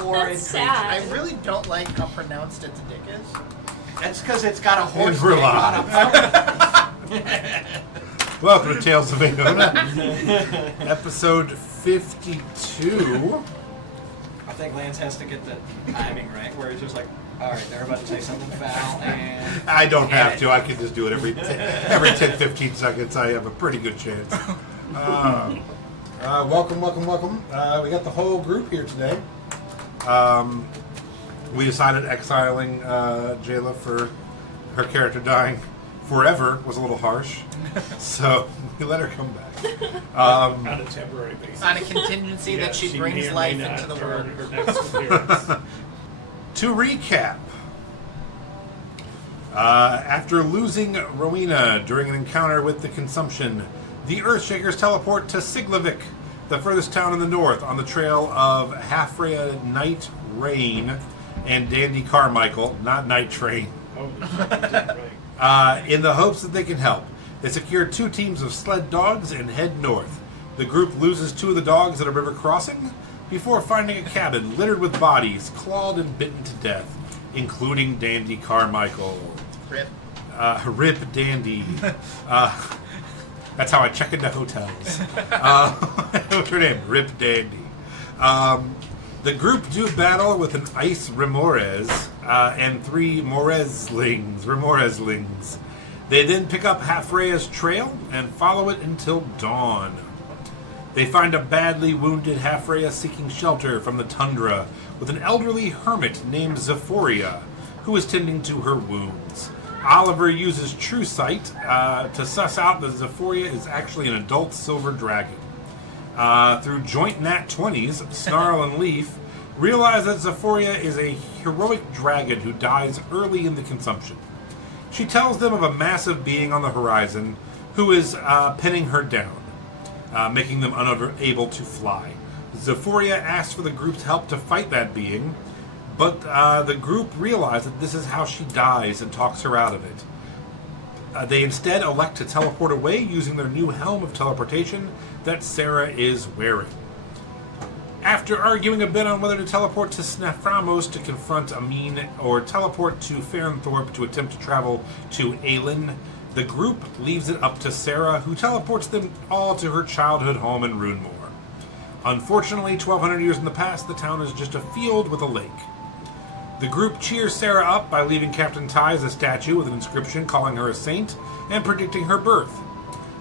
horrid That's sad. I really don't like how pronounced its dick is. That's because it's got a horse we're dick on live. Welcome to Tales of Aona, episode 52. I think Lance has to get the timing right, where it's just like, all right, they're about to say something foul, and... I don't have to. I can just do it every 10, 15 seconds. I have a pretty good chance. Welcome. We got the whole group here today. We decided exiling Jayla for her character dying forever was a little harsh, so we let her come back. On a temporary basis. On a contingency that she brings may or life may not into the for world. her next appearance. To recap, after losing Rowena during an encounter with the Consumption, the Earthshakers teleport to Siglavik, the furthest town in the north, on the trail of Halfreya Night Rain and Dandy Carmichael, not Night Train, Oh, right. in the hopes that they can help. They secure 2 teams of sled dogs and head north. The group loses 2 of the dogs at a river crossing before finding a cabin littered with bodies, clawed and bitten to death, including Dandy Carmichael. Rip. Rip Dandy. That's how I check into hotels. What's her name? Rip Dandy. The group do battle with an ice Remorez and 3 Remorezlings. They then pick up Halfreya's trail and follow it until dawn. They find a badly wounded Halfreya seeking shelter from the tundra with an elderly hermit named Zephoria, who is tending to her wounds. Oliver uses True Sight to suss out that Zephoria is actually an adult silver dragon. Through joint nat 20s, Snarl and Leaf realize that Zephoria is a heroic dragon who dies early in the Consumption. She tells them of a massive being on the horizon who is pinning her down, making them unable to fly. Zephoria asks for the group's help to fight that being, but the group realize that this is how she dies and talks her out of it. They instead elect to teleport away using their new helm of teleportation that Sarah is wearing. After arguing a bit on whether to teleport to Sneframos to confront Amin or teleport to Farnthorpe to attempt to travel to Aelin, the group leaves it up to Sarah, who teleports them all to her childhood home in Runemoor. Unfortunately, 1,200 years in the past, the town is just a field with a lake. The group cheers Sarah up by leaving Captain Ty as a statue with an inscription calling her a saint and predicting her birth.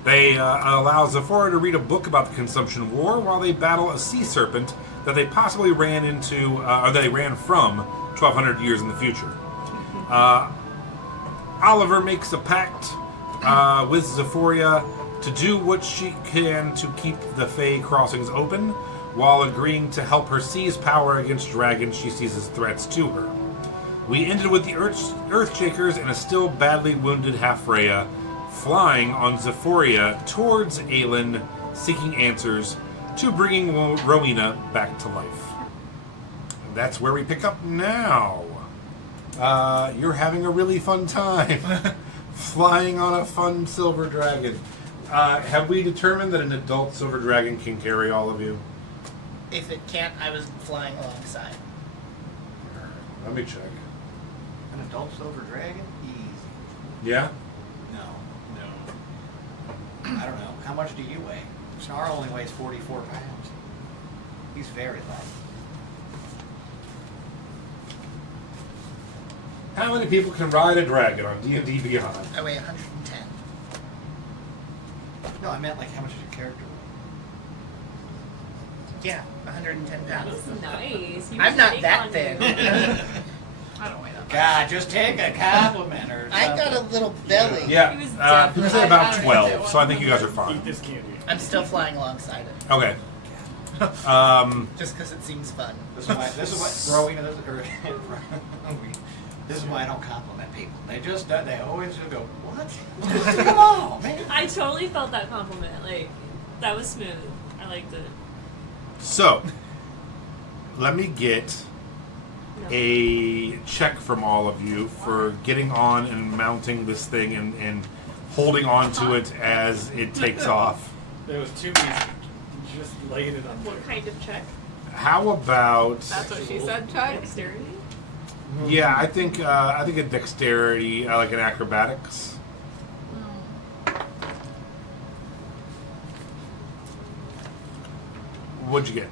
They allow Zephoria to read a book about the Consumption War while they battle a sea serpent that they possibly ran into, or that they ran from 1,200 years in the future. Oliver makes a pact with Zephoria to do what she can to keep the Fey crossings open, while agreeing to help her seize power against dragons she sees as threats to her. We ended with the Earthshakers and a still badly wounded Halfreya flying on Zephoria towards Aelin, seeking answers to bringing Rowena back to life. That's where we pick up now. You're having a really fun time flying on a fun silver dragon. Have we determined that an adult silver dragon can carry all of you? If it can't, I was flying alongside. Let me check. An adult silver dragon? Easy. Yeah? No. I don't know. How much do you weigh? Snarl only weighs 44 pounds. He's very light. How many people can ride a dragon on D&D Beyond? I weigh 110. No, I meant like how much does your character weigh? Yeah, 110 That pounds. was nice. I'm not that thin. I don't weigh that much. God, just take a compliment or I something. got a little belly. Yeah, He was we said I about don't know 12, if it so I think you guys are Eat fine. this candy. I'm still flying alongside it. Okay. Just because it seems fun. This is what Rowena does. This is why I don't compliment people. They always just go, what? Come on, man. I totally felt that compliment. Like, that was smooth. I liked it. So, let me get No. a check from all of you for getting on and mounting this thing and holding on to it as it takes off. There was too easy. Just laid it on What there. kind of check? How about? That's what she said, Chuck. Dexterity? Yeah, I think a dexterity, like an acrobatics. What'd you get?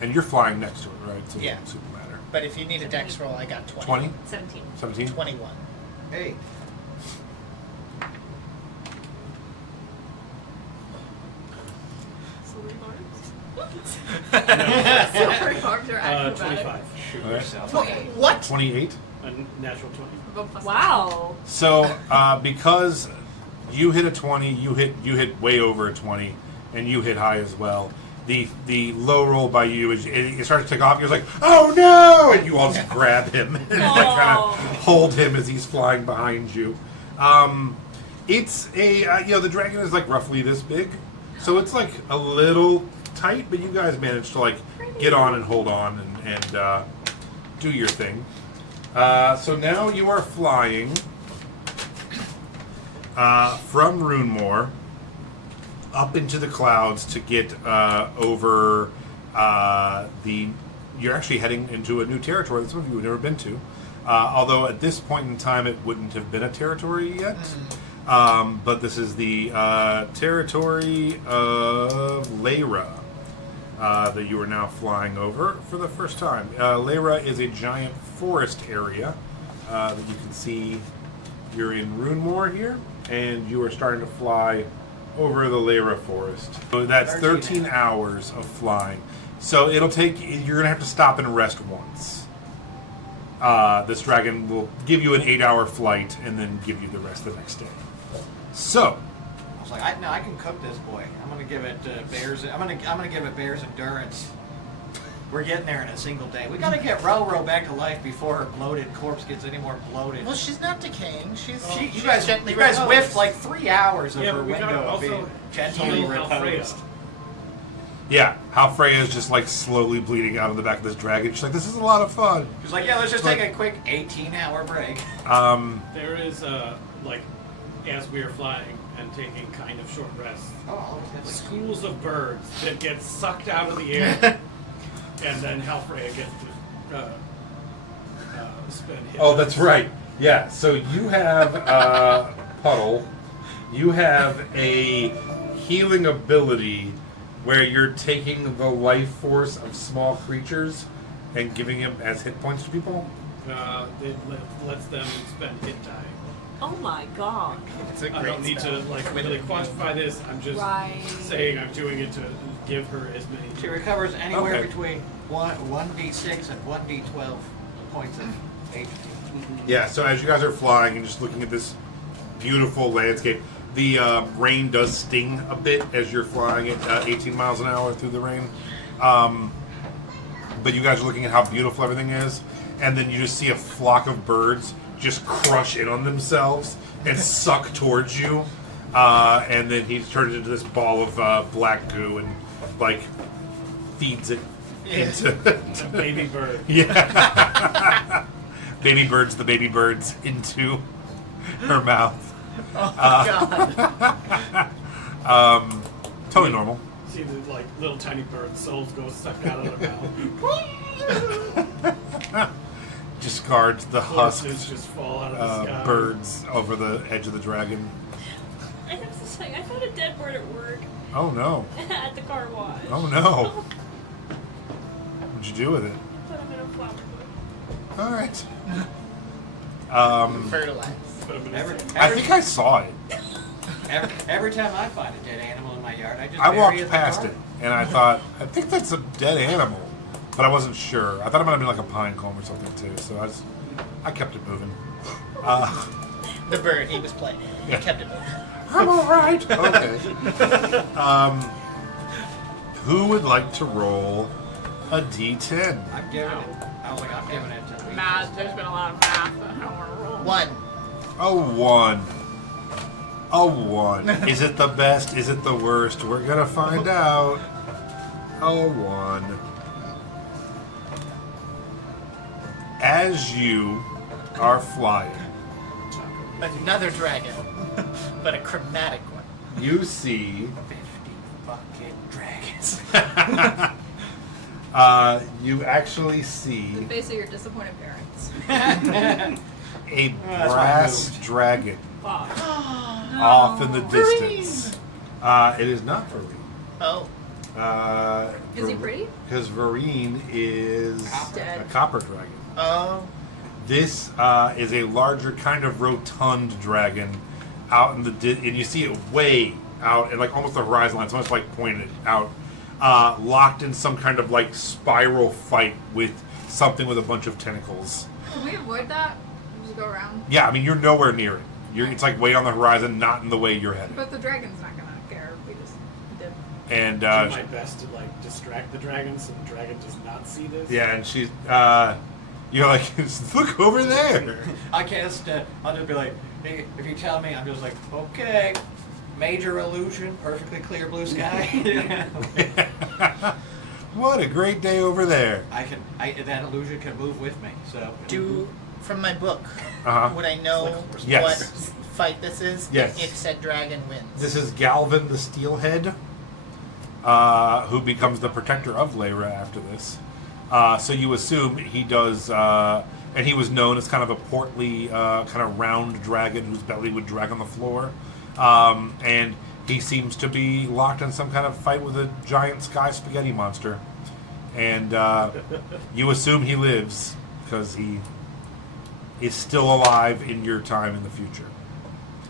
And you're flying next to it, right? So it Yeah. doesn't super matter. But if you need a dex roll, I got 20. 20? 17. 17? 21. Hey, Silvery barbs? Silvery barbs are acrobatic. 25. shoot All right. yourself. What? 28? A natural 20. Wow. So, because you hit a 20, you hit way over a 20, and you hit high as well. The low roll by you is it starts to take off. You're like, oh no! And you all just grab him and like, kind of hold him as he's flying behind you. It's a the dragon is like roughly this big, so it's like a little tight, but you guys managed to like get on and hold on and do your thing. So now you are flying from Runemoor up into the clouds to get over You're actually heading into a new territory that some of you have never been to. Although at this point in time it wouldn't have been a territory yet. But this is the territory of Leyra that you are now flying over for the first time. Leyra is a giant forest area that you can see. You're in Runemoor here, and you are starting to fly over the Leyra forest. So that's 13 hours of flying. So it'll take, you're going to have to stop and rest once. This dragon will give you an 8-hour flight and then give you the rest the next day. So, I was like, I can cook this boy. I'm gonna give it bears. I'm gonna give it bears endurance. We're getting there in a single day. We gotta get Ro back to life before her bloated corpse gets any more bloated. Well, she's not decaying. She's You she's guys gently whiffed reposed. like 3 hours of Yeah, her but we gotta window of also being gently heal Halfreya. reposed. yeah, Halfreya is just like slowly bleeding out of the back of this dragon. She's like, this is a lot of fun. She's like, yeah, let's just take a quick 18-hour break. There is, like, as we are flying and taking kind of short rests, Oh, like, schools of birds that get sucked out of the air, and then Halfreya gets to spend his. Oh, that's right. Yeah, so you have Puddle. You have a healing ability where you're taking the life force of small creatures and giving them as hit points to people. It lets them spend hit die. Oh my god. It's a I great don't need spell. to like really quantify this. I'm just Right. saying I'm doing it to give her as many. she recovers anywhere Okay. between 1d6 and 1d12 points of HP. Yeah, so as you guys are flying and just looking at this beautiful landscape, the rain does sting a bit as you're flying at 18 miles an hour through the rain. But you guys are looking at how beautiful everything is, and then you just see a flock of birds just crush in on themselves and suck towards you. And then he turns into this ball of black goo and, like, feeds it into... A baby bird. Yeah. Baby birds, the baby birds into her mouth. God. Totally normal. See the like little tiny bird souls go sucked out of their mouth. Discards the Corpses husked just fall out of the sky. birds over the edge of the dragon. I have to say, I found a dead bird at work Oh no. at the car wash. Oh no. What'd you do with it? Put him in a flower book. Alright. Fertilize. Put 'em in a Every, sack. I think I saw it. every time I find a dead animal in my yard, I just I bury walked it in the past garden. it and I thought, I think that's a dead animal. But I wasn't sure. I thought it might have been like a pine cone or something too, so I kept it moving. The bird he was playing. He Yeah. kept it moving. I'm alright. Okay. Who would like to roll a d10? I'm giving it. I was like, I'm giving it to Lee. Math, there's been a lot of math. I don't want to roll. 1. A 1. A 1. Is it the best? Is it the worst? We're gonna find out. A 1. As you are flying, Another dragon, but a chromatic one. you see 50 fucking dragons. You actually see The face of your disappointed parents. a that's why I brass moved. dragon Fuck. off in the distance. It is not Vareen. Oh, Is he pretty? Because Vareen is Dead. a copper dragon. oh. This is a larger, kind of rotund dragon out in the and you see it way out at like almost the horizon line. It's almost like pointed out, locked in some kind of like spiral fight with something with a bunch of tentacles. Can we avoid that? Just go around. Yeah, I mean you're nowhere near it. It's like way on the horizon, not in the way you're headed. But the dragon's not gonna care if we just did. And I do my best to like distract the dragon so the dragon does not see this. yeah, and she's you're like, look over there. I cast. I'll just be like, hey, if you tell me, I'm just like, okay. Major illusion, perfectly clear blue sky. What a great day over there. That illusion can move with me. So From my book, Uh-huh. would I know Yes. what fight this is? Yes. If said dragon wins. This is Galvin the Steelhead, who becomes the protector of Lyra after this. So you assume he does, and he was known as kind of a portly, kind of round dragon whose belly would drag on the floor. And he seems to be locked in some kind of fight with a giant sky spaghetti monster. And you assume he lives because he is still alive in your time in the future.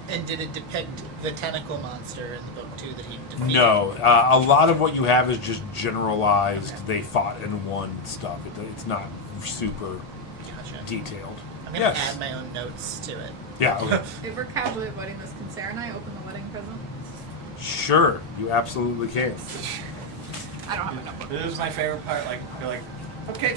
And did it depict the tentacle monster in the book too that he defeated? No, a lot of what you have is just generalized. They fought and won stuff. It's not super Gotcha. detailed. I'm gonna Yes. add my own notes to it. Yeah. Okay. If we're casually avoiding this, can Sarah and I open the wedding present? Sure, you absolutely can. I don't have a notebook. this is my favorite part. Like, you're like, okay.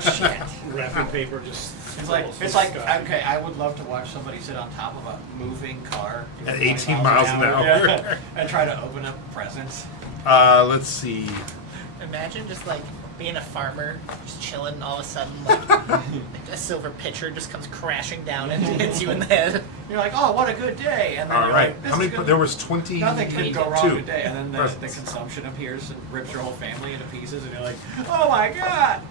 Shit. Wrapping paper just. It's like okay. I would love to watch somebody sit on top of a moving car At going 18 miles an hour. yeah, and try to open up presents. Let's see. Imagine just like being a farmer, just chilling, and all of a sudden like a silver pitcher just comes crashing down and hits you in the head. You're like, oh, what a good day. And then All you're right. like, this How many? is gonna- There was 20. Nothing could go wrong two today. And then the presents. consumption appears and rips your whole family into pieces, and you're like, oh my god.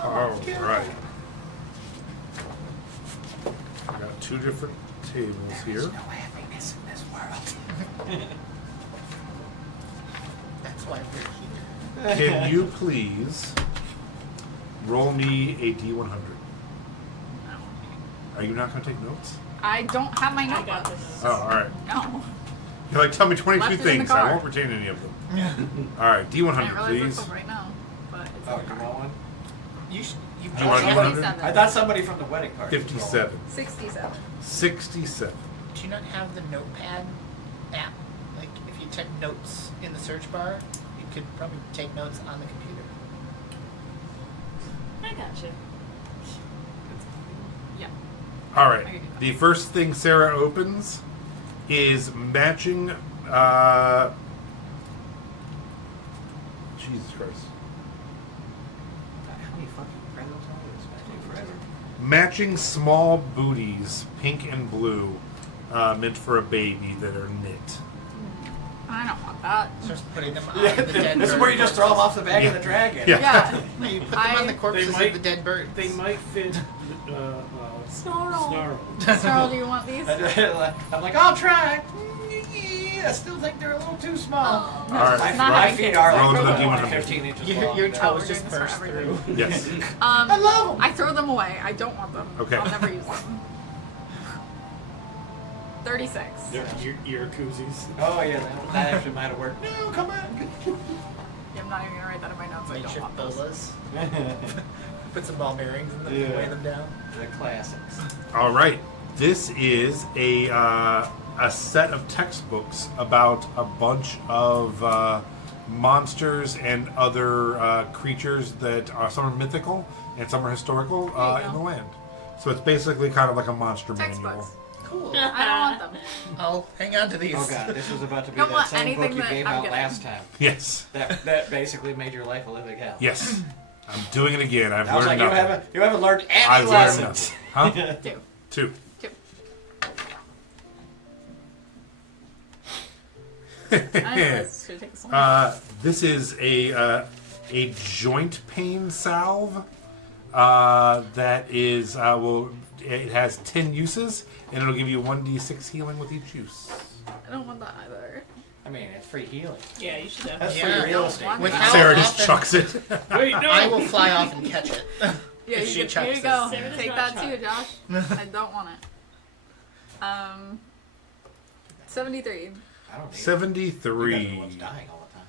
All right. I got two different tables here. No happiness in this world. That's why we're here. Can you please roll me a D100? Are you not going to take notes? I don't have my I got notebook. this. Oh, all right. No. You're like, tell me 22 Left it in the things. I car. won't retain any of them. All right, I didn't D100, realize please. this right now, but it's Oh, in the you car. want one? You Do you want probably 100? I thought somebody from the wedding party. was 57. 67. 67. Do you not have the notepad app? Like if you type notes in the search bar, you could probably take notes on the computer. I got you. Yeah. All I right. can do that. The first thing Sarah opens is matching. Jesus Christ. How many fucking presents are we expecting forever? Matching small booties, pink and blue, meant for a baby that are knit. I don't want that. Just putting them on Yeah, the dead this is bird. where you just throw them off the back of the dragon. Yeah. Yeah. No, you put them on the corpses might- of the dead birds. They might fit. Snarl. Snarl. Cheryl, do you want these? I'm like, I'll try. I still think they're a little too small. No, All right. it's My not having feet kids. are Roll like into the D100. 15 inches Your, long. your you know? Oh, toes we're just doing this for burst everything. through. Yes. I love 'em. I throw them away. I don't want them. Okay. I'll never use them. 36. Ear koozies. Oh yeah, that actually might have worked. No, come on. Yeah, I'm not even gonna write that in my notes. I don't Makeshift want those. bolas. Put some ball bearings in them Yeah. and weigh them down. The classics. All right. This is a set of textbooks about a bunch of monsters and other creatures that are some are mythical and some are historical There you in go. the land. So it's basically kind of like a monster manual. Textbooks. Cool. I don't want them. I'll hang on to these. Oh god, this was about to be Don't that want same book anything you that gave I'm out getting. last time. Yes. That basically made your life a living hell. Yes. I'm doing it again. I've I was learned like, nothing. you haven't learned any I've learned lessons. nothing. Huh? 2. 2. 2. Anyways, should take this one. This is a joint pain salve that is it has 10 uses, and it'll give you 1d6 healing with each use. I don't want that either. I mean, it's free healing. Yeah, you should That's definitely. free real estate. With Wow. how Sarah just often- chucks it. Wait, no. I will fly off and catch it. Yeah, If she here chucks you go. it. Sarah does Take not that chuck. too, Josh. I don't want it. 73. I don't need it. 73. You guys are the ones dying all the time.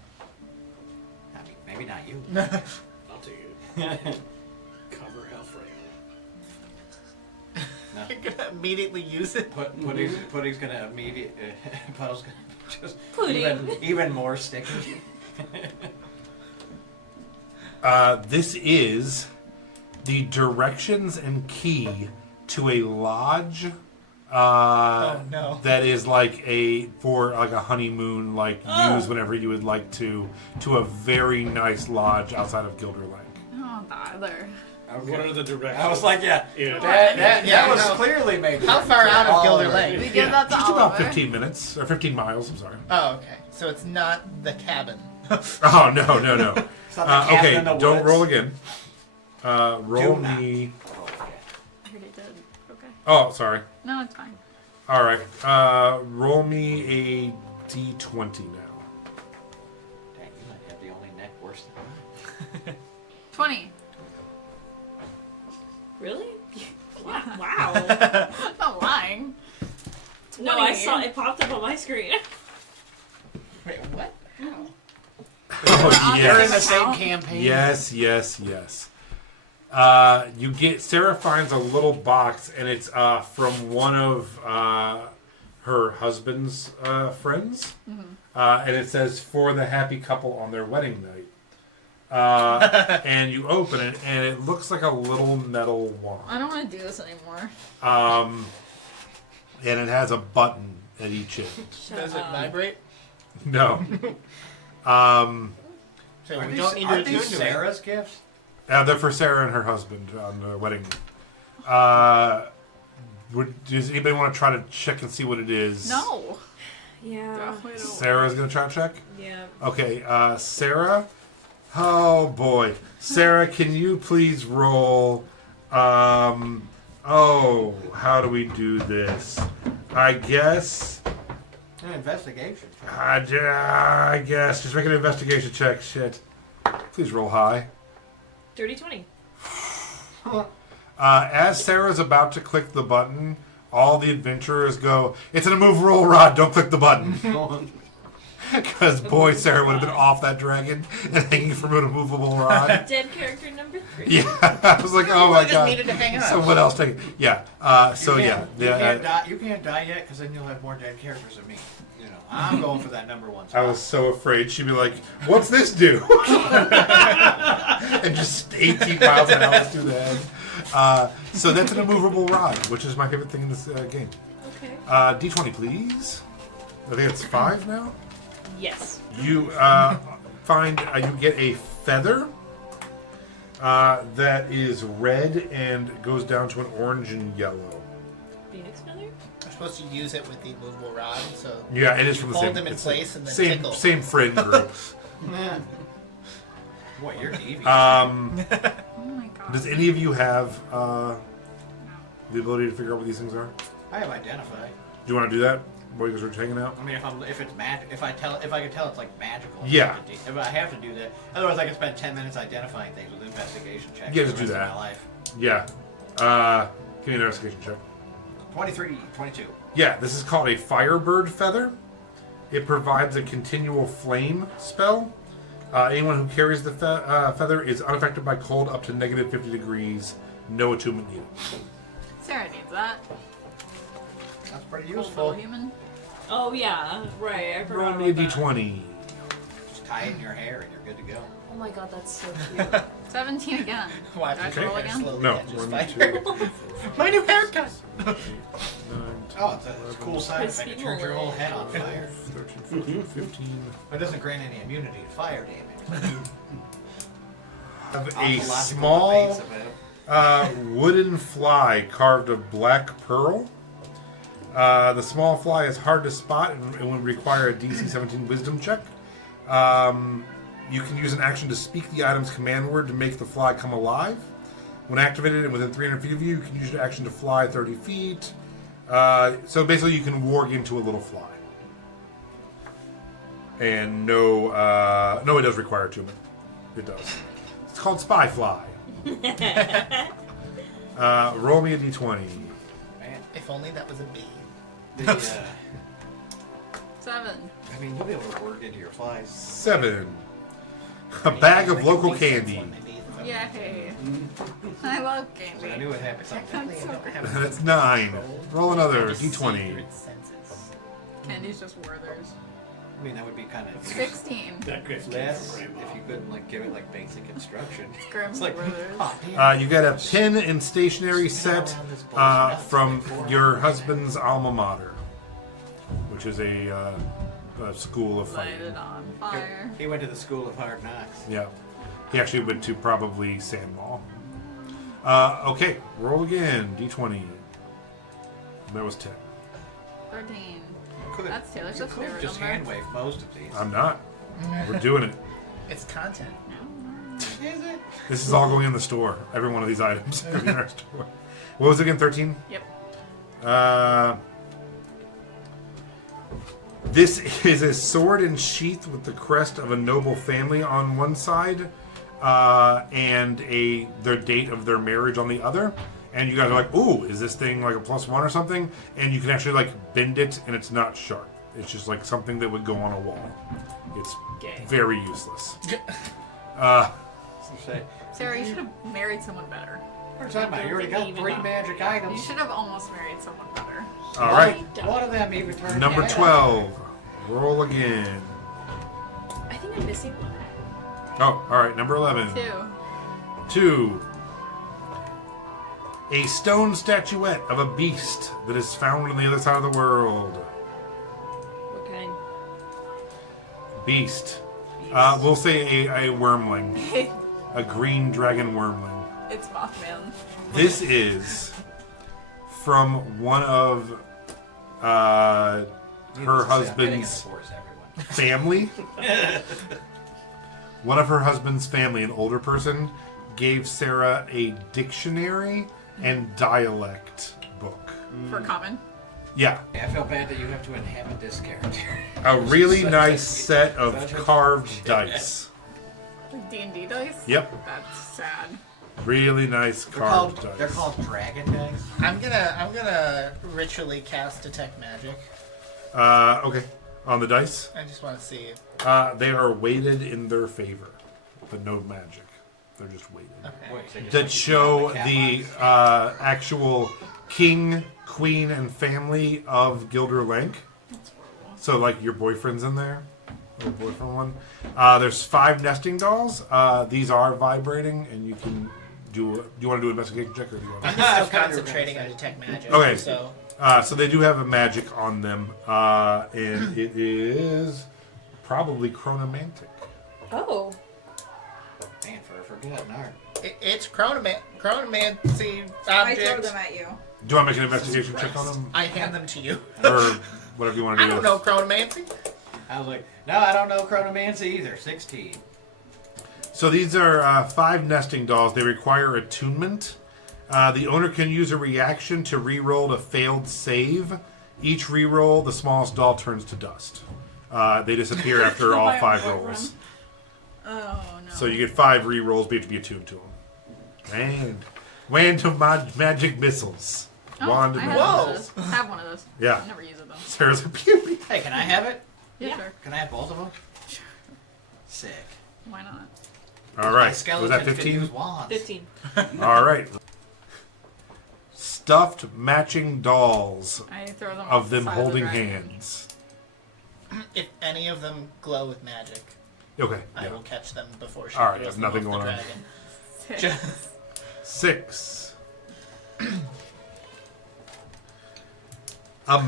I mean, maybe not you. I'll take it. Cover Alfredo. No. You're gonna immediately use it. Pudding's gonna Puddle's gonna just Pudding. even more sticky. This is the directions and key to a lodge. Oh, no. That is like a honeymoon, use whenever you would like to a very nice lodge outside of Gilder Lake. I don't want that either. What are the directions? I was like, yeah, Yeah. that was no. clearly made. How far out of Gilder Lake? We give that to Just about Oliver. 15 minutes or 15 miles. I'm sorry. Oh, okay. So it's not the cabin. Oh no. It's not the cabin Okay, in the don't woods. roll again. Roll Do not. me. Oh, okay. I already did. Okay. Oh, sorry. No, it's fine. All right. Roll me a d20 now. Dang, you might have the only neck worse than mine. 20. Really? Wow. I'm not lying. No, I saw it popped up on my screen. Wait, what? Oh, on They're in Yes. the same Account? campaign. Yes. Sarah finds a little box, and it's from one of her husband's friends, and it says "for the happy couple on their wedding night." And you open it, and it looks like a little metal wand. I don't want to do this anymore. And it has a button at each end. Does it vibrate? No. So Aren't we don't need to aren't attune these to it. Sarah's gifts? They're for Sarah and her husband on the wedding. Does anybody want to try to check and see what it is? No. Yeah. Sarah's going to try to check? Yeah. Okay, Sarah? Oh, boy. Sarah, can you please roll... how do we do this? I guess... An investigation. I guess. Just make an investigation check. Shit. Please roll high. Dirty 20. As Sarah's about to click the button, all the adventurers go, "It's an immovable rod, don't click the button." Because, boy, Sarah would have been off that dragon and hanging from an immovable rod. Dead character number 3. Yeah, I was like, oh my just god. needed to hang up. Someone else take it. Yeah, You can't die yet, because then you'll have more dead characters than me. You know, I'm going for that number one I spot. was so afraid she'd be like, "What's this do?" And just 18 miles an hour through the head. So that's an immovable rod, which is my favorite thing in this game. Okay. D20, please. I think it's 5 now. Yes. You find you get a feather that is red and goes down to an orange and yellow. Phoenix feather? We're supposed to use it with the movable rod, so Yeah, it is you from the hold same. them in it's place and then same tickle. same friend group. Boy, you're devious. Oh my god. Does any of you have the ability to figure out what these things are? I have identify. Do you want to do that while you guys are hanging out? I mean, if it's if I can tell it's like magical. Yeah. If I have to do that, otherwise I can spend 10 minutes identifying things with investigation checks. Yeah, for just the do rest that. of my life. Yeah. Give me an investigation check. 23, 22. Yeah, this is called a Firebird Feather. It provides a continual flame spell. Anyone who carries the feather is unaffected by cold up to negative 50 degrees. No attunement needed. Sarah needs that. That's pretty Cool useful. little human. Oh, yeah. Right. I Roll forgot me a about that. d20. Just tie it in your hair and you're good to go. Oh my god, that's so cute. 17 again. Watch Did I your roll hair again? slowly No, catches 1, fire. 2, 3, 4, My new haircut! 9, Oh, it's a cool side effect. Crispy It turns your whole mullet. head on fire. 13, 14, 15. But it doesn't grant any immunity to fire damage. Have a Ontological small debates about it. wooden fly carved of black pearl. The small fly is hard to spot and would require a DC 17 Wisdom check. You can use an action to speak the item's command word to make the fly come alive. When activated and within 300 feet of you, you can use your action to fly 30 feet. So basically, you can warg into a little fly. And no, it does require attunement. It does. It's called Spy Fly. Roll me a d20. Man, If only that was a bee. the, 7. I mean, you'll be able to work into your flies. 7. A bag of local candy. Yay. I love But I candy. knew it happened sometime. That's so great. That's 9. Roll another d20. Secret senses. Candy's just Werther's. I mean, that would be kind of 16. That gets less Rainbow. if you couldn't like give it like basic instruction. Grimm's It's like, Werther's. oh, damn. You get a pin and stationery set from your husband's alma mater, which is a school of Light fighting. it on fire. He went to the School of Hard Knocks. Yeah. He actually went to probably Sandmall. Okay, roll again. D20. That was 10. 13. Could, That's Taylor you Swift's could favorite just number. hand wave most of these. I'm not. We're doing it. It's content. Is it? This is all going in the store. Every one of these items are in our store. What was it again? 13? Yep. This is a sword and sheath with the crest of a noble family on one side, and their date of their marriage on the other. And you guys are like, "Ooh, is this thing like a +1 or something?" And you can actually like bend it, and it's not sharp. It's just like something that would go on a wall. It's Gay. very useless. Say, Sarah, you should have married someone better. what are you talking about? You already got 3 magic You items. should have almost married someone better. All right, One of them even turned number into 12. Roll again. I think I'm missing one. Oh, all right, number 11. 2. A stone statuette of a beast that is found on the other side of the world. What kind? Beast. We'll say a wormling. A green dragon wormling. It's Mothman. This is from one of her husband's family. One of her husband's family, an older person, gave Sarah a dictionary and dialect book. For common. Yeah, I feel bad that you have to inhabit this character. a really Such nice a- set of such a- carved dice. Like D&D dice? Yep, That's sad. really nice carved dice. They're called dragon dice. I'm gonna ritually cast detect magic. Okay, on the dice, I just want to see. they are weighted in their favor, but no magic. They're just weighted. Okay. Wait, so just That like show cat the box? actual king, queen, and family of Gilder Lank. So, like, your boyfriend's in there. Or boyfriend one. There's 5 nesting dolls. These are vibrating, and you can do. Do you want to do an investigation check, or do you want? I'm still concentrating on detect magic. Okay. So So they do have a magic on them, and it is probably chronomantic. Oh. Man, for a forgotten art. it's chronomancy I throw objects. them at you. Do I make an investigation check on them, I hand them to you. or whatever you want to I do? don't know chronomancy. I was like, no, I don't know chronomancy either. 16. So these are 5 nesting dolls. They require attunement. The owner can use a reaction to re-roll a failed save. Each re-roll, the smallest doll turns to dust. They disappear after all My 5 boyfriend. rolls. Oh, no. So you get 5 re-rolls, but you have to be attuned to them. And wand of magic missiles. Oh, Wand of I magic. have one Whoa. of those. I have one of those. Yeah. I never use it, though. Sarah's like, pew, pew. Hey, can I have it? Yeah, Yeah. sure. Can I have both of them? Sick. Why not? All My right. Was skeletons that could 15? use wands. 15. All right. Stuffed matching dolls I throw them off of the them side holding of the dragon. hands. If any of them glow with magic, Okay. I yeah. will catch them before she All right, throws there's them nothing off the going on. dragon. Six. 6. A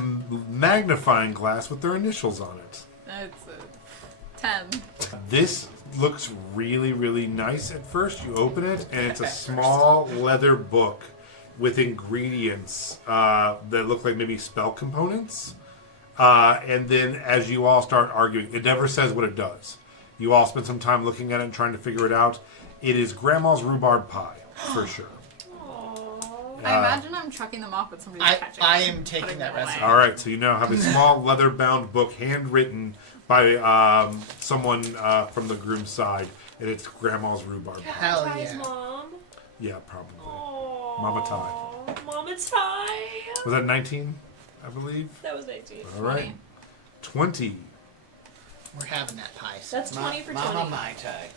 magnifying glass with their initials on it. It's a 10. This looks really, really nice at first. You open it, and it's a small leather book. with ingredients that look like maybe spell components. And then as you all start arguing, it never says what it does. You all spend some time looking at it and trying to figure it out. It is Grandma's rhubarb pie, for sure. I imagine I'm chucking them off, but somebody's catching I them, am taking putting that them recipe. away. All right, so you now have a small leather-bound book handwritten by someone from the groom's side, and it's Grandma's rhubarb pie. Hell Ty's yeah. mom. Yeah, probably. Aww. Mama Ty. Mama Ty. Was that 19, I believe? That was 19. All right. 20. We're having that pie. That's 20 for 20. Mama Mai Tai.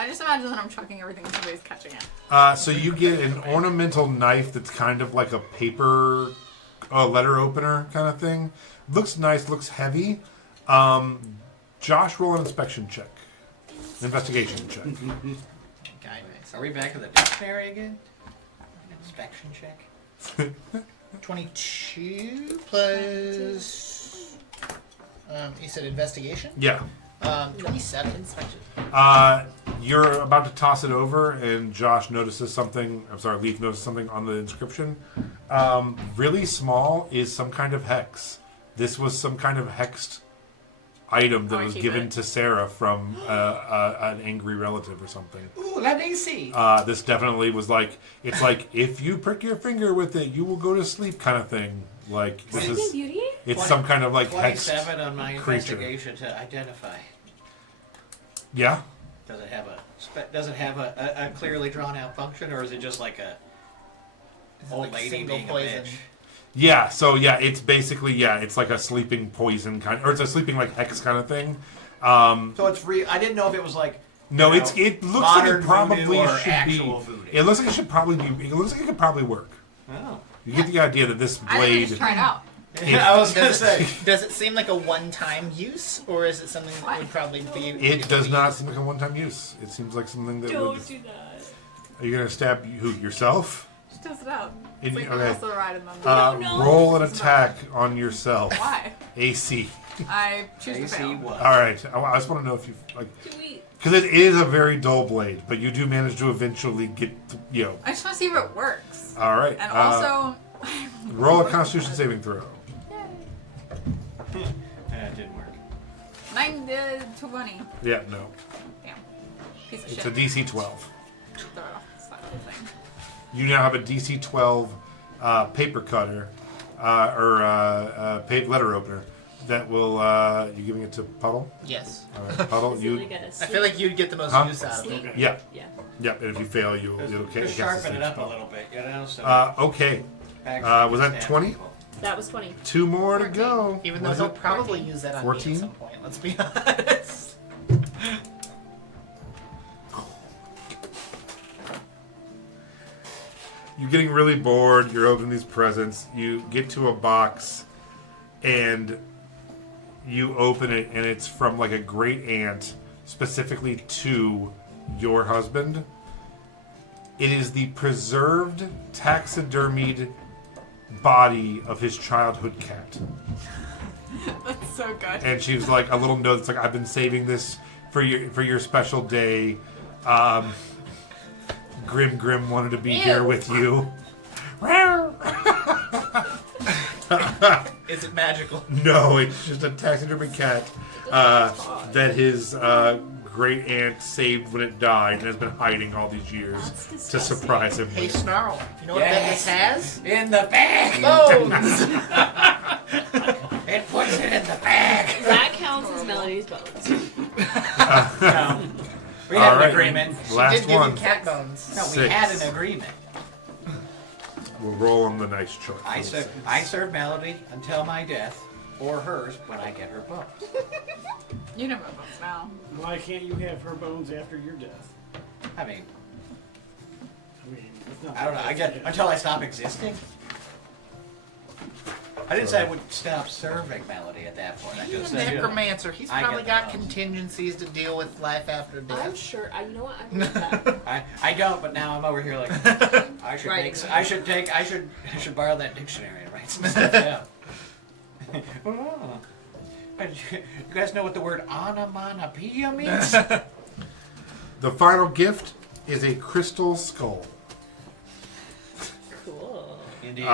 I just imagine that I'm chucking everything and somebody's catching it. So you get an ornamental knife that's kind of like a paper letter opener kind of thing. Looks nice, looks heavy. Josh, roll an inspection check. Investigation check. Are we back to the dictionary again? Inspection check. 22 plus. You said investigation? Yeah. 27. Inspection. You're about to toss it over, and Josh notices something. I'm sorry, Leaf notices something on the inscription. Really small is some kind of hex. This was some kind of hexed item that I was keep given it. to Sarah from an angry relative or something. Ooh, let me see. This definitely was like, it's like, if you prick your finger with it, you will go to sleep kind of thing. Like, this Sleeping is, Beauty? it's some kind of like hexed 27 on my creature. investigation to identify. Yeah. Does it have a clearly drawn out function, or is it just like a Is it old like lady single being poison? a bitch? Yeah, so yeah, it's basically, yeah, it's like a sleeping poison kind, or it's a sleeping like hex kind of thing. So it's real. I didn't know if it was like. No, you it know, looks like modern it probably voodoo or should be. actual voodoo. It looks like it should probably be. It looks like it could probably work. Oh. You get the idea that this I didn't blade. just try it out. Yeah, I was gonna say. Does it seem like a one-time use, or is it something that would probably be? It does not seem like a one-time use. It seems like something that would. Don't do that. Are you gonna stab who yourself? Just test it out. In- It's like okay. also ride in them. No. Roll an attack on yourself. Why? AC. I choose to AC fail. what? All right. I just want to know if you like, Do we? because it is a very dull blade, but you do manage to eventually get, I just want to see if it works. All right. And also, roll a Constitution saving throw. Yeah, it didn't work. 20. Yeah, no. Damn. Piece of It's shit. a DC 12. Throw it off the side of the thing. You now have a DC 12 paper cutter or letter opener that will. You giving it to Puddle? Yes. All right, Puddle. Is it You. like a I sleep? feel like you'd get the most Huh? use out of it. Sleep? Yeah. Yeah. Yeah. And if you fail, you'll Just sharpen it up a little bit, you know. So Okay. actually Was that stab 20? people. That was 20. 2 more to go. Even though Was he'll it? probably use that on me 14? at some point. Let's be honest. You're getting really bored. You're opening these presents. You get to a box, and you open it, and it's from like a great aunt, specifically to your husband. It is the preserved, taxidermied body of his childhood cat. That's so good. And she was like a little note that's like, I've been saving this for your special day. Grim wanted to be here with you. Is it magical? No, it's just a taxidermy cat that his great aunt saved when it died and has been hiding all these years That's to disgusting. surprise him Hey, with. Snarl. You know what Yes. this has? In the bag. Bones! It puts it in the bag. That counts as Melody's bones. No. We All had an right, agreement. Last Did give one. you cat bones. No, we 6. had an agreement. We'll roll on the nice choice. I serve Melody until my death, or hers when I get her bones. You know my bones now. Why can't you have her bones after your death? I mean, It's not I don't know. I get until I stop existing. I didn't say I would stop serving Melody at that point. I He's just a said, necromancer. He's I probably get got the bones. contingencies to deal with life after I'm death. sure. You know what? I believe that. I don't, but now I'm over here like I should Right. make. I should borrow that dictionary and write some stuff down. Oh. You guys know what the word onomatopoeia means? The final gift is a crystal skull. Indeed.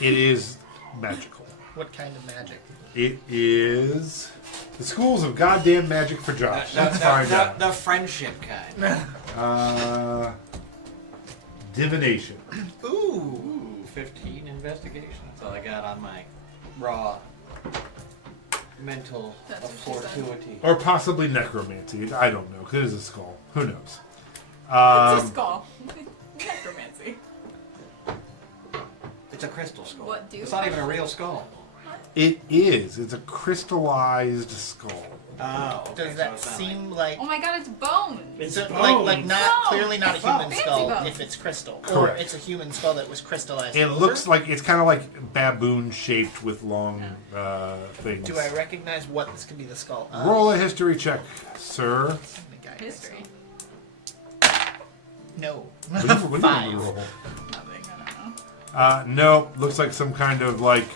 It is magical. What kind of magic? It is the schools of goddamn magic for Josh. Let's find out. The friendship kind. Divination. Ooh, 15 investigation. That's all I got on my raw mental That's what she said. fortuity. Or possibly necromancy. I don't know, because it is a skull. Who knows? It's a skull. Necromancy. It's a crystal skull. What do It's not even a real skull. It is. It's a crystallized skull. Oh, okay, Does so that it's not seem like... Oh my god, it's bone. It's So, bones. like not Bones. clearly not a human Fancy skull bones. if it's crystal, or Correct. it's a human skull that was crystallized. It over? looks like it's kind of like baboon shaped with long things. Do I recognize what this could be the skull of? Roll a history check, sir. The guy History. No. What do you want me to 5. roll? Nothing, I don't know. No, looks like some kind of like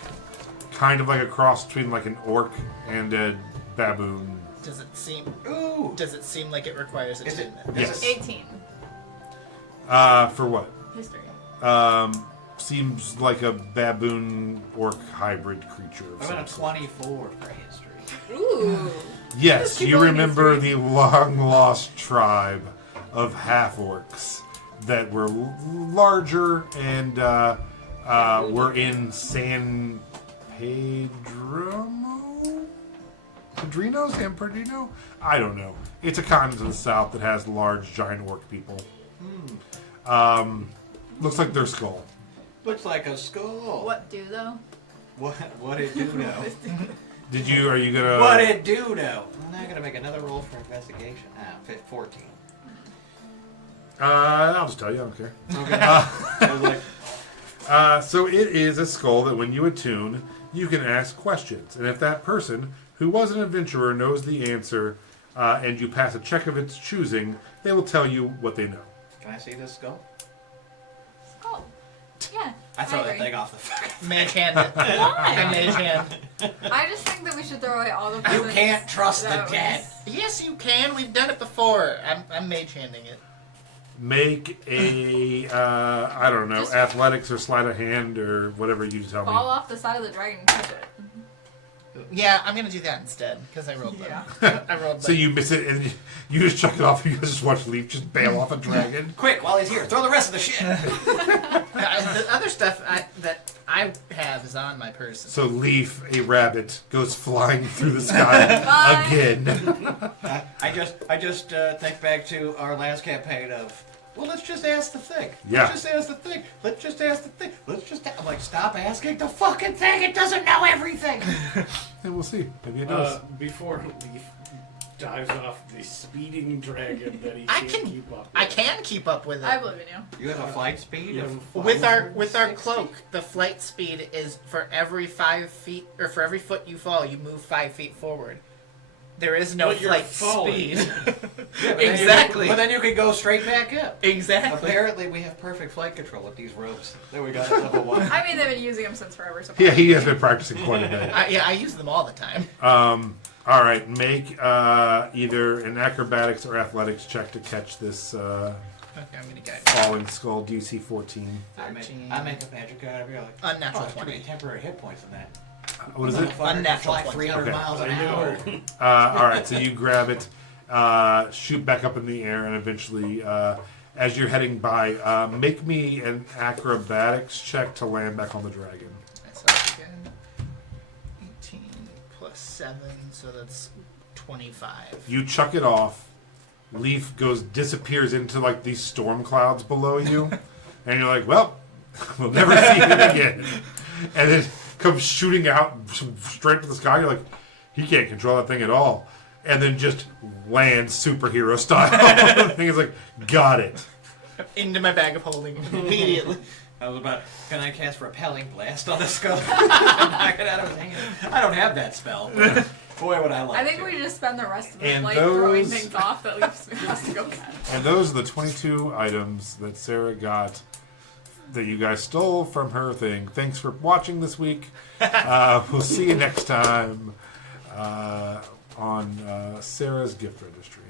a cross between like an orc and a baboon. Does it seem? Ooh. Does it seem like it requires Is it? attunement? Yes. 18. For what? History. Seems like a baboon orc hybrid creature. Of I'm some at a sort. 24 for history. Ooh. Yes, Let's keep you going remember history. the long lost tribe of half orcs that were larger and were in San Pedrino? San Pedrino? I don't know. It's a continent to the south that has large, giant orc people. Looks like their skull. Looks like a skull. What do though? What it do now? Are you gonna... What it do now? I'm not gonna make another roll for investigation. 14. I'll just tell you, I don't care. Okay. I was like, So it is a skull that when you attune, you can ask questions. And if that person, who was an adventurer, knows the answer, and you pass a check of its choosing, they will tell you what they know. can I see this skull? Skull. Yeah. I throw that agree. thing off the fucking. Mage hand it. I mage hand. I just think that we should throw away all the You presents can't trust the that was- dead. Yes, you can. We've done it before. I'm mage handing it. Make a, I don't know, Just- athletics or sleight of hand or whatever you tell Fall me. off the side of the dragon and keep it. Yeah, I'm gonna do that instead because I rolled Yeah. them. I rolled. So you miss it and you just chuck it off and you just watch Leaf just bail off a dragon. Quick, while he's here, throw the rest of the shit. The other stuff that I have is on my person. So Leaf, a rabbit, goes flying through the sky Bye. again. I just think back to our last campaign of, well, let's just ask the thing. Yeah. Let's just ask the thing. Let's just ask the thing. I'm like, stop asking the fucking thing. It doesn't know everything. And we'll see. Maybe it does. Before Leaf dives off the speeding dragon that he I can't can keep up with. I can keep up with it. I believe in you. You have a flight speed Yeah. of With our 160? cloak, the flight speed is for every 5 feet, or for every foot you fall, you move 5 feet forward. There is no But you're flight falling. speed. Yeah, but then Exactly. but then you can go straight back up. Exactly. Apparently, we have perfect flight control with these ropes. There we go. Level 1. I mean, they've been using them since forever. So Yeah, he has been practicing quite a bit. I use them all the time. All right, make either an acrobatics or athletics check to catch this Okay, I'm gonna guide. falling skull. DC 14. I make a magic out of you. Like, Unnatural too 20. many temporary hit points in that. What is it? Motherfucker can Unnatural fly 20. 300 Okay. miles an I hour. know. All right, so you grab it, shoot back up in the air, and eventually, as you're heading by, make me an acrobatics check to land back on the dragon. So again, 18 plus 7, so that's 25. You chuck it off. Leaf disappears into like these storm clouds below you, and you're like, "Well, we'll never see him again." And then comes shooting out straight to the sky. You're like, "He can't control that thing at all." And then just lands superhero style. The thing is like, "Got it." Into my bag of holding immediately. I was about, can I cast Repelling Blast on the skull? Knock it out of his hand. I don't have that spell, but boy, would I like I think to. we just spend the rest of the And flight throwing those- things off that leaves has to go back. And those are the 22 items that Sarah got that you guys stole from her thing. Thanks for watching this week. We'll see you next time on Sarah's gift registry.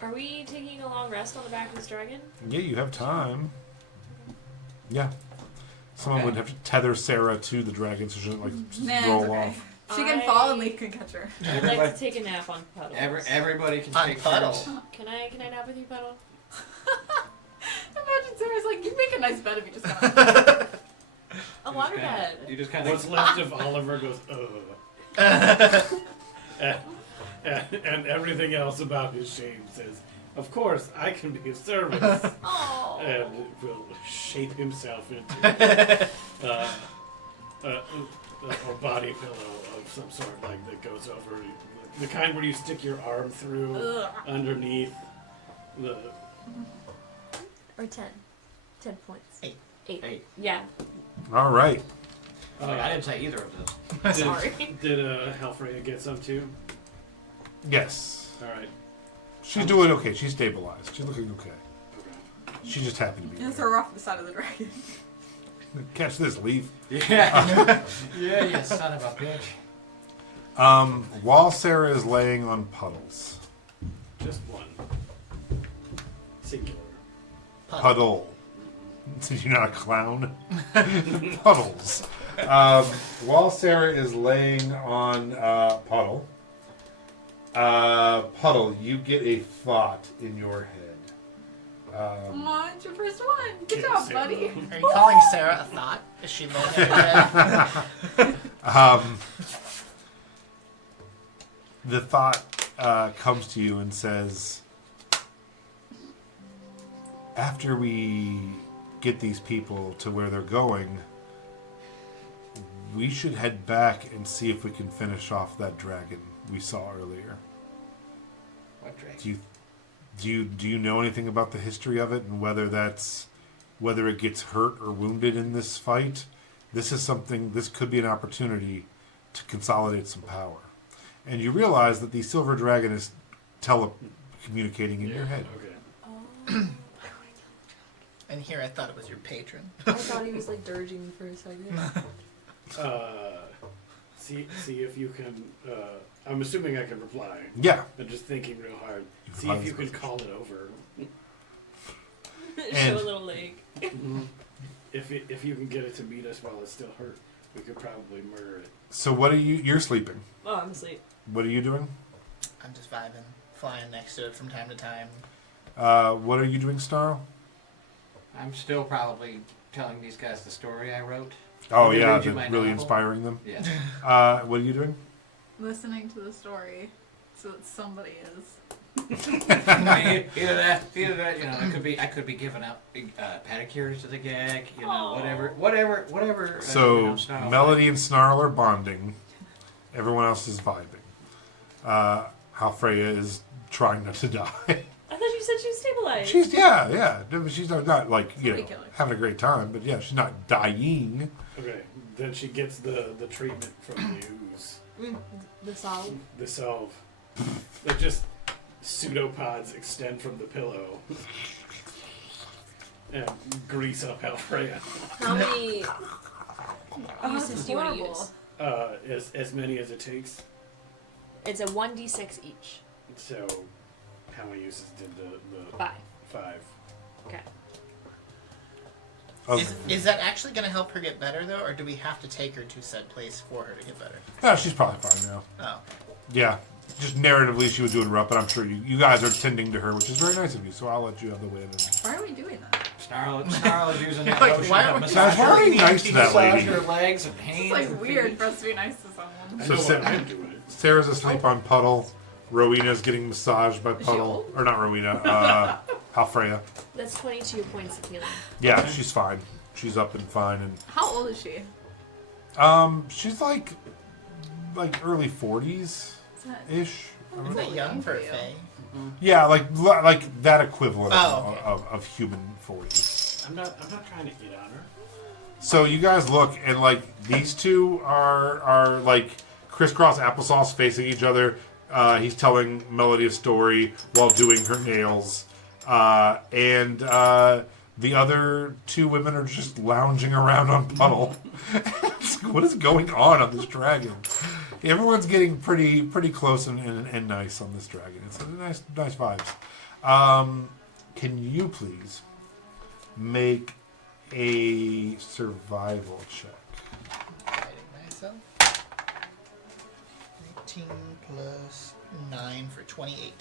Are we taking a long rest on the back of this dragon? Yeah, you have time. Yeah. Someone Okay. would have to tether Sarah to the dragon so she doesn't, like, just Nah, roll it's okay. off. She can fall and Leaf can catch her. I'd like to take a nap on Puddles. Everybody can On take Puddle. turns. Can I nap with you, Puddle? Imagine Sarah's like, you make a nice bed if you just got A water bed. You just kind What's of. left of Oliver goes, and everything else about his shame says, of course, I can be of service. Oh. And will shape himself into a body pillow of some sort, like that goes over the kind where you stick your arm through Ugh. underneath the. Or 10. 10 points. 8. 8. Yeah. All right. I didn't say either of those. Sorry. Did Halfreya get some too? Yes. All right. She's doing okay. She's stabilized. She's looking okay. Okay. She's just happy to be And there. throw her off the side of the dragon. Catch this, Leaf. Yeah. Yeah, you son of a bitch. While Sarah is laying on Puddles. Just one. Singular. Puddle. Did you not a clown? Puddles. While Sarah is laying on Puddle, Puddle, you get a thought in your head. Come on, it's your first one. Good Kiss job, Sarah. buddy. Are you calling Sarah a thought? Is she laying in bed? The thought comes to you and says, after we get these people to where they're going, we should head back and see if we can finish off that dragon we saw earlier. What drink? Do you know anything about the history of it and whether it gets hurt or wounded in this fight? This could be an opportunity to consolidate some power. And you realize that the silver dragon is telecommunicating in your head. Okay. And here I thought it was your patron. I thought he was like dirging me for a second. See if you can. I'm assuming I can reply. Yeah. I'm just thinking real hard. You See reply if you this can call it over. Show a little leg. If you can get it to meet us while it's still hurt, we could probably murder it. So what are you're sleeping. Oh, I'm asleep. What are you doing? I'm just vibing, flying next to it from time to time. What are you doing, Snarl? I'm still probably telling these guys the story I wrote. Oh Let me yeah, read you my really novel. inspiring them. Yeah. What are you doing? Listening to the story so that somebody is. either that, you know, I could be giving out pedicures to the gag, you know, Aw. whatever. you So know, Snarl Melody and Snarl are bonding. Everyone else is vibing. Halfreya is trying not to die. I thought you said she was stabilized. She's yeah. She's not like Pretty killer. having a great time, but yeah, she's not dying. Okay. Then she gets the treatment from the ooze. The solve. The salve. They're just pseudopods extend from the pillow and grease up Halfreya. How many Oh, uses that's do you want to horrible. use? As many as it takes. It's a 1d6 each. So, how many uses did the 5. 5? Okay. Okay. Is that actually going to help her get better, though, or do we have to take her to said place for her to get better? Oh, she's probably fine now. Oh. Yeah. Just narratively, she was doing rough, but I'm sure you guys are tending to her, which is very nice of you. So I'll let you have the way of it. Why are we doing that? Snarl is using that Like, lotion why to are we- massage Why are you her nice to that massage lady? her legs and It's hands. like and weird feet. for us to be nice to someone. I So know Sa- what I'm doing. Sarah's asleep on Puddle. Rowena's getting massaged by Is she Puddle. old? Or not Rowena, Halfreya. That's 22 points of healing. Yeah, she's fine. She's up and fine. How old is she? And she's like early 40s Is that ish. Is that young for a you. fae? Yeah, like that equivalent Oh, okay. of human 40. I'm not trying to get on her. So you guys look, and like these two are like crisscross applesauce facing each other. He's telling Melody a story while doing her nails, and the other two women are just lounging around on Puddle. What is going on this dragon? Everyone's getting pretty close and nice on this dragon. It's a nice vibes. Can you please make a survival check? Fighting myself. 19 plus 9 for 28.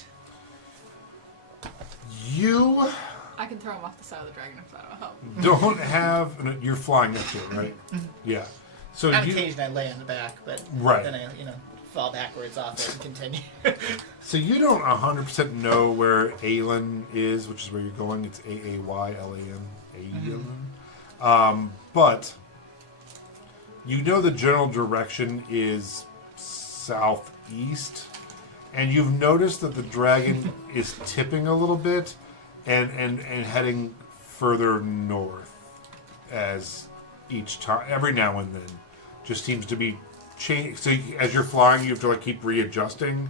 You I can throw him off the side of the dragon if that'll help. don't have. No, you're flying up to it, right? Yeah. So On you, occasion I lay on the back, but Right. then I, fall backwards off it and continue. so you don't 100% know where Aelin is, which is where you're going. It's Aaylan. Aelin. But you know the general direction is southeast, and you've noticed that the dragon is tipping a little bit and heading further north as each time, every now and then, just seems to be change. So as you're flying, you have to keep readjusting,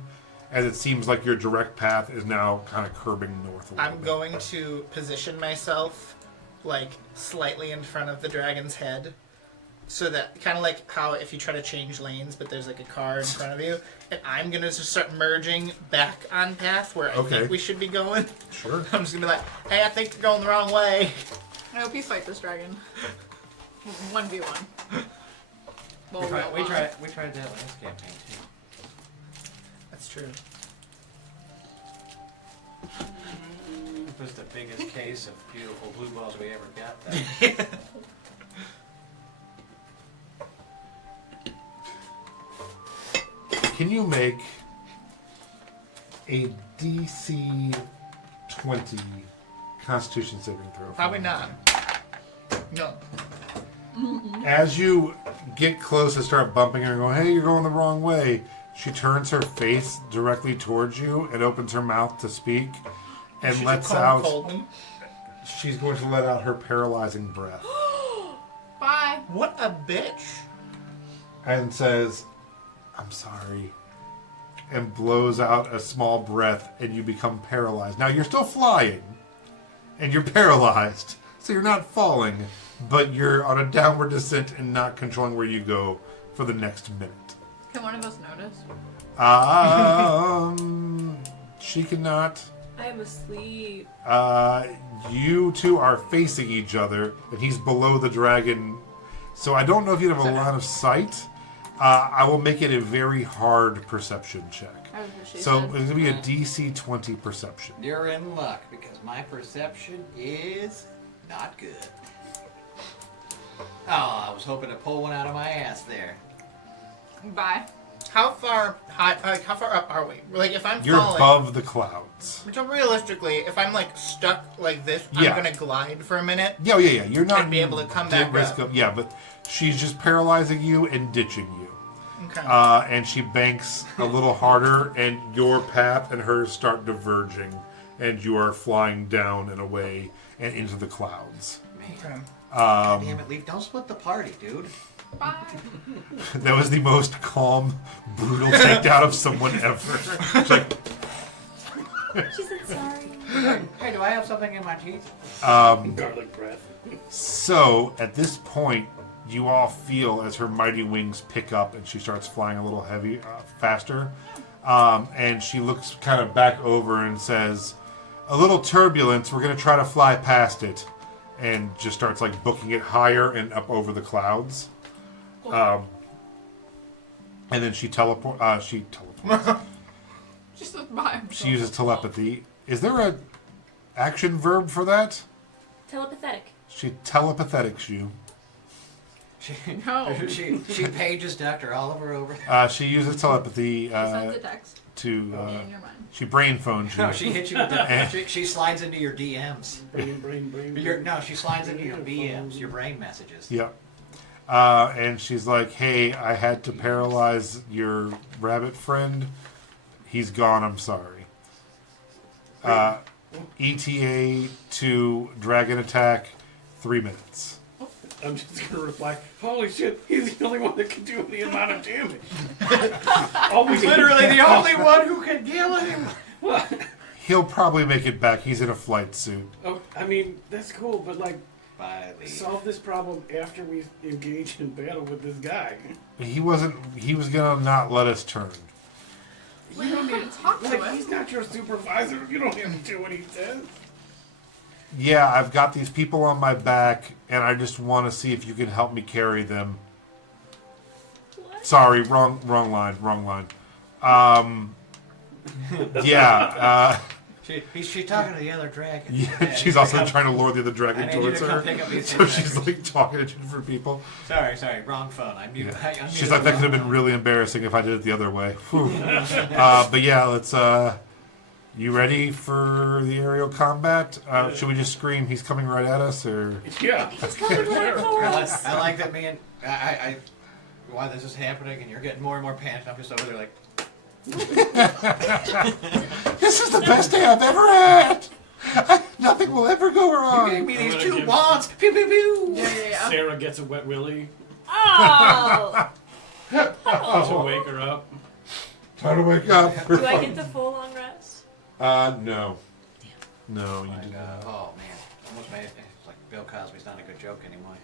as it seems like your direct path is now kind of curbing north a little I'm bit. going to position myself slightly in front of the dragon's head, so that kind of like how if you try to change lanes, but there's a car in front of you, and I'm gonna just start merging back on path where I think we should be going. Sure. I'm just gonna be like, hey, I think you're going the wrong way. I hope you fight this dragon. 1v1. Well, We tried that last campaign too. That's true. It was the biggest case of beautiful blue balls we ever got. That. Can you make a DC 20 Constitution saving throw? Probably not. No. As you get close and start bumping her and go, hey, you're going the wrong way, she turns her face directly towards you and opens her mouth to speak and She's lets a cone out. Coleman. She's going to let out her paralyzing breath Bye. What a bitch. and says, I'm sorry, and blows out a small breath, and you become paralyzed. Now, you're still flying, and you're paralyzed, so you're not falling, but you're on a downward descent and not controlling where you go for the next minute. Can one of us notice? She cannot. I am asleep. You two are facing each other, and he's below the dragon, so I don't know if you have a line of sight. I will make it a very hard perception check. That was what she So said. it's going to be a DC 20 perception. You're in luck because my perception is not good. Oh, I was hoping to pull one out of my ass there. Bye. How far up are we? If I'm You're falling, above the clouds. so realistically, if I'm stuck like this, Yeah. I'm gonna glide for a minute. Yeah. You're not And be able to come at back risk up. of. Yeah, but she's just paralyzing you and ditching you. Okay. And she banks a little harder, and your path and hers start diverging, and you are flying down and away and into the clouds. Okay. God damn it, Leaf. Don't split the party, dude. Bye. That was the most calm, brutal takedown of someone ever. It's like, She said sorry. Hey, do I have something in my teeth? Garlic breath. so, at this point, you all feel as her mighty wings pick up and she starts flying a little faster. And she looks kind of back over and says, a little turbulence, we're going to try to fly past it. And just starts booking it higher and up over the clouds. And then she teleports. Just look by himself. She uses telepathy. Is there a action verb for that? Telepathetic. She telepathetics you. No. She pages Dr. Oliver over. She uses telepathy She sends a text to. in your mind. She brain phones you. No, she hits you with the. she slides into your DMs. Brain. No, she slides into your BMs, your brain messages. Yep. And she's like, "Hey, I had to paralyze your rabbit friend. He's gone. I'm sorry." ETA to dragon attack, 3 minutes. I'm just gonna reply, holy shit, he's the only one that can do any amount of damage. Always Literally the only one who can kill him. He'll probably make it back. He's in a flight suit. Oh, I mean, that's cool, but Bye, Leaf. solve this problem after we engage in battle with this guy. He wasn't. He was gonna not let us turn. You don't need to talk to like, him. he's not your supervisor. You don't have to do what he says. Yeah, I've got these people on my back, and I just want to see if you can help me carry them. What? Sorry, wrong line. Yeah, She's talking to the other dragon. yeah. She's also trying to lure the other I dragon need you towards to come her. pick up these So things. she's like talking to two different people. Sorry, wrong phone. I Yeah. muted She's like, that could have been really embarrassing if I did it the other way. Whew. But yeah, let's. You ready for the aerial combat? Should we just scream, he's coming right at us, or? Yeah. Coming right for us. I like that, me and I why this is happening, and you're getting more and more panicked. I'm just over there like, This is the best day I've ever had! Nothing will ever go you gave wrong! me these I'm two gonna give- wands. Pew pew pew. Yeah. Sarah gets a wet willy Oh! to wake her up. Time to wake up. Do I get the full long rest? No. No, you do Like, not. oh man, almost made it. It's like Bill Cosby's not a good joke anymore.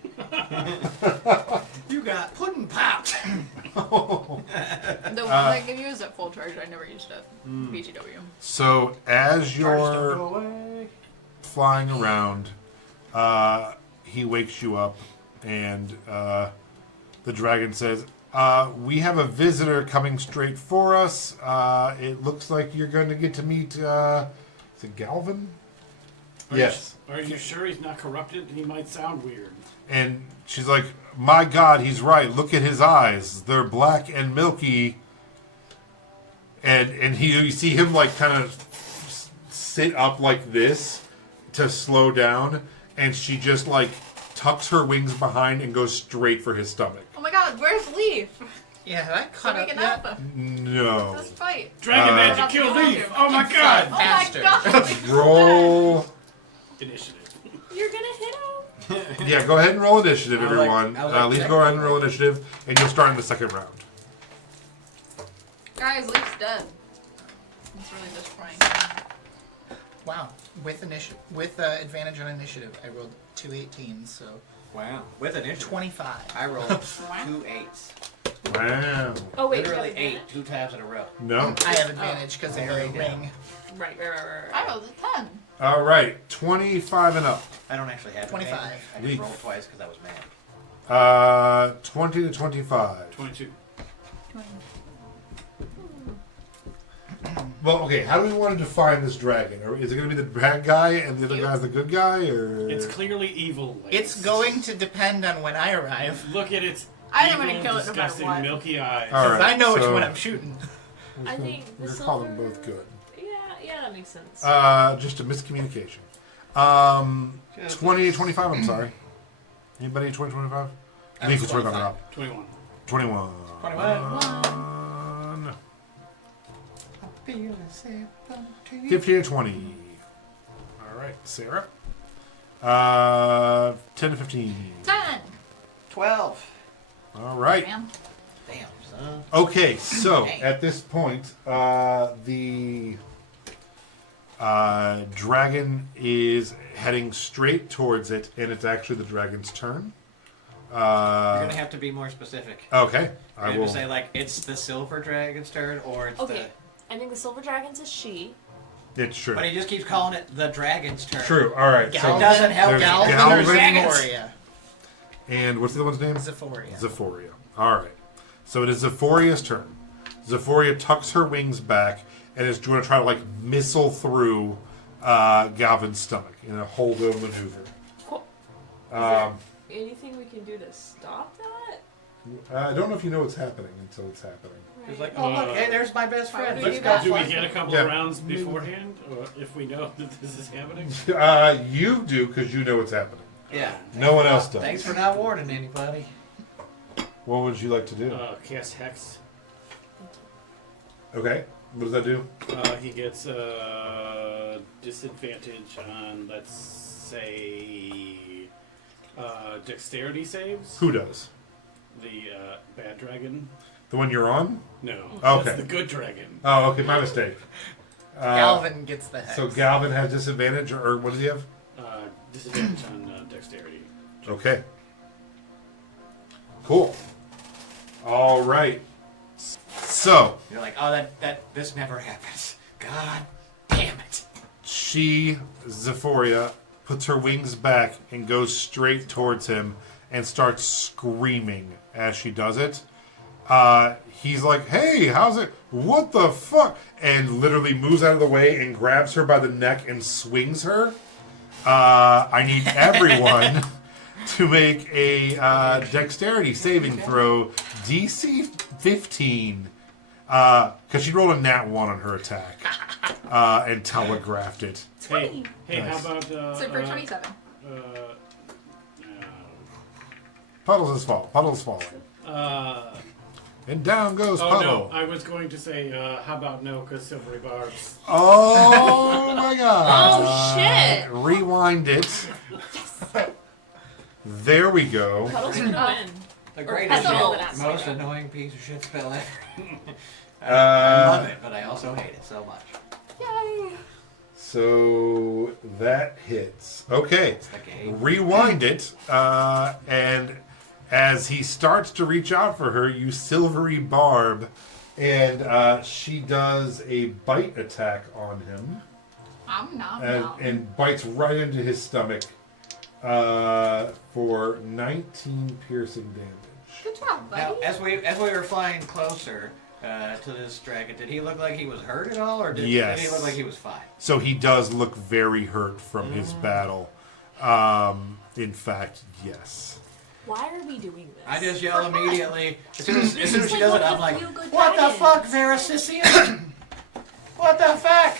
You got pudding popped. The one I give you is at full charge. I never used it. BTW. So, as Charges don't you're go away. flying around, he wakes you up, and the dragon says, we have a visitor coming straight for us. It looks like you're going to get to meet, is it Galvin? Yes. Are you sure he's not corrupted? He might sound weird. And she's like, my God, he's right. Look at his eyes. They're black and milky. And you see him like kind of sit up like this to slow down. And she just like tucks her wings behind and goes straight for his stomach. Oh my God, where's Leaf? Yeah, have I So caught we up can yet? help him. No. Let's fight. Dragon magic Not killed the Leaf. volume. Oh my god. Oh my Faster. God. Roll. Initiative. You're gonna hit him? Yeah, go ahead and roll initiative, I like- everyone. I like Leaf, that. go ahead and roll initiative. And you'll start in the second round. Guys, Leaf's dead. It's really disappointing. Wow. With advantage on initiative, I rolled 2 18s, so Wow, with an inch. 25. I rolled 2 8s. Wow. Oh, wait. Literally you have 8, 2 times in a row. No. I have advantage because of Very the down. ring. Right. I rolled a 10. All right. 25 and up. I don't actually have 25. advantage. I just Leaf. rolled twice because I was mad. 20 to 25. 22. 20. Well, okay. How do we want to define this dragon? Or is it going to be the bad guy and the other guy's the good guy, or It's clearly evil. Like, It's going to depend on when I arrive. Look at its I'm gonna evil, kill it no matter disgusting, what. milky eyes. All Because right, I know which so- one I'm shooting. I think the we're calling them silver- both good. Yeah, that makes sense. Just a miscommunication. 20 to 25. I'm sorry. Anybody 20 to 25? I Leaf was is right on 25. up. 21. 21. 21. 15 to 20. All right, Sarah. 10 to 15. 10. 12. All right. Man. Damn, son. Okay, so Dang. at this point, the dragon is heading straight towards it, and it's actually the dragon's turn. You're going to have to be more specific. Okay, You're I going will. to say, like, it's the silver dragon's turn, or it's Okay. I think the silver dragon's a she. It's true. But he just keeps calling it the dragon's turn. True. All right. Galvin, It doesn't help there's Galvin, Galvin. or Dragons. Zephoria. And what's the other one's name? Zephoria. Zephoria. All right. So it is Zephoria's turn. Zephoria tucks her wings back and is going to try to like missile through Galvin's stomach in a hold-o maneuver. Cool. Um, Anything we can do to stop that? I don't know if you know what's happening until it's happening. He's like, oh, look, hey, there's my best friend. Let's Let's go. go. Do we fly. get a couple Yeah. of rounds beforehand, or if we know that this is happening? You do because you know what's happening. Yeah. No one else does. Thanks for not warning anybody. What would you like to do? Cast Hex. Okay. What does that do? He gets disadvantage on, let's say, dexterity saves. Who does? The bad dragon. The one you're on? No. Okay. That's the good dragon. Oh, okay. My mistake. Galvin gets the hex. So Galvin has disadvantage, or what does he have? Disadvantage on dexterity. Okay. Cool. All right. So You're like, oh, this never happens. God damn it. she, Zephoria, puts her wings back and goes straight towards him and starts screaming as she does it. He's like, hey, how's it? What the fuck? And literally moves out of the way and grabs her by the neck and swings her. I need everyone to make a dexterity saving throw, DC 15. Because she rolled a nat 1 on her attack and telegraphed it. Hey, Nice. how about So for 27. Puddles is falling. And down goes Oh Puddle. no, I was going to say, how about no, because silvery barbs. Oh my god. Oh, shit. Rewind it. There we go. Puddle's gonna win. The greatest, Petals. most annoying piece of shit spell ever. I love it, but I also hate it so much. Yay! So that hits. Okay. It's the game. Rewind it. And as he starts to reach out for her, you silvery barb. And she does a bite attack on him. And bites right into his stomach for 19 piercing damage. Good job, buddy. Now, as we were flying closer to this dragon, did he look like he was hurt at all, or did he look like he was fine? So he does look very hurt from his battle. In fact, yes. Why are we doing this? I just yell immediately. As soon as she like does one it, of I'm the like, few good what the dragons." fuck, Veracisium? What the fuck?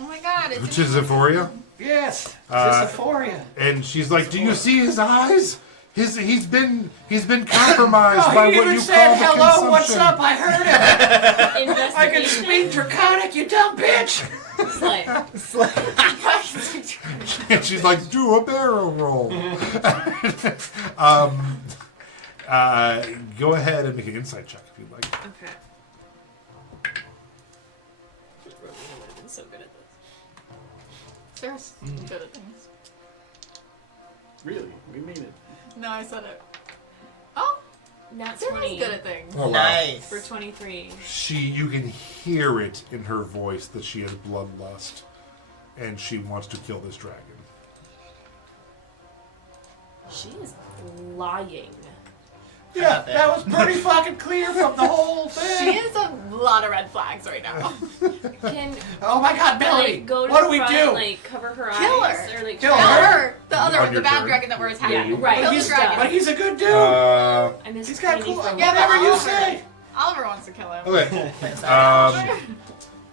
Oh my god, it's Which is Zephoria? Yes, Uh, Zephoria. And she's like, "Do you see his eyes? He's been compromised No, by he what even you said, call the hello, what's consumption." up? I heard him. I can Investigation? speak Draconic, you dumb bitch. Slay. And she's like, "Do a barrel roll." Go ahead and make an insight check if you'd like. Okay. Roman would have been so good at this. Sarah's good at things. Really? We mean it. No, I said it. Oh, Nat Sarah's 20 good at things. Oh, wow. Nice. for 23. You can hear it in her voice that she has bloodlust, and she wants to kill this dragon. She is lying. Yeah, that was pretty fucking clear from the whole thing. She has a lot of red flags right now. Can Oh my god, Melody! like go to What the do we front, do? like cover her Kill eyes her. or like Kill try- her. The other On one, the your bad turn. dragon that we're attacking. Yeah, right. Kill the He's dragon. But he's a good dude. I miss He's got Queenie cool. from Whatever you Oliver. say. Oliver wants to kill him. Okay.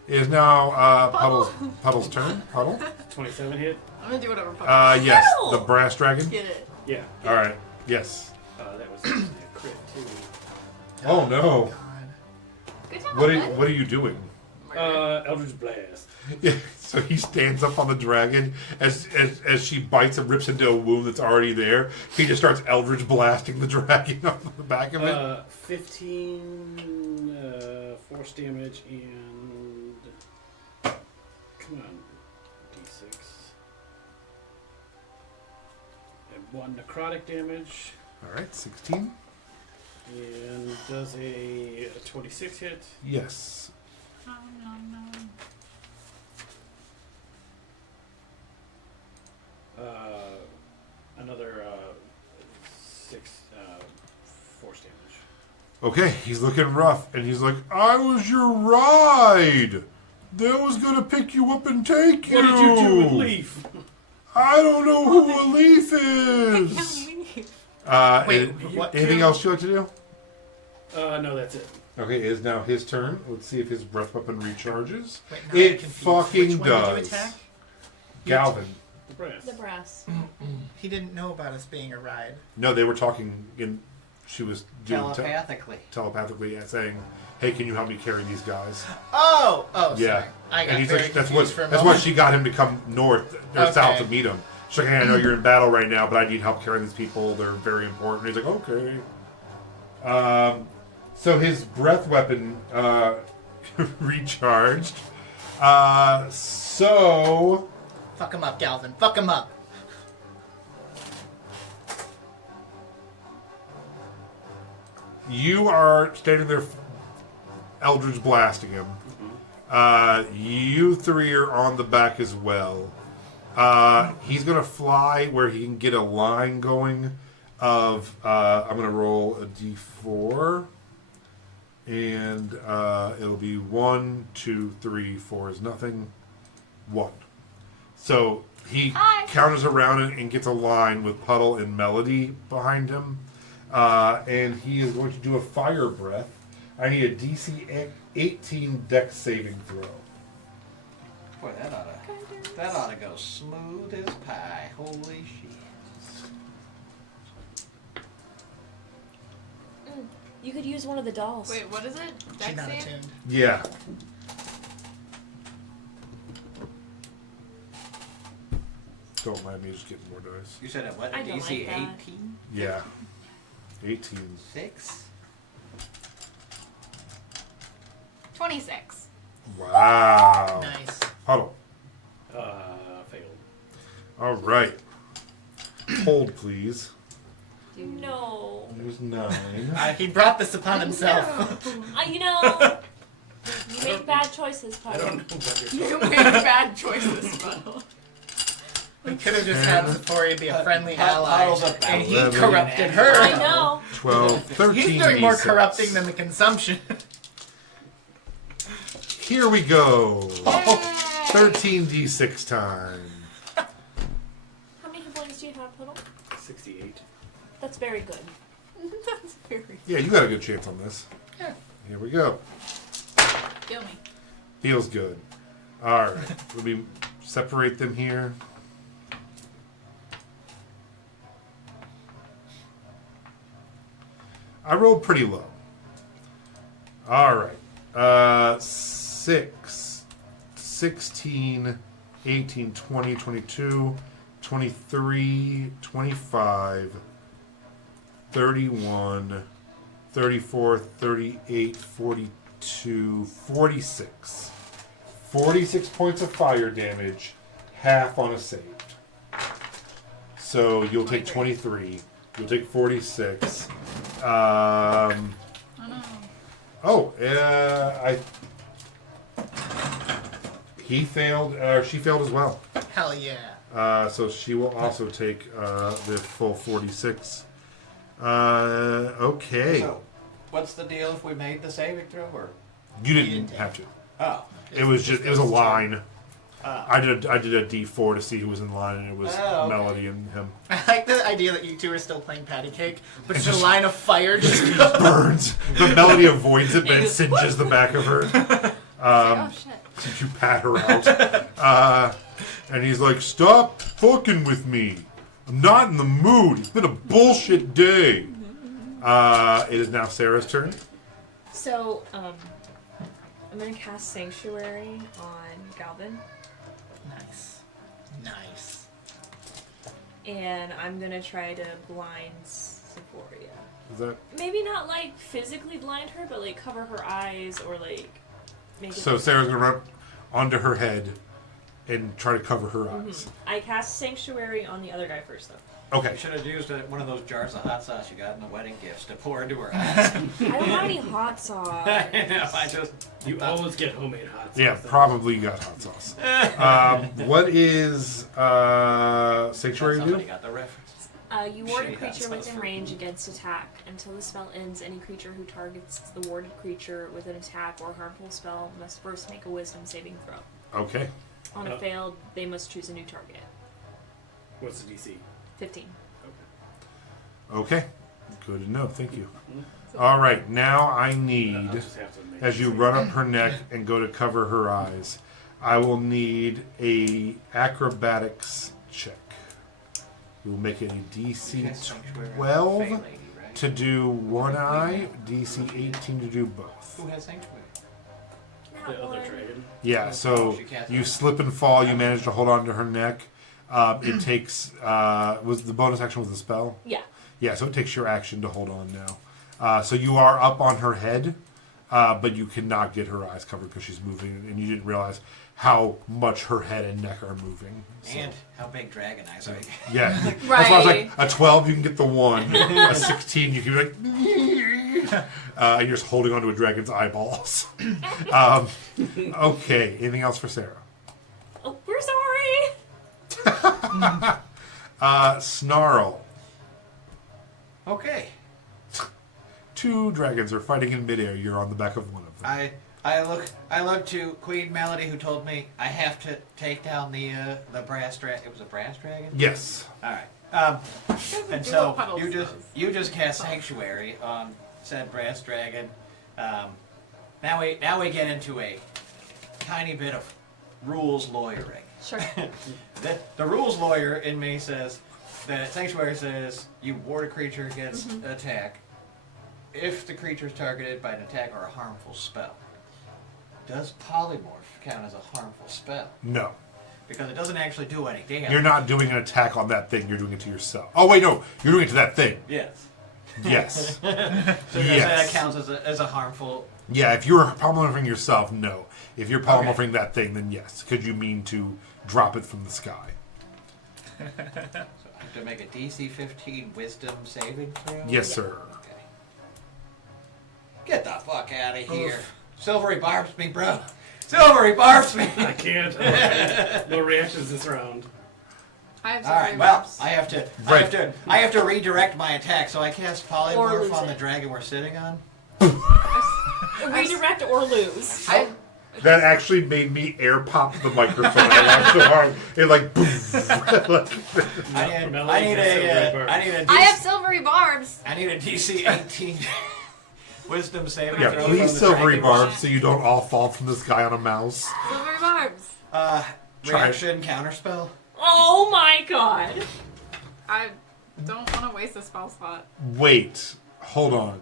It is now Puddle's turn. Puddle. 27 hit? I'm gonna do whatever. Puddle. Yes, Puddle! the brass dragon. Get it. Yeah. All right. Yes. That was a crit too. Oh no. Good job, What bud. are you doing? Eldritch Blast. Yeah, so he stands up on the dragon as she bites and rips into a wound that's already there. He just starts eldritch blasting the dragon off the back of it. 15 force damage and... Come on, D6. And 1 necrotic damage. All right, 16. And does a 26 hit. Yes. No, no, no. Another 6 force damage. Okay, he's looking rough, and he's like, "I was your ride. That was gonna pick you up and take you. What did you do with Leaf? I don't know who a leaf is." Wait, what? Anything else you'd like to do? No, that's it. Okay, it is now his turn. Let's see if his breath weapon recharges. Wait, now I'm It confused. fucking Which one did you does. attack? Galvin. The brass. The brass. He didn't know about us being a ride. No, they were talking in. She was doing Telepathically. telepathically saying, "Hey, can you help me carry these guys?" Oh, Yeah, sorry. I got and he's very like, "That's confused for a that's what moment. she got him to come north or Okay. south to meet him." She's like, "Hey, I know you're in battle right now, but I need help carrying these people. They're very important." He's like, "Okay." So his breath weapon recharged. So Fuck him up, Galvin. Fuck him up. you are standing there Eldritch blasting him. You three are on the back as well. He's going to fly where he can get a line going of... I'm going to roll a d4. And it'll be 1, 2, 3, 4 is nothing. 1. So he counters around it and gets a line with Puddle and Melody behind him. And he is going to do a fire breath. I need a DC 18 dex saving throw. Boy, that ought to go smooth as pie. Holy shit. You could use one of the dolls. Wait, what is it? She's Dex not save? attuned. Yeah. Don't mind me just getting more dice. You said what? I don't DC like that. 18? Yeah. 18. 6? 26. Wow. Nice. Puddle. Failed. All right. Hold, please. No. There's 9. He brought this upon himself. You know, you make bad choices, I Puddle. don't know what you're You made bad choices, Puddle. We could have just had Sephoria be a friendly Puddle's ally, a and he 11. corrupted her. I know. 12, 13. He's doing more D6. corrupting than the consumption. Here we go. 13 d6 time. How many hit points do you have, Puddle? 68. That's very good. That's very... Yeah, you got a good chance on this. Yeah. Here we go. Kill me. Feels good. All right. Let me separate them here. I rolled pretty low. All right. 6, 16, 18, 20, 22, 23, 25, 31, 34, 38, 42, 46. 46 points of fire damage, half on a save. So you'll take 23. You'll take 46. He failed. She failed as well. Hell yeah. So she will also take the full 46. Okay. So, what's the deal if we made the saving throw? Or You didn't have to. oh, It was a line. I did a D4 to see who was in line, and it was Oh, okay. Melody and him. I like the idea that you two are still playing patty cake, but just a line of fire just goes. Burns. But Melody avoids it, but it cinches the back of her. Oh shit. You pat her out. And he's like, "Stop fucking with me. I'm not in the mood. It's been a bullshit day." It is now Sarah's turn. So, I'm gonna cast Sanctuary on Galvin, Nice. and I'm gonna try to blind Sephoria. Is that Maybe not like physically blind her, but like cover her eyes or like make it. so? Sarah's gonna run onto her head and try to cover her eyes. I cast Sanctuary on the other guy first, though. Okay. you should have used one of those jars of hot sauce you got in the wedding gifts to pour into her eyes. I don't have any hot sauce. I know, I just... You always get homemade hot sauce. Yeah, probably got hot sauce. What is Sanctuary Somebody do? got the reference. You ward a Shitty hot creature sauce within for range food. against attack. Until the spell ends, any creature who targets the warded creature with an attack or harmful spell must first make a wisdom saving throw. Okay. On a failed, they must choose a new target. What's the DC? 15. Okay. Good to know. Thank you. All right. Now I I'll need, just have to make as you run up her neck and go to cover her eyes, I will need a acrobatics check. We'll make it a DC 12 Fey lady, right? to do one eye, DC 18 to do both. Who has sanctuary? the That other one. dragon. Yeah, so She can't- you slip and fall. You manage to hold on to her neck. It takes was the bonus action was the spell. Yeah. Yeah, so it takes your action to hold on now. So you are up on her head. but you cannot get her eyes covered because she's moving, and you didn't realize how much her head and neck are moving. So, And how big dragon eyes are. yeah, that's why I was like, Right. a 12 you can get the one, a 16 you can be like, you're just holding onto a dragon's eyeballs. Okay, anything else for Sarah? Oh, we're sorry. Snarl. Okay. Two dragons are fighting in midair. You're on the back of one of them. I look to Queen Melody, who told me I have to take down the brass dragon. It was a brass dragon. Yes. All right. And do so what Puddles does. you just cast Sanctuary on said brass dragon. Now we get into a tiny bit of rules lawyering. Sure. The rules lawyer in me says that Sanctuary says you ward a creature against attack if the creature is targeted by an attack or a harmful spell. Does polymorph count as a harmful spell? No. Because it doesn't actually do any damage. You're not doing an attack on that thing. You're doing it to yourself. Oh, wait, no. You're doing it to that thing. Yes. Yes. So does Yes. that counts as a harmful... Yeah, if you're polymorphing yourself, no. If you're polymorphing Okay. that thing, then yes. Because you mean to drop it from the sky. So I have to make a DC 15 wisdom saving throw? Yes, sir. Okay. Get the fuck out of here. Silvery barbs me, bro. Silvery barbs me. I can't. No reactions this round. I have All right. some Well, reverse. I have to redirect my attack. So I cast Or polymorph lose on the it. dragon we're sitting on. Redirect or lose. That actually made me air pop the microphone. I laughed so hard. It like boom. I need a I have silvery barbs. I need a DC 18 wisdom saving Yeah, throw. please from the silvery dragon. barbs so you don't all fall from the sky on a mouse. Silvery barbs. Try it. Reaction counterspell. Oh my god. I don't want to waste a spell slot. Wait, hold on.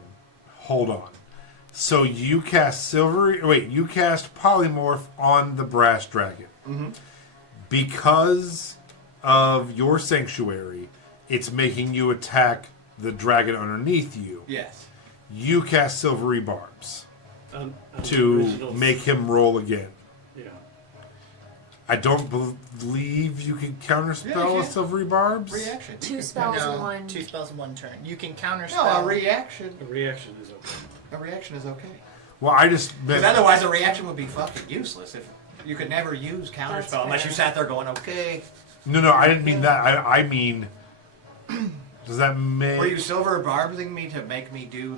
So you cast you cast polymorph on the brass dragon. Mm-hmm. Because of your sanctuary, it's making you attack the dragon underneath you. Yes. You cast silvery barbs On to originals. make him roll again. Yeah. I don't believe you can counterspell Yeah, you with can. silvery barbs. Reaction. Two spells in No, one. 2 spells in 1 turn. You can counter No, spell. a reaction. A reaction is okay. A reaction is okay. Well, I just Because otherwise, a reaction would be fucking useless. If you could never use counterspell That's unless fair. you sat there going, okay. no, I didn't mean that. I mean, does that make Were you silver barbing me to make me do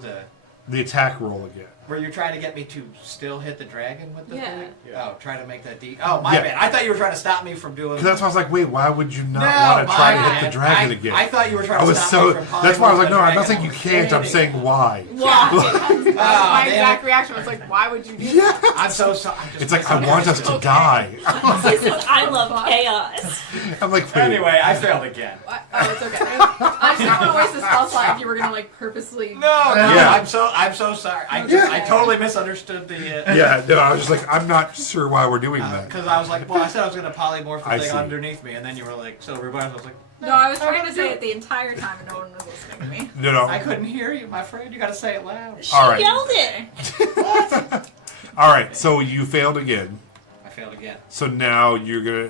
the attack roll again? Were you trying to get me to still hit the dragon with the Yeah. thing? Yeah. Oh, try to make that Oh, my Yeah. bad. I thought you were trying to stop me from doing. Because that's why I was like, wait, why would you not No, want to try to my hit the bad. dragon again? I thought you were trying I to was stop so. me from That's why I was like, polymorphing no, the I'm not dragon. saying you I was can't. I'm kidding. saying why. That's my damn exact it. reaction was like, why would you do that? I'm so sorry. It's like I want us to die. He says, I love chaos. I'm like, wait. Anyway, I failed again. Oh, it's okay. I just don't want to waste a spell slot if you were gonna like purposely. No, Yeah. I'm so sorry. I totally misunderstood the. Yeah, no, I was just like, I'm not sure why we're doing that. Because I was like, well, I said I was going to polymorph the I thing see. underneath me, and then you were like, silver barbs. I was like, No, I was trying to say it the entire time and no one was listening to me. No. I couldn't hear you, my friend. You got to say it loud. She All right. yelled it. All right, so you failed again. I failed again. So now you're gonna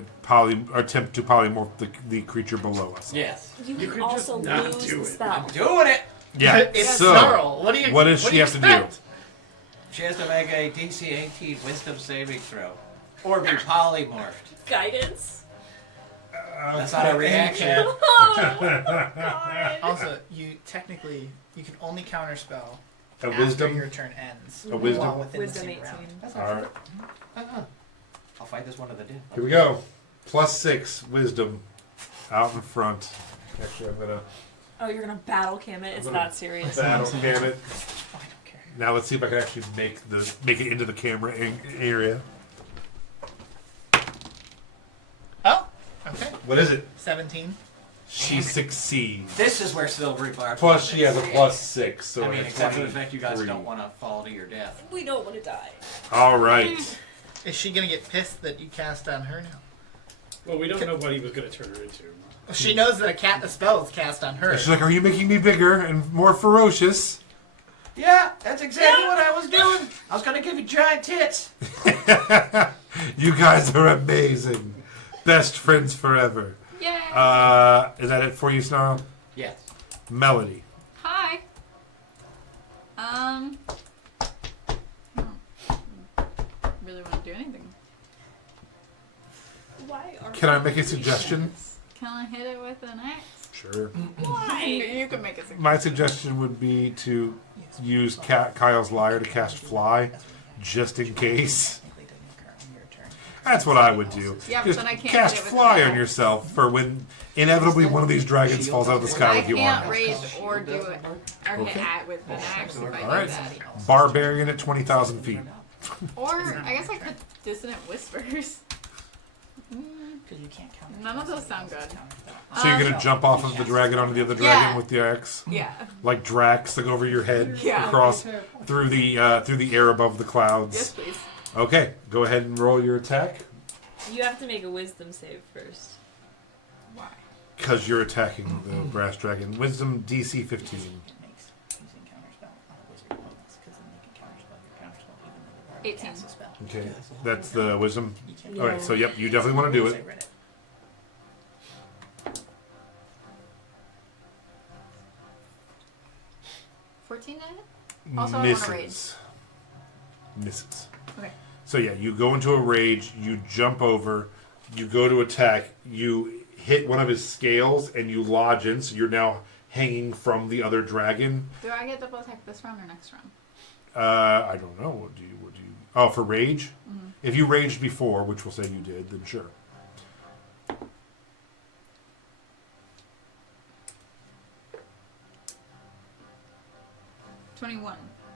attempt to polymorph the creature below us. Yes. You You can could just also not lose do the it. spell. Doing it. Yeah. It's So Snarl. What do you? what does she you have to do? expect? She has to make a DC 18 Wisdom saving throw, or be polymorphed. Guidance. That's not a reaction. Oh, God. Also, you technically you can only counter spell A after wisdom. your turn ends. A wisdom? While within Wisdom the 18. same round. That's All not right. true. I'll fight this one to the death. Here we go. +6 wisdom out in front. Actually, I'm gonna Oh, you're gonna battle cam it? It's I'm gonna that serious. battle cam it. I don't care. Now let's see if I can actually make it into the camera area. Oh, okay. What is it? 17. She succeeds. This is where silvery barbs. Plus, she has a +6, so I mean, it's except for the fact you guys 23. don't want to fall to your death. We don't want to die. All right. Is she gonna get pissed that you cast on her now? Well, we don't know what he was going to turn her into. She knows that a spell is cast on her. She's like, "Are you making me bigger and more ferocious?" Yeah, that's exactly what I was doing. I was gonna give you giant tits. You guys are amazing. Best friends forever. Yay! Is that it for you, Snarl? Yes. Melody. Hi. I don't really want to do anything. Why are Can I make a suggestion? Can I hit it with an axe? Sure. Why? You can make a suggestion. My suggestion would be to use Kyle's Lyre to cast Fly, just in case. That's what I would do. Yeah, but Just then I can't cast hit it with Fly an on yourself for when inevitably one of these dragons falls out of the sky I with you can't on it. rage or do it or hit Okay. at with an axe if I All right. do that. Barbarian at 20,000 feet. Or I guess I could dissonant whispers. None of those sound good. So you're gonna jump off of the dragon onto the other dragon Yeah. with the axe, Yeah. like Drax, like over your head, Yeah. across through the air above the clouds. Yes, please. Okay, go ahead and roll your attack, You have to make a wisdom save first. Why? because you're attacking the brass dragon. Wisdom DC 15. 18. Okay, that's the wisdom. No. All right, so yep, you definitely want to do it. $14 to hit? Also, I want to rage. Misses. Misses. Okay. So yeah, you go into a rage, you jump over, you go to attack, you hit one of his scales, and you lodge in, so you're now hanging from the other dragon. Do I get double attack this round or next round? I don't know. What do you? Oh, for rage? Mm-hmm. If you raged before, which we'll say you did, then sure. 21.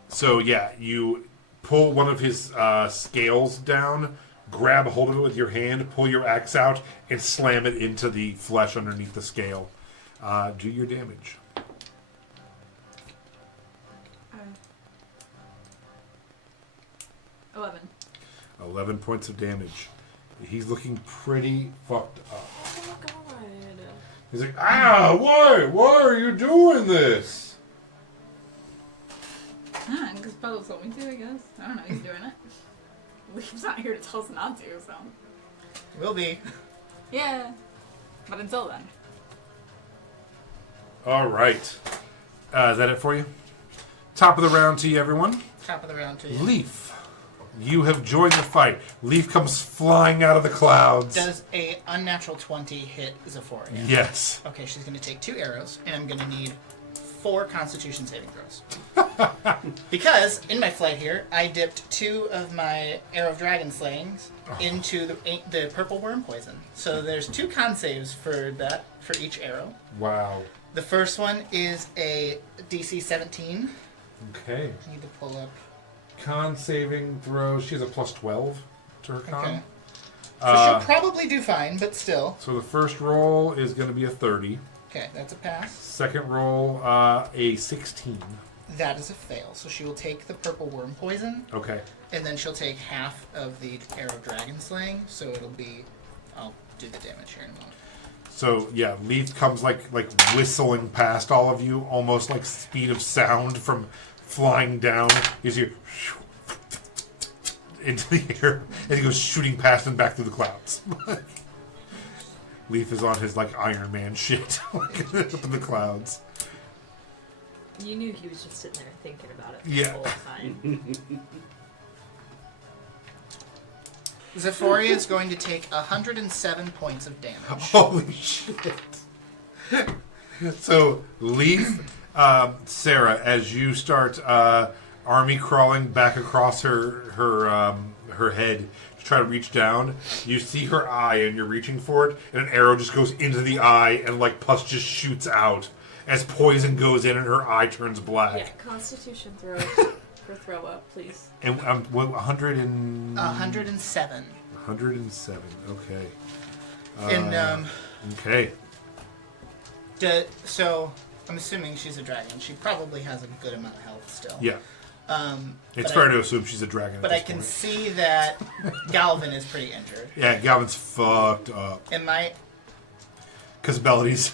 So yeah, you pull one of his scales down, grab hold of it with your hand, pull your axe out, and slam it into the flesh underneath the scale. Do your damage. 11. 11 points of damage. He's looking pretty fucked up. Oh god. He's like, why are you doing this? Because Bello told me to, I guess. I don't know, he's doing it. He's not here to tell us not to, so. Will be. Yeah. But until then. All right. Is that it for you? Top of the round to you, everyone. Top of the round to you. Leaf. You have joined the fight. Leaf comes flying out of the clouds. Does a unnatural 20 hit Zephoria? Yes. Okay, she's going to take 2 arrows, and I'm going to need 4 Constitution saving throws. Because in my flight here, I dipped 2 of my Arrow of Dragon slayings into the purple worm poison. So there's 2 con saves for that for each arrow. Wow. The first one is a DC 17. Okay. I need to pull up. Con saving throw. She has a plus 12 to her con. Okay. So she'll probably do fine, but still. So the first roll is going to be a 30. Okay, that's a pass. Second roll, a 16. That is a fail. So she will take the purple worm poison, Okay. and then she'll take half of the Arrow of Dragon slaying. So it'll be. I'll do the damage here in a moment. So yeah, Leaf comes like whistling past all of you, almost like speed of sound from flying down. You see into the air, and he goes shooting past and back through the clouds. Leaf is on his like Iron Man shit up in the clouds. You knew he was just sitting there thinking about it Yeah. the whole time. Zephoria is going to take 107 points of damage. Holy shit! So Leaf, Sarah, as you start army crawling back across her head to try to reach down, you see her eye and you're reaching for it, and an arrow just goes into the eye, and like pus just shoots out as poison goes in, and her eye turns black. Yeah, Constitution throw for throw up, please. And what 107? 107. Okay. And Okay. so I'm assuming she's a dragon. She probably has a good amount of health still. Yeah. It's But fair to assume she's a dragon. But at I this can point. see that Galvin is pretty injured. Yeah, Galvin's fucked up. Am I Because Melody's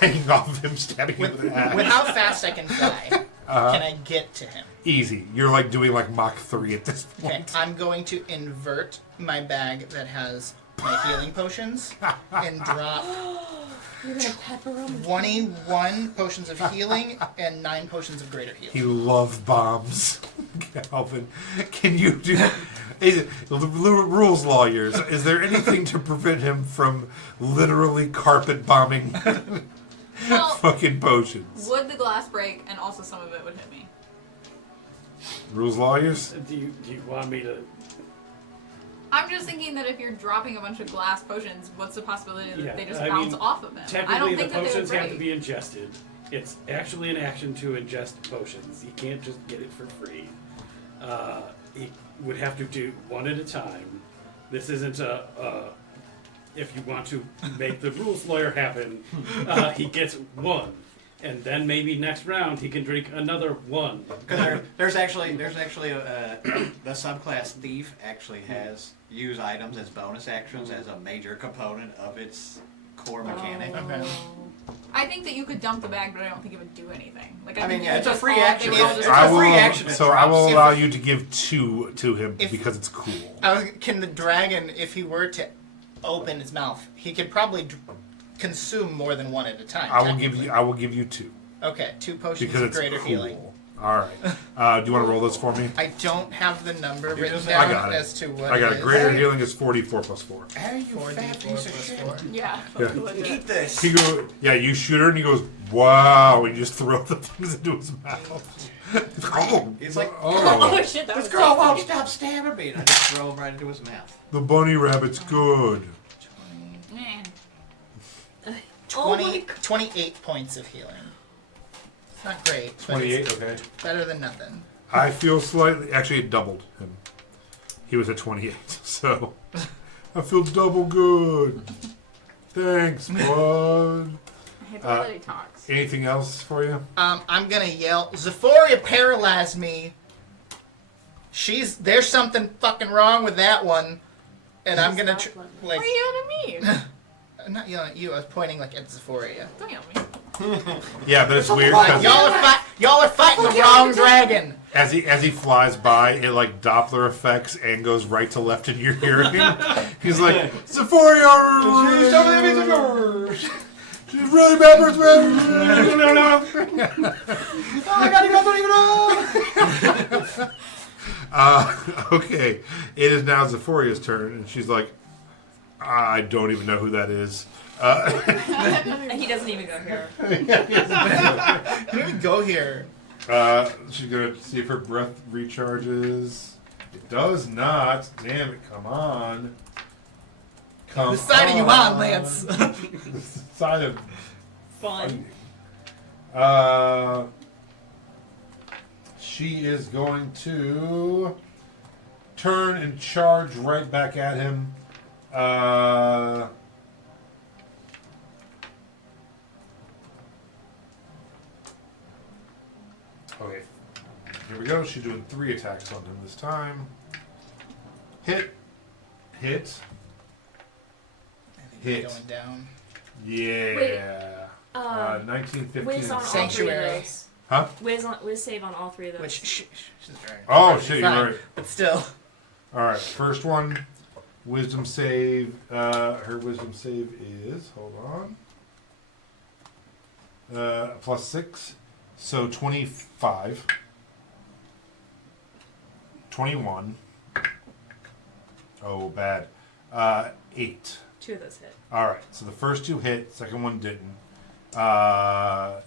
hanging off of him, stabbing him with an axe. with how fast I can fly? can I get to him? Easy. You're like doing like Mach 3 at this Okay, point. I'm going to invert my bag that has my healing potions and drop You're gonna pepper them. 21 potions of healing and 9 potions of greater healing. He loves bombs. Calvin, can you do... rules lawyers, is there anything to prevent him from literally carpet bombing Well, fucking potions? would the glass break, and also some of it would hit me. Rules lawyers? Do you want me to? I'm just thinking that if you're dropping a bunch of glass potions, what's the possibility that Yeah, they just I bounce mean, off of him? I Technically, don't the think that they would potions have to break. be ingested. It's actually an action to ingest potions. You can't just get it for free. He would have to do one at a time. This isn't if you want to make the rules lawyer happen, he gets one. And then maybe next round he can drink another one. There's actually the subclass thief actually has use items as bonus actions as a major component of its core mechanic. Okay. I think that you could dump the bag, but I don't think it would do anything. Like I mean, think yeah, you it's a would free just all- action. they would all It's just- a I will, free action to so I will drop. allow you to give 2 to him If- because it's cool. Can the dragon, if he were to open his mouth, he could probably consume more than one at a time. I will technically. give you 2 Okay, 2 potions because of it's greater cool. healing. All right. Do you want to roll this for me? I don't have the number written just- down I got it. as to what I got it it. is. Greater healing is 44 plus 4. Hey, you 4d4 fat piece of plus shit. 4. Yeah. Yeah. legit. Eat this. He go, yeah. You shoot her, and he goes, "Wow!" And you just throw the things into his mouth. Oh, He's like, Oh oh, shit, that was this girl won't tasty. stop stabbing me. And I just throw him right into his mouth. the bunny rabbit's good. Man. Oh 20, my God. 28 points of healing. It's not great. But 28. it's Okay. better than nothing. I feel slightly. Actually, it doubled him. He was at 28, so I feel double good. Thanks, bud. I hate the way that he talks. Anything else for you? I'm gonna yell, Zephoria paralyzed me. There's something fucking wrong with that one. And I'm gonna, Stop letting like, What are you yelling at me? I'm not yelling at you, I was pointing, like, at Zephoria. Don't yell at me. Yeah, but it's weird Like, because y'all are fighting the wrong dragon! as he flies by, it like Doppler effects and goes right to left in your hearing. He's like, Sephoria! She's really bad for I gotta go, don't even know. Okay, it is now Zephoria's turn, and she's like, I don't even know who that is. And he doesn't even go here. Let me go here. She's gonna see if her breath recharges. It does not. Damn it! Come on. Come The side of you on, Lance. The side of Fun. she is going to turn and charge right back at him. Okay, here we go. She's doing 3 attacks on him this time. Hit. Hit. I think Hit. he's going down. Yeah. Wait, 19, 15, Whiz on all 3 of Sanctuary. those. Huh? Whiz save on all 3 of those. Which, she's a dragon. Oh, She's shit, you're fine, right. But still. Alright, first one. Wisdom save. Her wisdom save is, hold on. Plus 6. So 25. 21. Oh, bad. 8. 2 of those hit. Alright, so the first 2 hit, second one didn't.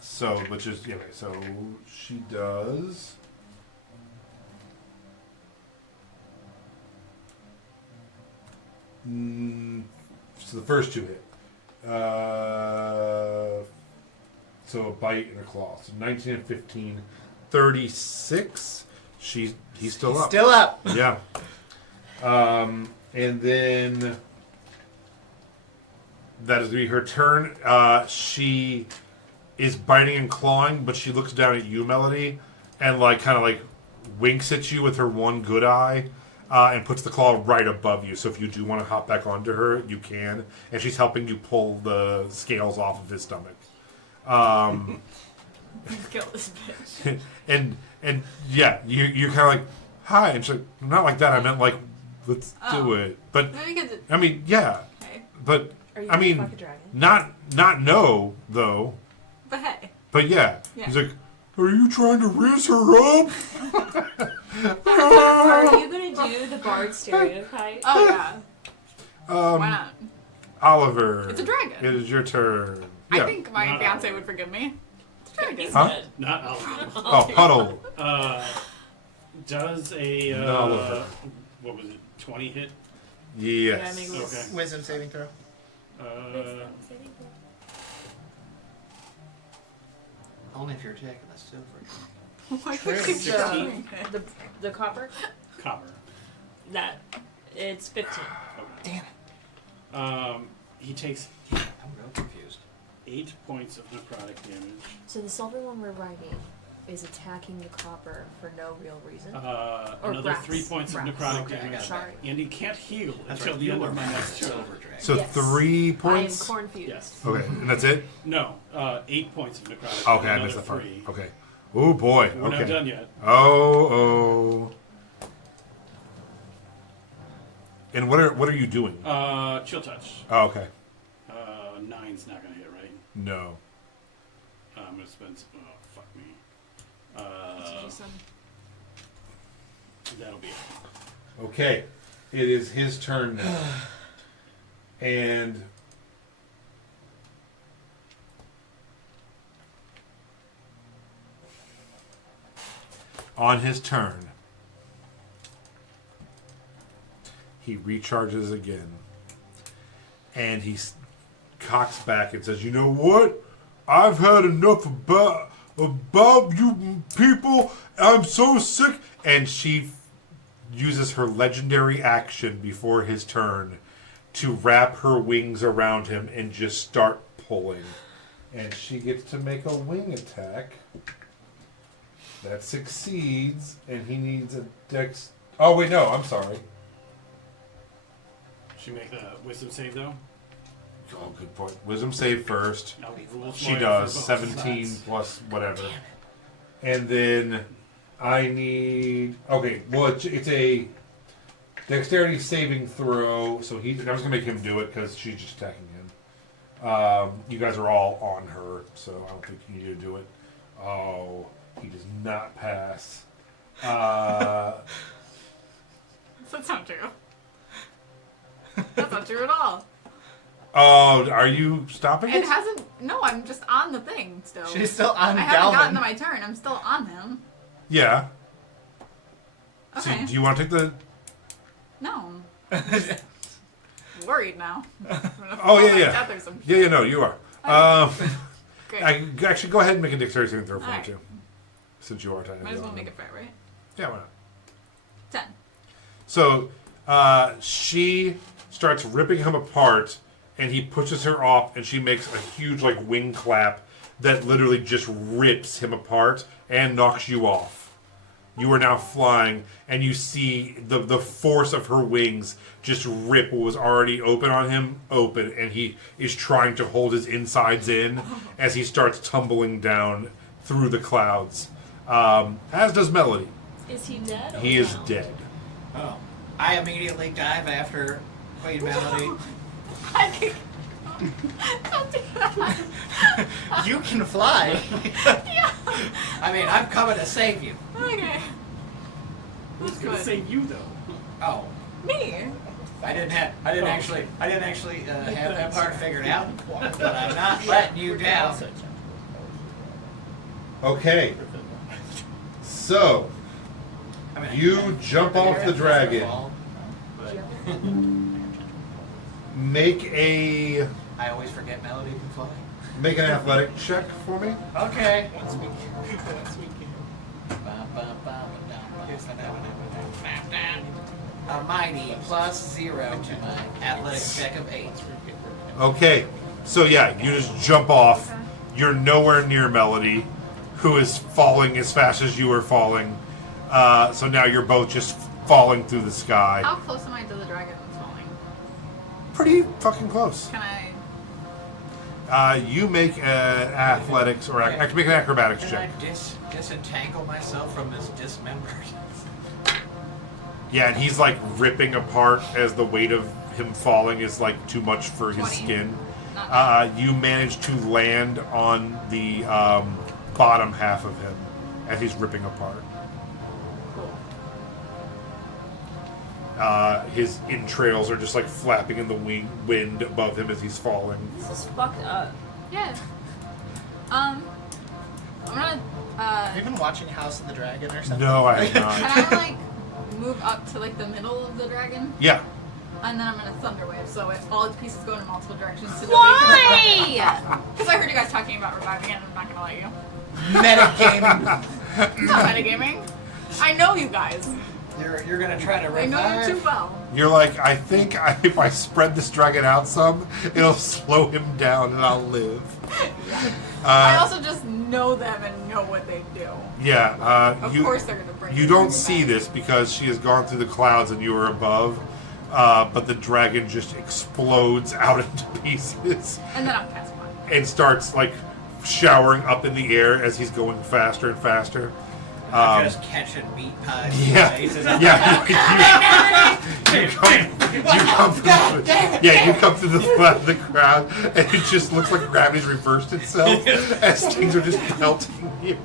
So, which is, yeah, okay, so she does. So the first 2 hit. So a bite and a claw. So 19 and 15. 36. He's still up. Still up. Yeah. And then that is going to be her turn. She is biting and clawing, but she looks down at you, Melody, and like kind of like winks at you with her one good eye, and puts the claw right above you. So if you do want to hop back onto her, you can. And she's helping you pull the scales off of his stomach. Kill this bitch. and yeah, you're kind of like, hi, and she's like, not like that. I meant like, let's do it. But Maybe because it. I mean, yeah, Okay. but Are you I gonna mean, fuck a dragon? not no though. But hey. But yeah, Yeah. he's like, are you trying to raise her up? Are you gonna do the bard stereotype? Oh yeah. Why not? Oliver, It's a dragon. It is your turn. Yeah. I think my Not fiance Oliver. would forgive me. It's a dragon. Huh? Dead. Not Oliver. Oh, Puddle. Does a No, Oliver. what was it? 20 hit. Yes. Yeah, I mean, Okay. Wisdom saving throw. Only if you're taking a silver. Why True. would you 16. The copper? Copper. That it's 15. Okay. Damn it. He takes I'm real confused. 8 points of necrotic damage. So the silver one we're riding is attacking the copper for no real reason. Another brass. 3 points Brass. of necrotic Okay, I got damage. it. Sorry. And he can't heal That's until right. the You end were of my my next turn. silver dragon. So Yes. 3 I am points. confused. Yes. Okay, and that's it. No, 8 points of necrotic. Okay, I another missed that part. 3. Okay. Oh boy. We're not Okay. done yet. Oh. And what are you doing? Chill touch. Oh, okay. 9's not gonna hit, right? No. I'm gonna spend. Oh, fuck me. That's what you said. That'll be it. Okay. It is his turn now. And on his turn, he recharges again. And he cocks back and says, "You know what? I've had enough about you people. I'm so sick." And she uses her legendary action before his turn to wrap her wings around him and just start pulling. And she gets to make a wing attack. That succeeds, and he needs a dex. Oh, wait, no, I'm sorry. She make the wisdom save though. Oh, good point. Wisdom save first. I'll be rules She lawyer does. for both 17 sides. plus whatever. And then I need. Okay, well, it's a dexterity saving throw. So I was going to make him do it because she's just attacking him. You guys are all on her, so I don't think you need to do it. Oh, he does not pass. That's not true. That's not true at all. Oh, are you stopping it? It hasn't. No, I'm just on the thing still. She's still on I haven't gotten to Galvin. my turn. I'm still on him. Yeah. Okay. So do you want to take the? No. Worried now. Oh yeah, Like yeah. death or some Yeah, shit. yeah. No, you are. Great. Actually, go ahead and make a dexterity saving throw for me Alright. too, since you are trying to. Might as do well it. make it fair, right? Yeah, why not? 10. So she starts ripping him apart, and he pushes her off, and she makes a huge like wing clap that literally just rips him apart and knocks you off. You are now flying, and you see the force of her wings just rip what was already open on him open, and he is trying to hold his insides in as he starts tumbling down through the clouds. As does Melody. Is he dead? Or He is no? dead. Oh. I immediately dive after Queen Melody. I think. Don't do that. You can fly. I mean, I'm coming to save you. Okay. Who's That's gonna good. save you though? Oh. Me. I didn't actually have that part figured out, but I'm not letting you down. Okay. So, I mean, you jump off the dragon. Make I always forget Melody can fly. an athletic check for me. Okay. A mighty +0 to my athletics check of 8. Okay. So yeah, you just jump off. You're nowhere near Melody, who is falling as fast as you are falling. So now you're both just falling through the sky. How close am I to the dragon that's falling? Pretty fucking close. Can I? You make an athletics or I can make an acrobatics Can check. I disentangle myself from this dismembered? Yeah, and he's like ripping apart as the weight of him falling is like too much for his 20. skin. Not You manage to land on the bottom half of him as he's ripping apart. cool. His entrails are just like flapping in the wind above him as he's falling. This is fucked up. Yeah. I'm gonna. Have you been watching House of the Dragon or something? No, I have not. Can I like move up to like the middle of the dragon, Yeah. and then I'm gonna thunder wave, so if all its pieces go in multiple directions. So Why? Because I heard you guys talking about reviving it, and I'm not gonna let you. Metagaming. It's not metagaming. I know you guys. You're gonna try to I know revive? you too well. You're like, I think if I spread this dragon out some, it'll slow him down and I'll live. I also just know them and know what they do. Yeah. Of course they're gonna bring. You the don't dragon see back. this because she has gone through the clouds and you are above, but the dragon just explodes out into pieces And then I'm casting one. and starts like showering up in the air as he's going faster and faster. Just catching meat pies. in Yeah, faces. yeah. You come through the crowd, and it just looks like gravity's reversed itself as things are just pelting you,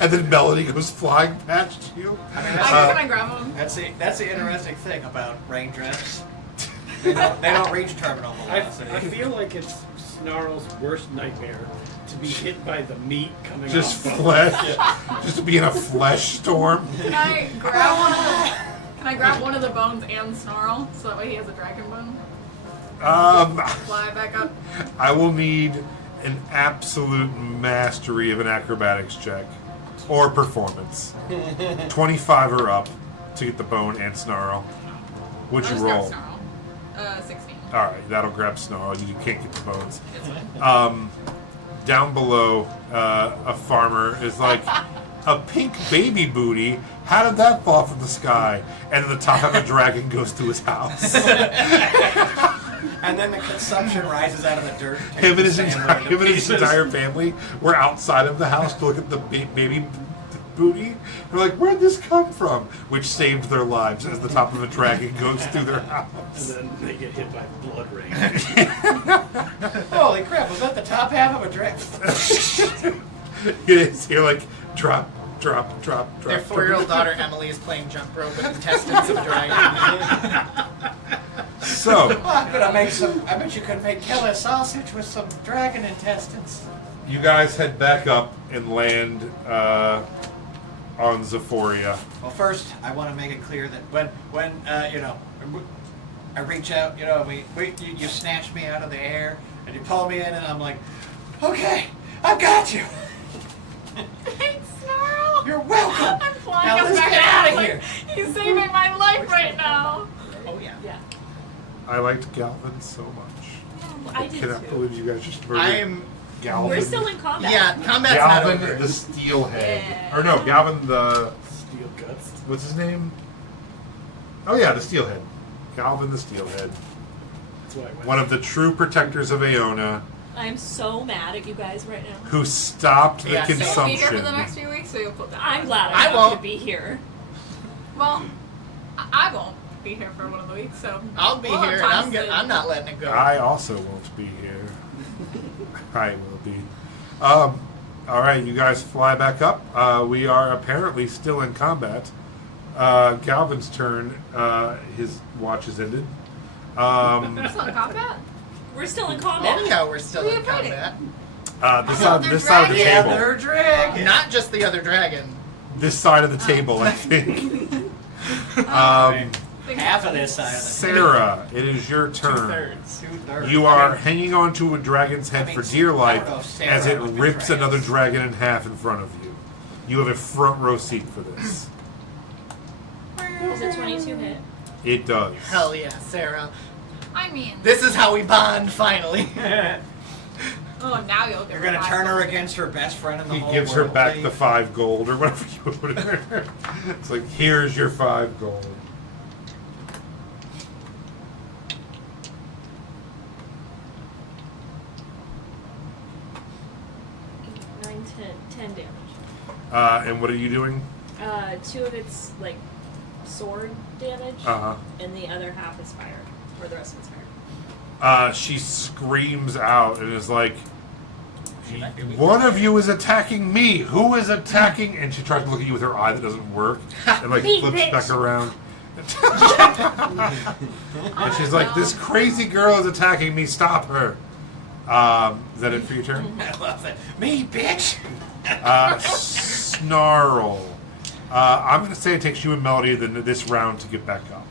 and then Melody goes flying past you. Can I grab them? That's the interesting thing about raindrops. They don't reach terminal I velocity. feel like it's Snarl's worst nightmare to be hit by the meat coming Just off. flesh, just to be in a flesh storm. Can I grab one of the? Can I grab one of the bones and snarl so that way he has a dragon bone? Fly back up. I will need an absolute mastery of an acrobatics check or performance. 25 or up to get the bone and snarl. What'd I'll you just roll? grab snarl. 16. All right, that'll grab snarl. You can't get the bones. It's fine. Down below, a farmer is like, a pink baby booty. How did that fall from the sky? And then the top of a dragon goes through his house. And then the consumption rises out of the dirt. and takes Him and the his family into pieces. entire family were outside of the house to look at the baby booty. They're like, where'd this come from? Which saved their lives as the top of a dragon goes through their house. And then they get hit by blood rain. Holy crap! Was that the top half of a dragon? It is. You're like, drop, drop, drop, drop. Their 4-year-old daughter Emily is playing jump rope with intestines of a dragon. So, I'm gonna make some. I bet you could make killer sausage with some dragon intestines. you guys head back up and land on Zephoria. Well, first, I want to make it clear that when I reach out, you snatch me out of the air and you pull me in, and I'm like, okay, I've got you. Thanks, Snarl. You're welcome. I'm flying Now us let's back get out outta like, here. he's saving my life right now. Oh yeah. Yeah. I liked Galvin so much. I did cannot too. believe you guys just murdered I'm. Galvin. We're still in combat. Yeah, combat's not Galvin over. the Steelhead. Yeah. Or no, Galvin the... Steel guts. What's his name? Oh yeah, the Steelhead. Galvin the Steelhead. That's why I went. One of the true protectors of Aona, I'm so mad at you guys right now. who stopped the Yeah, same. You'll be here for consumption. the next few weeks, so you'll put that. I'm on. glad I I won't. to be here. Well, I won't be here for one of the weeks, so I'll be we'll have here, and time to- I'm not letting it go. I also won't be here. I will be. All right, you guys fly back up. We are apparently still in combat. Galvin's turn. His watch is ended. We're still in combat. We're still in combat. Oh yeah, we're still Who are in you fighting? combat. This thought side, they're this side of the Yeah, table. they're dragon. Not just the other dragon. This side of the table, I think. Half of this side of the Sarah, it is your turn. 2/3. 2/3. You are hanging onto a dragon's head I mean, for dear I don't life know if Sarah as it would rips betray another us. dragon in half in front of you. You have a front row seat for this. Does a 22 hit? It does. Hell yeah, Sarah. I mean, This is how we bond finally. oh, now you'll get. You're gonna revived. turn her against her best friend in the He whole gives world. her back Lee. the 5 gold or whatever you put her. It's like, here's your 5 gold. 10 damage. And what are you doing? 2 of it's like sword damage, and the other half is fire, or the rest of it's fire. She screams out and is like, one of you is attacking me. Who is attacking? And she tries to look at you with her eye that doesn't work, and like Me, flips bitch. back around. And she's like, this crazy girl is attacking me. Stop her. Is that it for your turn? I love it. Me, bitch. Snarl. I'm going to say it takes you and Melody this round to get back up.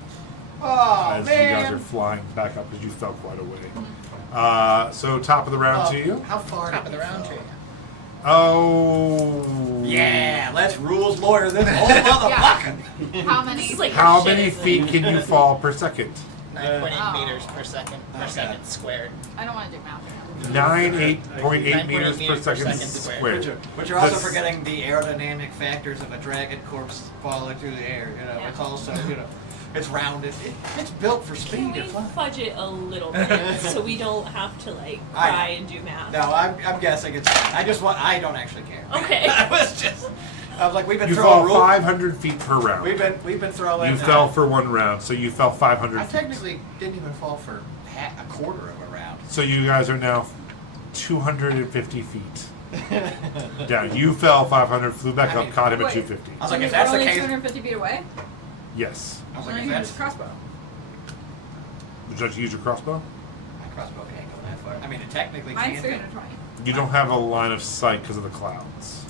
Oh, As man. you guys are flying back up because you fell quite a way. So top of the round to you. How far? Top of the round to you. Oh. Yeah, let's rules lawyer this whole motherfucker. How many? This is like How shit, many isn't feet it? can you fall per second? 9.8 Oh. meters per second Okay. squared. I don't want to do math. 8.8 meters per second squared. But you're also This- forgetting the aerodynamic factors of a dragon corpse falling through the air. You know, Yeah. it's also, it's rounded. It's built for Can speed. we It's fun. fudge it a little bit so we don't have to like I- try and do math? No, I'm guessing it's. I don't actually care. Okay. I was like, we've been You throwing fall rules. 500 feet per round. We've been throwing. You fell for one round, so you fell 500 I feet. technically didn't even fall for a quarter of a round. So you guys are now 250 feet down. You fell 500, flew back I up, mean, caught him at wait. 250. I was like, We're if that's the only case, 250 feet away. Yes. I was Then like, I if can that's use crossbow. Would you like to use your crossbow? my crossbow can't go that far. I mean, it technically Mine's can. 320. You don't have a line of sight because of the clouds.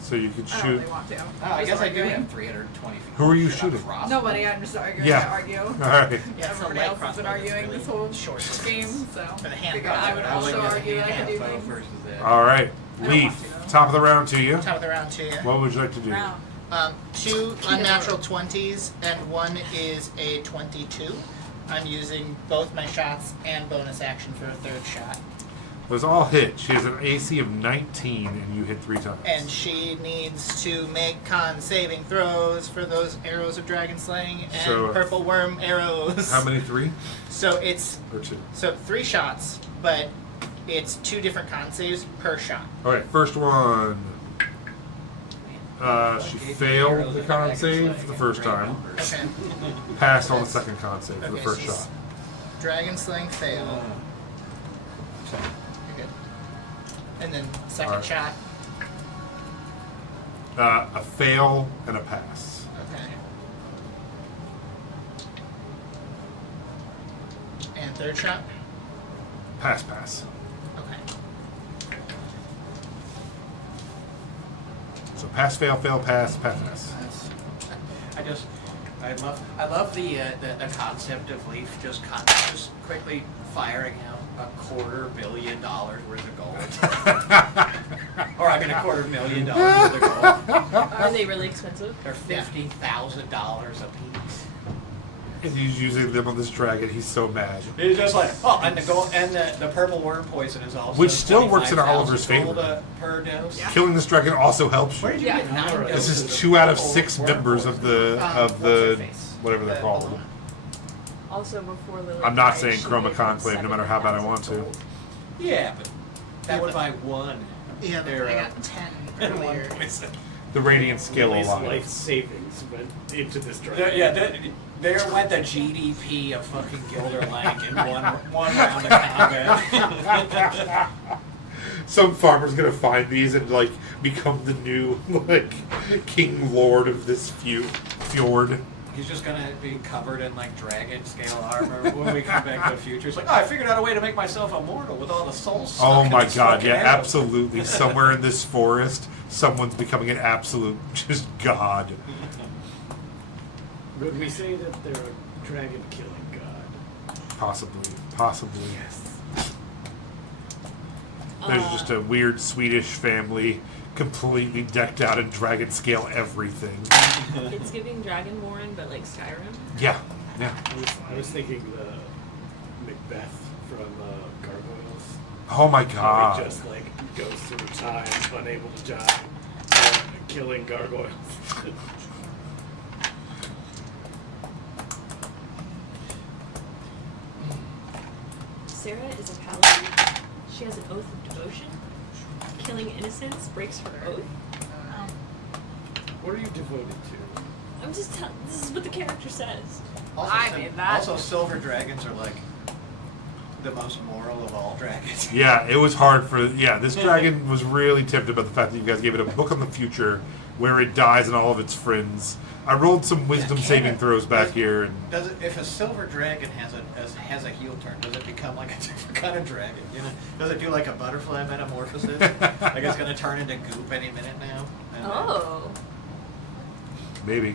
So you could I don't shoot. really want to. Oh, I Just guess I do arguing. have 320 feet. Who are you Should I shooting? cross? Nobody. I'm just arguing Yeah. to argue. All right. Yeah, it's a Everybody light else has been crossbow that's arguing really this whole short. game, so. For the hand. I would also argue I could do things. versus that. All right. don't Leaf. want to. Top of the round to you. Top of the round to you. What would you like to do? Round. 2 unnatural 20s and 1 is a 22. I'm using both my shots and bonus action for a third shot. Those all hit. She has an AC of 19, and you hit 3 times. And she needs to make con saving throws for those arrows of dragon slaying and So- purple worm arrows. How many? 3 So it's or 2? 3 shots, but it's 2 different con saves per shot. Okay, first one. She failed the con save for the first time. Okay. Passed on the second con save for the Okay, first she's- shot. Dragon slaying fail. You're good. And then second Alright. shot. A fail and a pass. Okay. And third shot. Pass, pass. Okay. So pass, fail, fail, pass, pass, pass. I love the concept of Leaf just quickly firing out $250 million worth of gold. Or I mean $250,000 worth of gold. Are they really expensive? They're $50,000 a piece. And he's using them on this dragon. He's so mad. It's just like, oh, and the gold and the purple worm poison is also Which still works in 25,000 Oliver's favor. gold, per dose. Yeah. Killing this dragon also helps Where you. did you Yeah. get 9 Alright. This doses is of 2 out of purple 6 worm members of poison? What's her face? whatever they're The called. old one. Also, before Lily I'm not died, saying she Chroma gave him Conclave, no matter how bad I want to. 7,000 gold. Yeah, but that would buy one. Yeah, Their, I got 10 one earlier. poison. The Radiant Scale Lily's life Alliance. savings went into this dragon. There went the GDP of fucking Gilderlank in one round of combat. Some farmer's gonna find these and like become the new like king lord of this fjord. He's just gonna be covered in like dragon scale armor when we come back to the future. It's like, oh, I figured out a way to make myself immortal with all the souls. Oh stuck in my this god, fucking yeah, arrow. absolutely. Somewhere in this forest, someone's becoming an absolute just god. Would we say that they're a dragon killing god? Possibly. Yes. There's just a weird Swedish family completely decked out in dragon scale everything. It's giving Dragonborn, but like Skyrim. Yeah, yeah. I was thinking the Macbeth from Gargoyles. Oh my How he god. just like goes through time, unable to die, killing gargoyles. Sarah is a paladin. She has an oath of devotion. killing innocents breaks her oath. What are you devoted to? I'm just this is what the character says. Also, I made that. Also, silver dragons are like the most moral of all dragons. Yeah, it was hard for. Yeah, this dragon was really tipped about the fact that you guys gave it a book on the future where it dies and all of its friends. I rolled some wisdom saving throws back here. And Does it? If a silver dragon has a heel turn, does it become like a different kind of dragon? You know, does it do like a butterfly metamorphosis? Like it's gonna turn into goop any minute now. And Oh. maybe.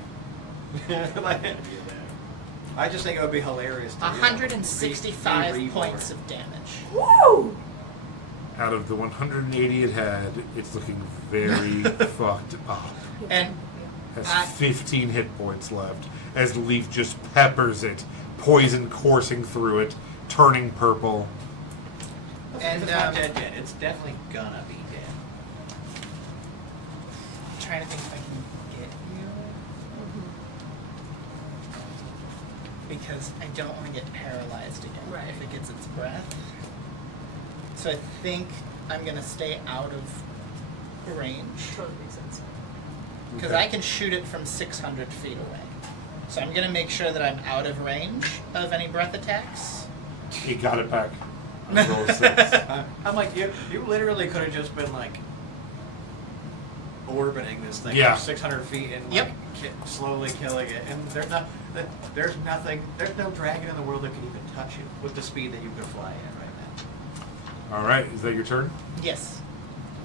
like, I just think it would be hilarious. To, 165 be points of damage. Woo! Out of the 180 it had, it's looking very fucked up. And Has 15 hit points left as Leaf just peppers it, poison coursing through it, turning purple. If it's not dead yet, it's definitely gonna be dead. I'm trying to think if I can get you. Because I don't want to get paralyzed again Right. if it gets its breath. So I think I'm going to stay out of range. Totally makes sense. Because Okay. I can shoot it from 600 feet away. So I'm going to make sure that I'm out of range of any breath attacks. He got it back. On a roll of 6. I'm like, you literally could have just been like orbiting this thing Yeah. for 600 feet and like, Yep. slowly killing it. And there's no dragon in the world that can even touch you with the speed that you could fly at right now. All right, is that your turn? Yes.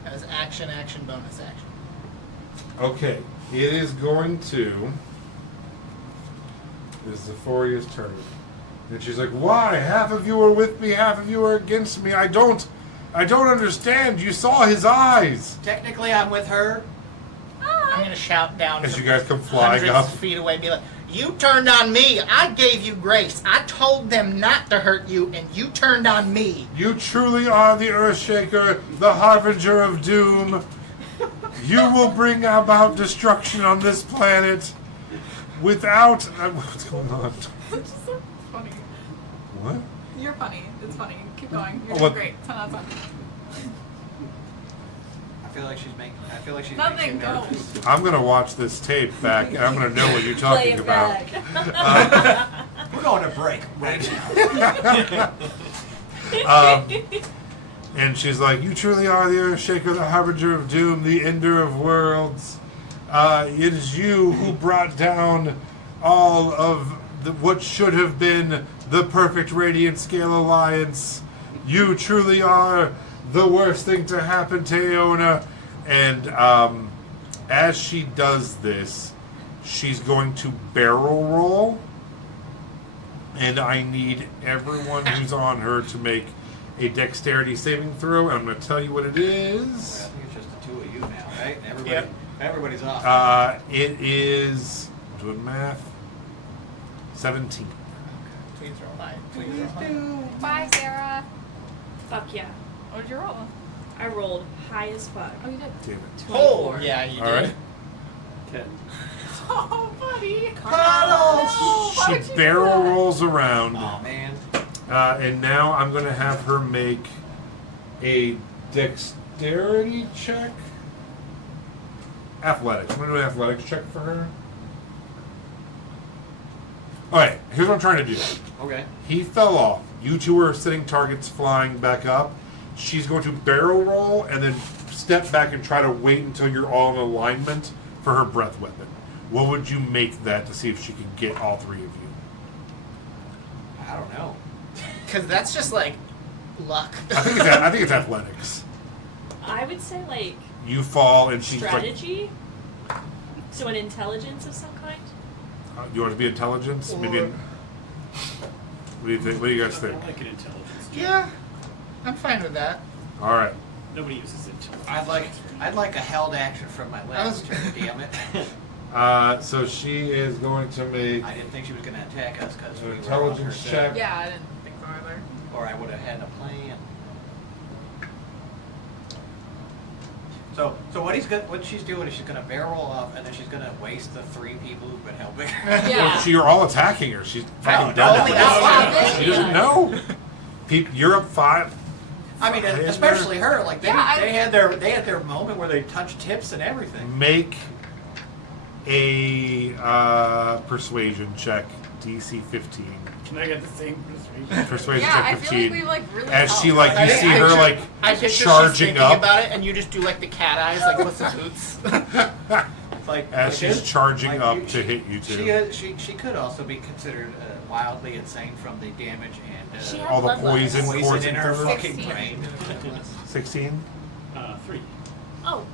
That was action, bonus action. Okay, it is going to. It is Zephoria's turn. And she's like, why? Half of you are with me, half of you are against me. I don't understand. You saw his eyes. Technically, I'm with her. I'm going to shout down As from you guys come flying hundreds up. of feet away, be like, you turned on me. I gave you grace. I told them not to hurt you, and you turned on me. You truly are the Earthshaker, the harbinger of doom. You will bring about destruction on this planet without... what's going on? It's just so funny. What? You're funny. It's funny. Keep going. You're Oh, doing what- great. 10 out of 10. I feel like she's making Nothing, you go. nervous. I'm going to watch this tape back, and I'm going to know what you're Play talking it about. back. We're going to break right now. And she's like, you truly are the Earthshaker, the harbinger of doom, the ender of worlds. It is you who brought down all of what should have been the perfect Radiant Scale Alliance. You truly are the worst thing to happen to Aona. And as she does this, she's going to barrel roll. And I need everyone who's on her to make a dexterity saving throw. And I'm going to tell you what it I is. think it's just the two of you now, right? Yep. Everybody's off. It is, doing math, 17. Please roll high. Please roll high. Bye, Sarah. Fuck yeah. What did you roll? I rolled high as fuck. Oh, you did. Damn it. Oh, 24. yeah, you All did. right. 10. Oh, buddy. She Why would you barrel do that? rolls around. Oh man. And now I'm going to have her make a dexterity check. Athletics. I'm going to do an athletics check for her. Alright, here's what I'm trying to do. Okay. He fell off. You two are sitting targets flying back up. She's going to barrel roll and then step back and try to wait until you're all in alignment for her breath weapon. What would you make that to see if she can get all three of you? I don't know. Because that's just like luck. I think it's athletics. I would say like You fall and she's strategy. So an intelligence of some kind. like, you want it to be intelligence? Maybe. Or- What do you think? What do you guys think? I like an intelligence check. Yeah, I'm fine with that. All right. Nobody uses intelligence. I'd like a held action from my last turn. Damn it. So she is going to make I didn't think she was going to attack us because an we were on her intelligence side. check. Yeah, I didn't think so either. Or I would have had a plan. So what she's doing is she's going to barrel off and then she's going to waste the three people who've been helping her. Yeah. Well, you're all attacking her. She's fucking No, done. only with us. it. She doesn't know. You're up 5. I mean, Fire. especially her. Like they, Yeah, they had their moment where they touched tips and everything. Make a persuasion check, DC 15. Can I get the same persuasion? Persuasion Yeah, I check feel 15. like we like really As she helped. like, you see her like I picture she's charging thinking up. about it, and you just do like the cat eyes, like what's the boots? It's like As like she's charging like up to hit you two. She could also be considered wildly insane from the damage She and had All the bloodlust. poison poison coursing in her through her. fucking 16. brain. 16. 3. Oh,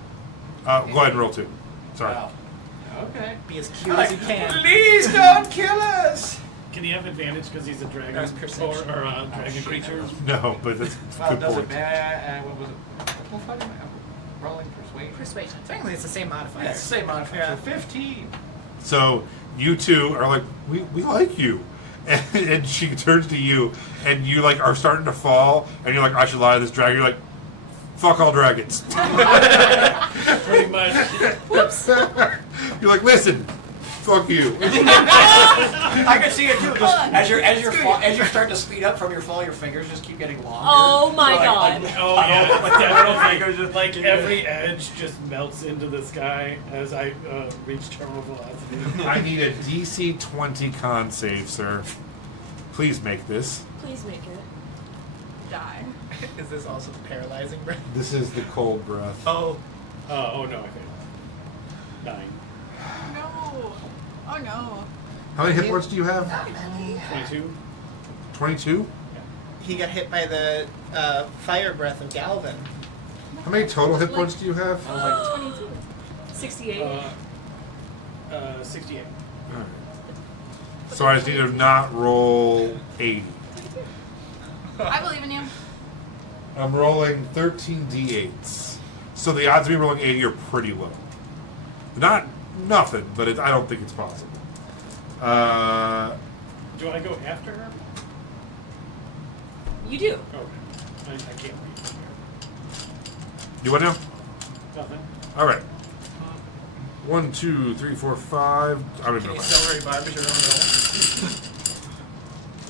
Go ahead and roll 2. Sorry. Wow. Okay. Be as cute as you can. Please don't kill us. Can he have advantage because he's a dragon That's perception. or a dragon shit, creature? No, but that's Well, good does point. it what was it? What the fuck am I rolling persuasion? persuasion. Technically, it's the same modifier. Yeah, it's the same modifier. Yeah. So 15. So you two are like, we like you. And she turns to you, and you like are starting to fall, and you're like, I should lie to this dragon. You're like, fuck all dragons. Pretty much. You're like, listen, fuck you. I can see it too. Just as you're starting to speed up from your fall, your fingers just keep getting longer. Oh my So, god. Oh yeah, fingers definitely. just Like keep every edge just melts into the sky as I reach terminal velocity. I need a DC 20 con save, sir. Please make this. Please make it. Die. Is this also the paralyzing breath? This is the cold breath. Oh, Oh no, I failed. 9. No. Oh no. How many hit points do you have? 22. 22? he got hit by the fire breath of Galvin. How many total hit points do you have? I was like, 22. 68. 68. Alright. So I just need to not roll 80. I believe in you. I'm rolling 13 d8s. So the odds of me rolling 80 are pretty low. Not nothing, but I don't think it's possible. Do I go after her? You do. Okay. I can't leave You what now? Nothing. Alright. 1, 2, 3, 4, 5. I don't Can know. you silvery barb as your own roll?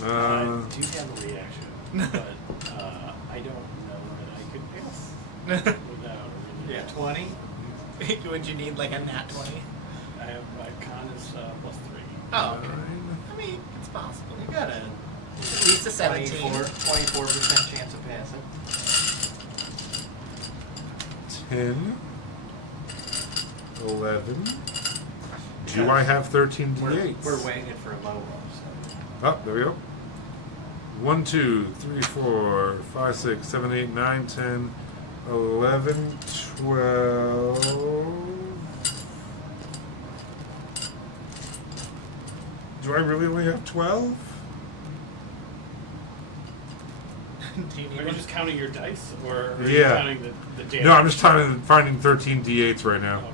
I do have a reaction, but I don't know that I could pass without. yeah, 20. Would you need like a nat 20? I have my con is +3. Oh, okay. I mean, it's possible. You got a At least a 17. 24% chance of passing. 10. 11. Do I have 13 d8s? We're waiting for a low roll. So. Oh, there we go. 1, 2, 3, 4, 5, 6, 7, 8, 9, 10, 11, 12. Do I really only have 12? Do you need Are you one? just counting your dice, or are Yeah. you counting the damage? No, I'm just finding 13 d8s right now. Okay.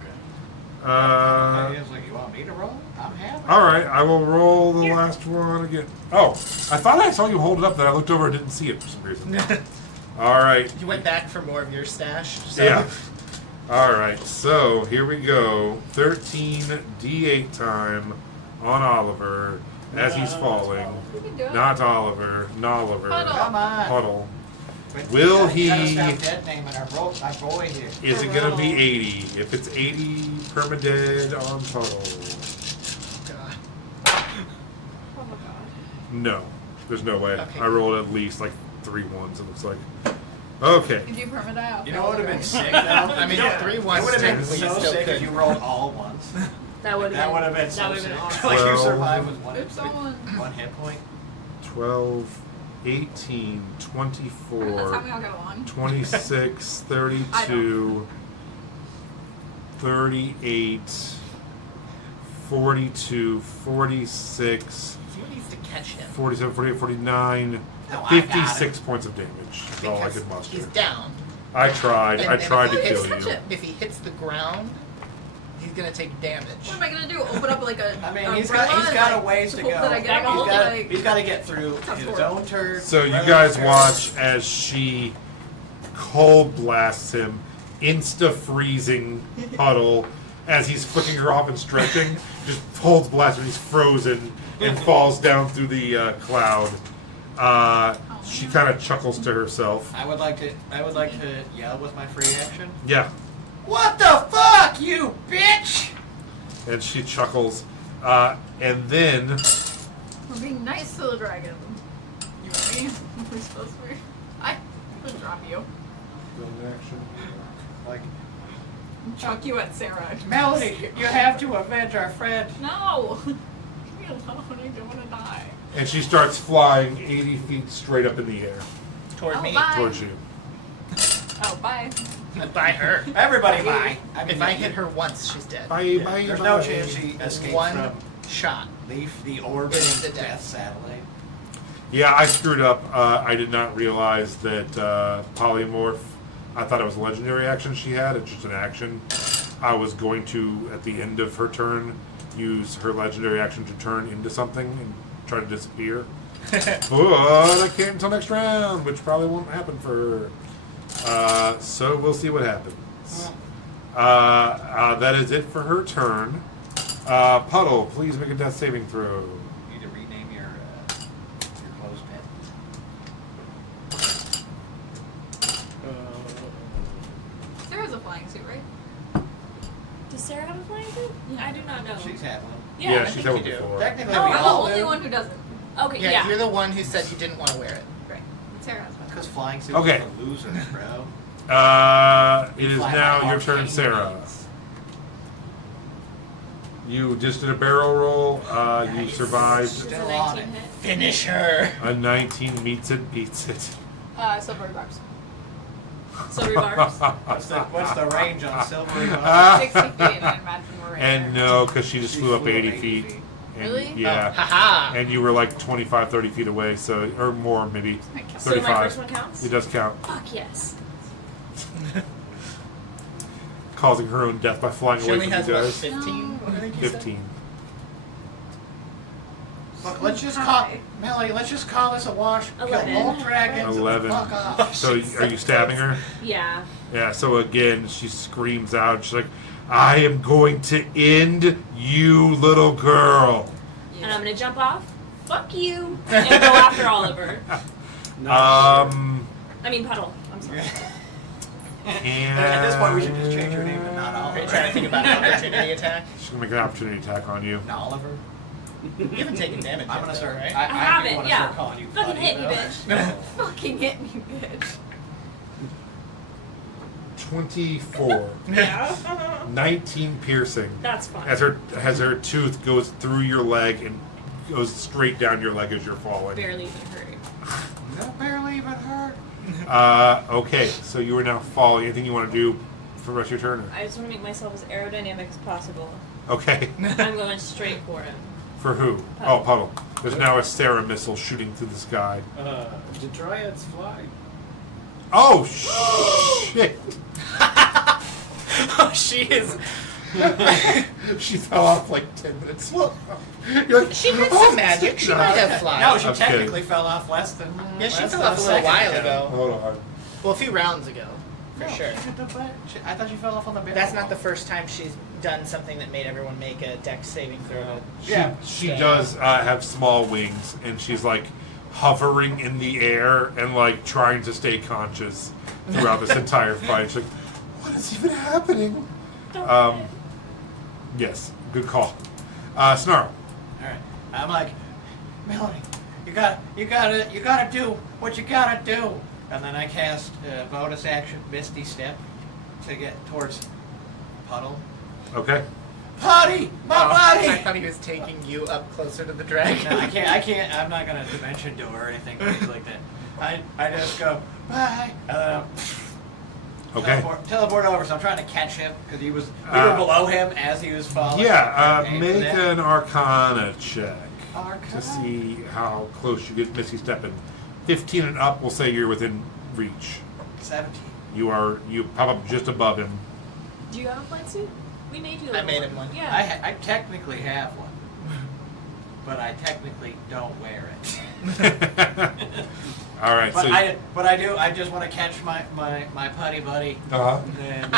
He was like, you want me to roll? I'm happy. Alright, I will roll the last one again. Oh, I thought I saw you hold it up, then I looked over and didn't see it for some reason. Alright. You went back for more of your stash. So. Yeah. Alright, so here we go. 13 d8 time on Oliver as he's falling. You can do it. Not Oliver, Nolliver. Huddle. Come on. Huddle. But Will you gotta he- stop dead naming our boy here. Is it gonna be 80? If it's 80, permadead on Puddle. God. Oh my god. No. There's no way. Okay. I rolled at least like 3 ones, it looks like. Okay. If you permadial. You know what would have been sick though? I mean, Yeah. 3 It ones would have been technically so still sick could. if you rolled all ones. That would That would have been that so would have sick. been awesome. Like you 12. survived with one, Oops, someone. one hit point. 12, 18, That's 24, how we all get along. 26, 32, 38, 42, 46, Someone needs to catch him. 47, 48, 49, No, I got 56 points of damage. That's all I Because could muster. he's down. I tried. And- I and tried to if- kill catch you. it. If he hits the ground, he's gonna take damage. What am I gonna do? Open up like a. I mean, an he's umbrella got a and, ways to hope go. That I get all, like, He's got to get through Tough his work. own turn. So you Rose guys turn. watch as she cold blasts him, insta freezing Puddle as he's flicking her off and stretching. Just cold blasts him. He's frozen and falls down through the cloud. She kind of chuckles to herself. I would like to yell with my free action. Yeah. What the fuck, you bitch! And she chuckles. And then We're being nice to the dragon. You and me? We're supposed to be. I would drop you. Like, Chuck you at Sarah. Melody, you have to avenge our friend. No! Leave me alone. I don't want to die. and she starts flying 80 feet straight up in the air Toward Oh, me. bye. towards you. Oh, bye. By her. Everybody bye. I mean, If I hit her once, she's dead. Bye, bye, there's bye. no chance she escaped One from shot. the orbiting It's the death death. satellite. Yeah, I screwed up. I did not realize that polymorph. I thought it was a legendary action she had. It's just an action. I was going to, at the end of her turn, use her legendary action to turn into something and try to disappear. But I can't until next round, which probably won't happen for her. So we'll see what happens. That is it for her turn. Puddle, please make a death saving throw. You need to rename your clothespin. Sarah's a flying suit, right? Does Sarah have a flying suit? I do not know. She's had one. Yeah. she's think had you one do. before. Technically, Oh, we I'm all the only do. one who doesn't. Okay, Yeah, yeah. you're the one who said you didn't want to wear it. Right. And Sarah has one. Because flying suits Okay. are the losers, bro. It is Fly now by your turn, arcane Sarah. means. You just did a barrel roll. You Nice. survived. Does a Still on 19 it. hit? Finish her. A 19 meets it, beats it. Silver bars. Silvery barbs? What's the range on silvery bars? 60 feet, and I imagine we're right And there. no, because she just She flew up flew 80 feet. And, Really? yeah. Haha. And you were like 25, 30 feet away, so or more maybe. I guess. So my 35. first one counts? It does count. Fuck yes. Causing her own death by flying She away only from has you what, guys. 15? I think you said? 15. Look, let's just call Hi. Melly. Let's just call this a wash. Kill 11. all dragons. 11. And fuck off. So are you stabbing her? Yeah. Yeah, so again, she screams out. She's like, I am going to end you, little girl. And I'm gonna jump off. Fuck you. And go after Oliver. Not I mean Puddle. I'm sorry. And At this point, we should just change her name to not Are you Oliver. trying to think about an opportunity attack? she's gonna make an opportunity attack on you. Not Oliver. You haven't taken damage I'm yet, gonna though, start. right? I haven't, want to yeah. start calling you. Fucking Buddy, hit me, though. bitch. Fucking hit me, bitch. 24. Yeah. 19 piercing. That's fine. As her tooth goes through your leg and goes straight down your leg as you're falling. Barely even hurt. That barely even hurt. Okay, so you are now falling. Anything you want to do for the rest of your turn? I just want to make myself as aerodynamic as possible. Okay. I'm going straight for him. For who? Oh, Puddle. There's now a Sarah missile shooting through the sky. do dryads fly? Oh, shit. Oh, she is. She fell off like 10 minutes. Well, You're like, she had some magic. She might have fly. No, she I'm technically kidding. fell off less than. Yeah, she less fell than off a little second while ago. Hold on. Well, a few rounds ago, for No, sure. she hit the butt. I thought she fell off on the barrel. That's not the first time she's done something that made everyone make a dex saving throw. Yeah. She does have small wings, and she's like hovering in the air and like trying to stay conscious throughout this entire fight. She's like, what is even happening? Don't Yes, good call. Snarl. All right. I'm like, Melody, you gotta do what you gotta do. And then I cast bonus action Misty Step to get towards Puddle. Okay. Putty, my I buddy. thought he was taking you up closer to the dragon. No, I can't. I'm not gonna dimension door or anything crazy like that. I just go bye, and then Okay. teleport over. So I'm trying to catch him because we were below him as he was falling. Yeah, Aim for make that. an Arcana check Arcana. to see how close you get Misty stepping. 15 and up, we'll say you're within reach. 17. You pop up just above him. Do you have a flight suit? We made you. I made him one. Yeah. I technically have one, but I technically don't wear it. All right. But so I do. I just want to catch my putty buddy uh-huh. and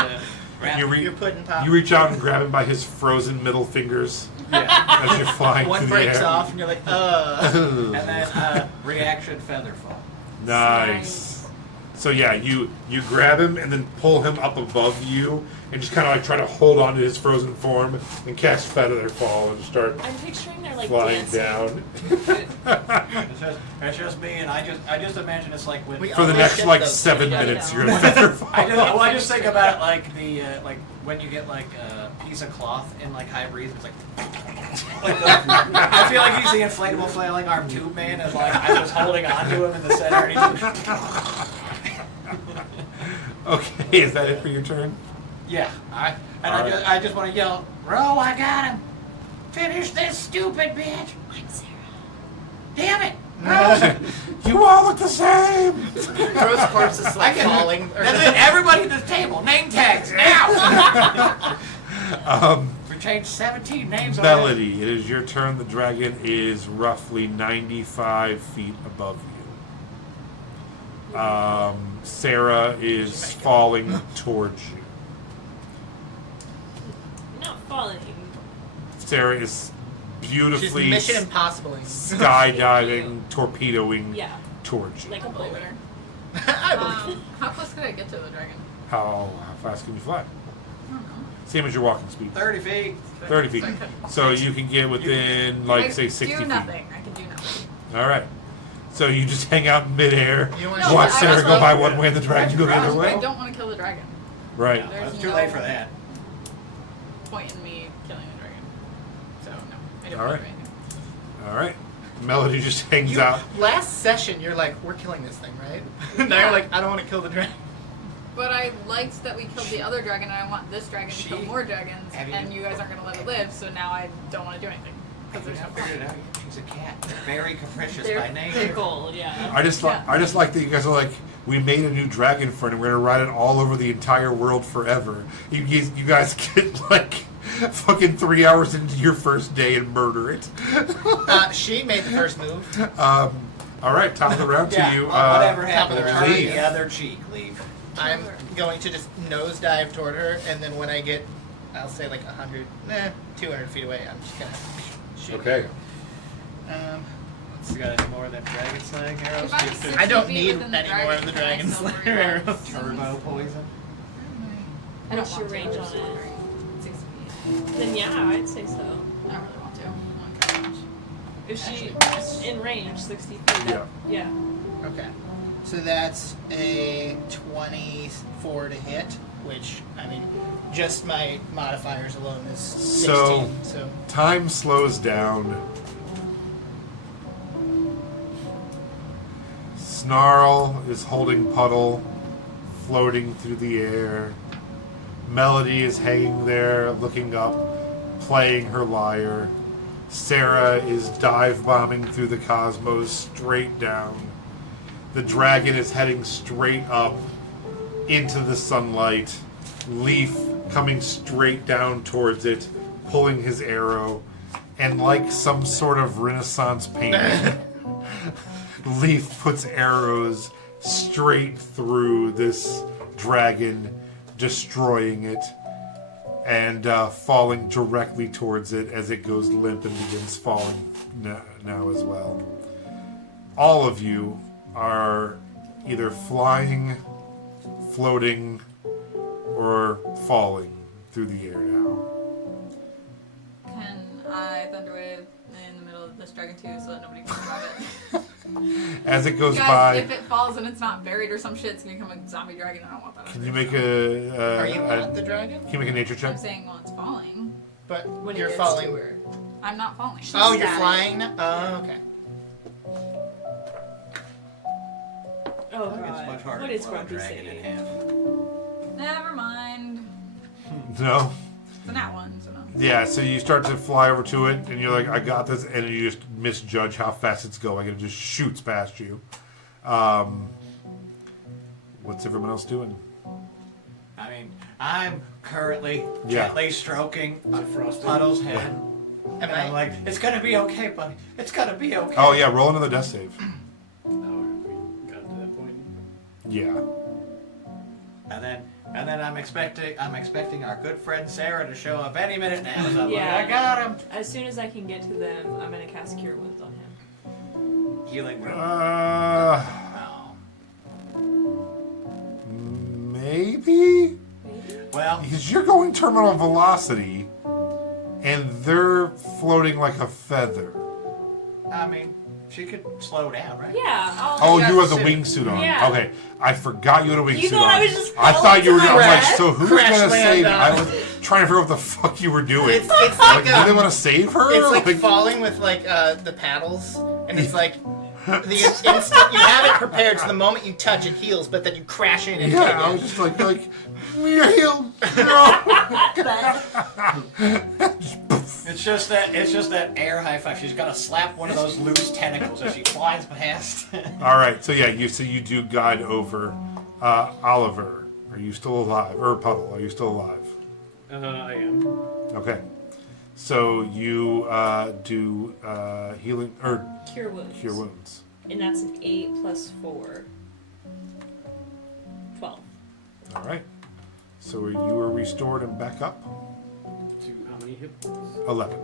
wrap You You're pudding pop. You reach out and grab him by his frozen middle fingers yeah, as you're flying One through breaks the air. off, and you're like, and then reaction feather fall. Nice. So yeah, you grab him and then pull him up above you and just kind of like try to hold on to his frozen form and cast Feather Fall and start I'm picturing they're like flying dancing. down. It's just me, and I just imagine it's like when For the next like 7 minutes, you're gonna Feather Fall. I just think about it like the like when you get like a piece of cloth in like high breeze. It's like I feel like he's the inflatable flailing arm tube man, and like I was holding onto him in the center. And he's Okay, is that it for your turn? yeah, All right. I just want to yell, "Ro, I got him! Finish this stupid bitch!" I'm Sarah. Damn it! You all look the same. Rose corpse is like falling. That's it. Everybody at this table, name tags now. We changed 17 names. already. Melody, it is your turn. The dragon is roughly 95 feet above you. Sarah is falling towards you. Not falling. Sarah is She's beautifully Mission Impossible. skydiving, torpedoing Yeah. towards you. Like a bullet. How close could I get to the dragon? How fast can you fly? I don't know. Same as your walking speed. 30 feet. 30 feet. So you can get within, like, I say, 60 do feet. nothing. I can do nothing. All right. So you just hang out in midair, You wanna No, watch I Sarah was go like- by one way and the dragon go the other I way. don't want to kill the dragon. Right. There's It's too no late for that. point in me killing the dragon. So, no. I don't All want right. to do anything. All right. Melody just hangs out. Last session, you're like, we're killing this thing, right? Now you're like, I don't want to kill the dragon. But I liked that we killed the other dragon, and I want this dragon to kill She- more dragons, Have you- and you guys aren't going to let it live, so now I don't want to do anything. Because You there's no have figured point. it out. She's a cat. Very capricious They're by nature. fickle, yeah. I just like that you guys are like, we made a new dragon friend and we're gonna ride it all over the entire world forever. You guys get like fucking 3 hours into your first day and murder it. She made the first move. All right, top of the round to you. Whatever top of happened, the turn leave. the other cheek. Leave. I'm going to just nosedive toward her, and then when I get, I'll say like 200 feet away, I'm just gonna shoot. Okay. You got any more of that dragon slaying arrows? If I'm 60 I don't feet need within the any more of the dragon, dragon can I still slayer worry about arrows. Turbo poison. I don't What's your want to. range on it? 60 feet. Then yeah, I'd say so. I don't really want to. I want to cut If she Actually, in range, 60 feet. Yeah. Yeah. Okay. So that's a 24 to hit, which, I mean, just my modifiers alone is 16. So Time slows down. Snarl is holding Puddle, floating through the air. Melody is hanging there, looking up, playing her lyre. Sarah is dive bombing through the cosmos straight down. The dragon is heading straight up into the sunlight. Leaf coming straight down towards it, pulling his arrow, and like some sort of Renaissance painting, Leaf puts arrows straight through this dragon, destroying it, and falling directly towards it as it goes limp and begins falling now as well. All of you are either flying, floating, or falling through the air now. Can I Thunderwave in the middle of this dragon too so that nobody can grab it? As it goes Guys, by, if it falls and it's not buried or some shit, it's gonna become a zombie dragon. I don't want that. can you make a? are you on the dragon? Can you make a nature I'm check? saying while it's falling. But When you're it gets falling. to her. I'm not falling. Oh, you're static. flying now? Oh, okay. Oh I think it's much god. harder What to is blow a Grumpy dragon in saying? half. Never mind. No. It's a nat one, so no. Yeah. So you start to fly over to it, and you're like, "I got this," and you just misjudge how fast it's going, and it just shoots past you. What's everyone else doing? I mean, I'm currently Yeah. gently stroking frosted? Puddle's head. Am And I I'm like, it's gonna be okay, buddy. It's gonna be okay. Oh yeah, roll another death save. Oh, we got to that point. Yeah. And then I'm expecting our good friend Sarah to show up any minute now. So I'm Yeah. like, I got him. As soon as I can get to them, I'm gonna cast Cure Wounds on him. Healing room. Uh, Oh. Well, Because you're going terminal velocity, and they're floating like a feather. I mean, she could slow down, right? Yeah. Oh, got you have the suit. wingsuit on. Yeah. Okay, I forgot you had a wingsuit You thought on. I was just I thought you were. falling I'm like, to my so who's Crash gonna land save? on I it. was trying to figure out what the fuck you were doing. It's like, like do they want to save her? it's like falling with like the paddles, and it's like the instant you have it prepared, so the moment you touch it heals, but then you crash in and yeah, take I it. was just like, you're healed. It's just that air high five. She's got to slap one of those loose tentacles as she flies past. All right, so yeah, you do guide over. Oliver, are you still alive? Or Puddle, are you still alive? I am. Okay, so you do healing or Cure wounds. cure wounds. And that's an 8 plus 4. 12. All right, so you are restored and back up. To how many hit points? 11.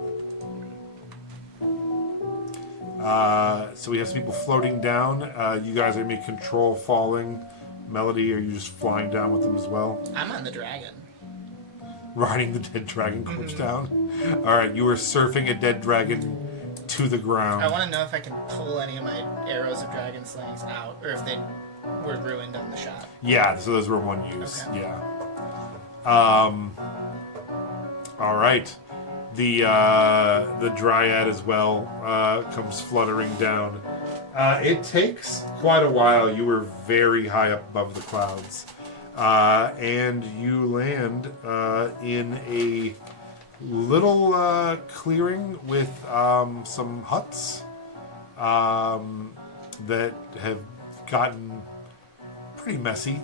So we have some people floating down. You guys are going to be control falling. Melody, are you just flying down with them as well? I'm on the dragon. Riding the dead dragon corpse down? Alright, you are surfing a dead dragon to the ground. I want to know if I can pull any of my arrows of dragon slayings out, or if they were ruined on the shot. Yeah, so those were one use. Okay. Yeah. Alright. The dryad as well comes fluttering down. It takes quite a while. You were very high up above the clouds. And you land in a little clearing with some huts that have gotten pretty messy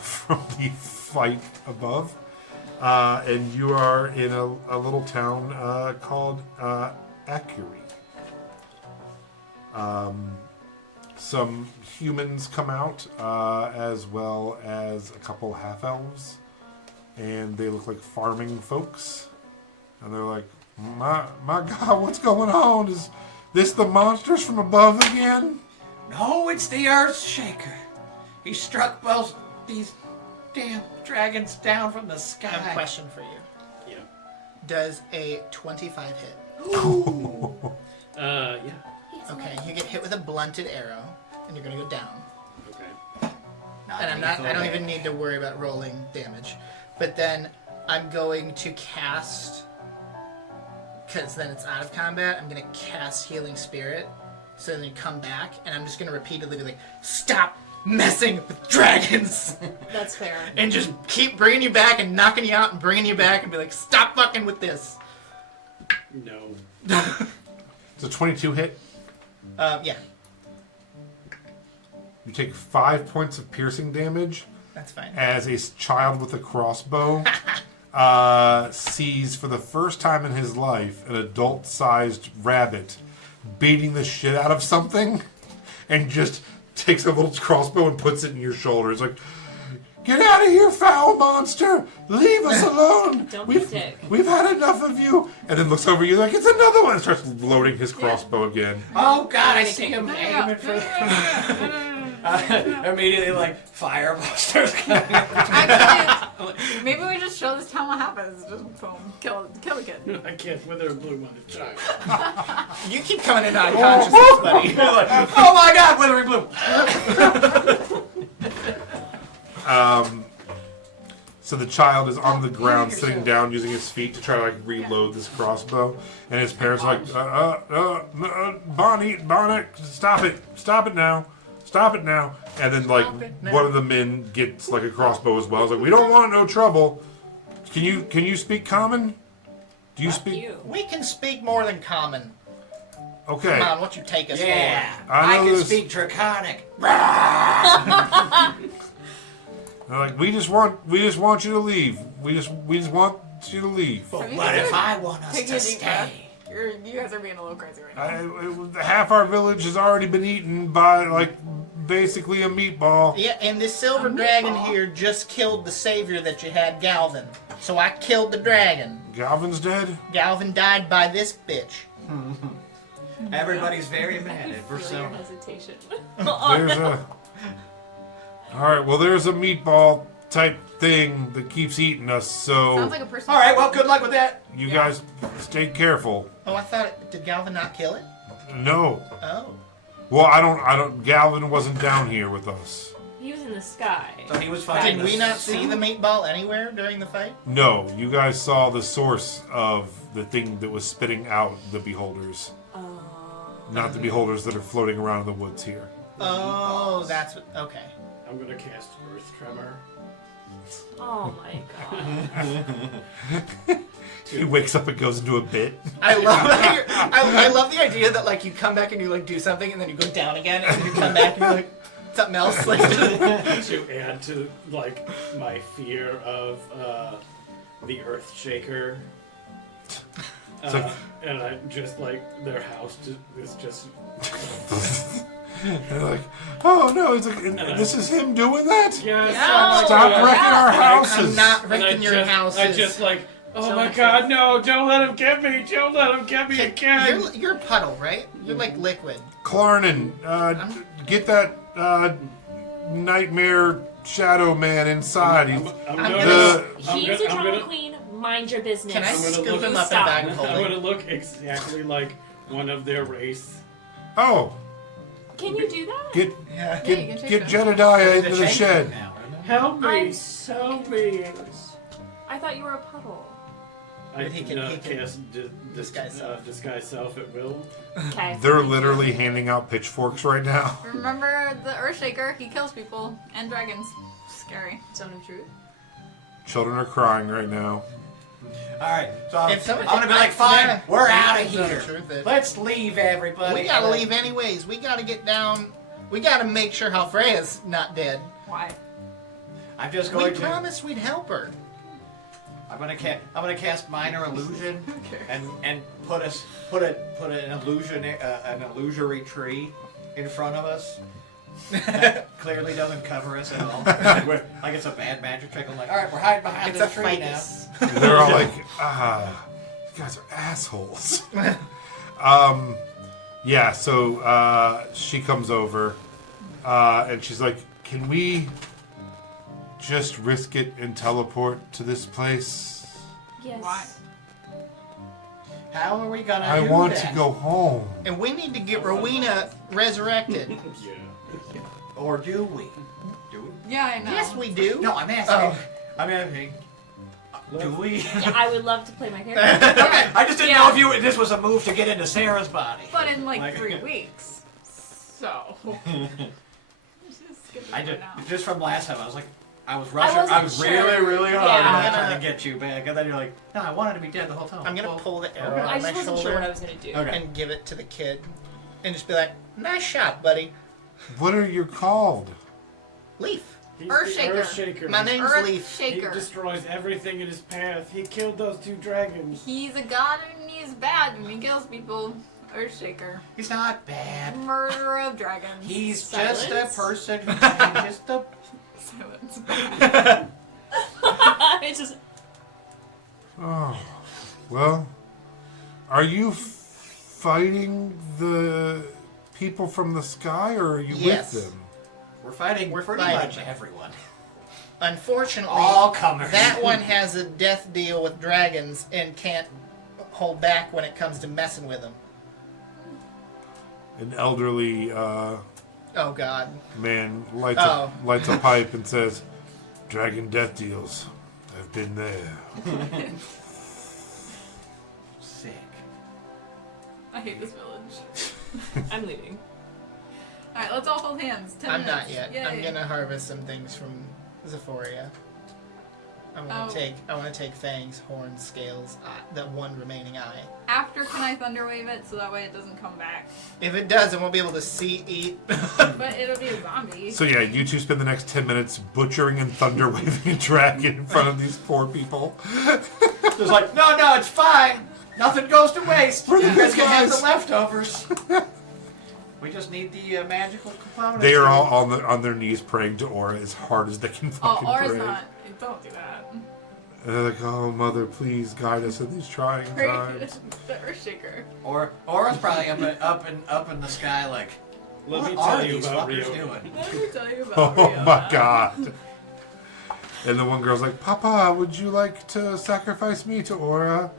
from the fight above. And you are in a little town called Accury. Some humans come out, as well as a couple half-elves, and they look like farming folks. And they're like, my God, what's going on? Is this the monsters from above again? No, it's the Earth Shaker. He struck both these damn dragons down from the I have a sky. question for you. Yeah. Does a 25 hit? Yeah. Okay, you get hit with a blunted arrow, and you're gonna go down. Okay. And I don't even need to worry about rolling damage. But then I'm going to cast, because then it's out of combat, I'm gonna cast Healing Spirit. So then you come back, and I'm just gonna repeatedly be like, stop messing with dragons! That's fair. And just keep bringing you back and knocking you out and bringing you back and be like, stop fucking with this. No. It's a 22 hit. Yeah, You take 5 points of piercing damage that's fine. as a child with a crossbow sees for the first time in his life an adult-sized rabbit beating the shit out of something, and just takes a little crossbow and puts it in your shoulder. It's like, get out of here, foul monster! Leave us alone! Don't be a dick. We've had enough of you! And then looks over you like, it's another one! And starts loading his crossbow again. Oh God, I Ready, see take him it. aiming for immediately like fireball starts coming. Actually, maybe we just show this town what happens. Just boom, kill the kid. I can't wither a blue-minded child. You keep coming in unconsciousness, buddy. Oh my God, withering blue. So the child is on the ground, sitting down, using his feet to try to like reload this crossbow, and his parents are like, Bonnie, stop it now, and then like one of the men gets like a crossbow as well. He's like, we don't want no trouble. Can you speak common? Do you speak? You. We can speak more than common. Okay. Come on, what you take us Yeah, for? I I know can this- speak Draconic. They're like, we just want you to leave. We just want you to leave. But Have you what if considered I want us taking to a deep breath? stay? You guys are being a little crazy right now. Half our village has already been eaten by like basically a meatball. Yeah, and this silver dragon here just killed the savior that you had, Galvin. So I killed the dragon. Galvin's dead. Galvin died by this bitch. Everybody's very mad at Feel your Persona. hesitation. There's a. All right. Well, there's a meatball type thing that keeps eating us. So Sounds like a person. All right, well, good luck with that. you guys stay careful. Oh, I thought. Did Galvin not kill it? No. Oh. Well, I don't. Galvin wasn't down here with us. He was in the sky. So he was fighting. Did we not see the meatball anywhere during the fight? No, you guys saw the source of the thing that was spitting out the beholders. Not the beholders that are floating around in the woods here. Oh, that's what. Okay. I'm gonna cast Earth Tremor. Oh my god. He wakes up and goes into a bit. I love I love the idea that like you come back and you like do something and then you go down again and then you come back and you're like something else like To add to like my fear of the Earth Shaker. like- And I just like their house is just And they're like, oh no, it's like, and this is him doing that? yes. No. Stop God. wrecking our I'm houses. not And wrecking your house. I just like, oh my God, no! Don't let him get me! Don't let him get me again! You're a puddle, right? You're like liquid. Klarnan, get that nightmare shadow man inside. I'm I'm gonna, gonna- He's a I'm drama gonna- queen. Mind your business. Can I I'm gonna scoop look- him up in a Stop. bag of I'm holding? gonna look exactly like one of their race. Oh, Can you do that? get Yeah. Yeah, you can shake get them. Jedediah into the Change shed. it now, isn't it? Help me! I'm so Help me! confused. I thought you were a puddle. I But he can cast disguise self. disguise self at will. Okay. They're literally handing out pitchforks right now. Remember the Earthshaker? He kills people and dragons. Scary. Zone of truth. Children are crying right now. All right, so I'm If someone- gonna be like, fine, Yeah. we're out of It's not here. true that- Let's leave, everybody. We gotta leave anyways. We gotta get down. We gotta make sure Halfreya's not dead. Why? I'm just We going to. promised we'd help her. I'm gonna cast minor illusion Okay. and put an illusory tree in front of us. That clearly doesn't cover us at all. Like it's a bad magic trick. I'm like, all right, we're hiding behind It's this a tree now. ficus. They're all like, you guys are assholes. Yeah, so she comes over and she's like, can we just risk it and teleport to this place? Yes. Why? How are we gonna? I do want that? to go home. And we need to get Rowena resurrected. Yeah. Or do we? Do we? Yeah, I know. Yes, we do. No, I'm asking. Oh. I'm asking. Do we? Yeah, I would love to play my character. Okay, I just didn't Yeah. know if this was a move to get into Sarah's body. But in like Like- 3 weeks. So. Just skip it I for just, now. just from last time, I was like, I was rushing. wasn't I was sure. really hard Yeah. about I'm trying gonna- to get you back, and then you're like, no, I wanted to be dead the whole time. I'm gonna Well, pull the arrow I out of my just wasn't sure what I shoulder was gonna do. Okay. and give it to the kid, and just be like, "Nice shot, buddy." What are you called? Leaf. He's Earthshaker. the Earthshaker. My name's Earth Leaf. He Shaker. destroys everything in his path. He killed those 2 dragons. He's a god and he's bad and he kills people. Earthshaker. He's not bad. Murderer of dragons. He's Silence? just a person. He's just a. Silence. It's just Oh, well, are you fighting the people from the sky, or are you Yes. with them? We're fighting. We're pretty fighting. much everyone. Unfortunately, All comers. that one has a death deal with dragons and can't hold back when it comes to messing with them. An elderly Oh God. man lights Oh. lights a pipe and says, "Dragon death deals. I've been there." Sick. I hate this village. I'm leaving. Alright, let's all hold hands. 10 I'm minutes. not yet. Yay. I'm gonna harvest some things from Zephoria. I want to take fangs, horns, scales, that one remaining eye. After can I thunderwave it so that way it doesn't come back? If it does, I won't be able to see, eat. But it'll be a zombie. So yeah, you two spend the next 10 minutes butchering and thunder waving a dragon in front of these poor people. Just like, no, it's fine. Nothing goes to waste. We're the You guys good can have guys. the leftovers. We just need the magical components. They are all on their knees praying to Aura as hard as they can Oh, fucking Aura's pray. not. Don't do that. And they're like, "Oh, Mother, please guide us in these trying Pray times." the Earthshaker. Aura's probably up in the sky like, Let what me are tell you these about fuckers Rio. doing? Let me tell you about Oh Riona. my god. And the one girl's like, Papa, would you like to sacrifice me to Aura?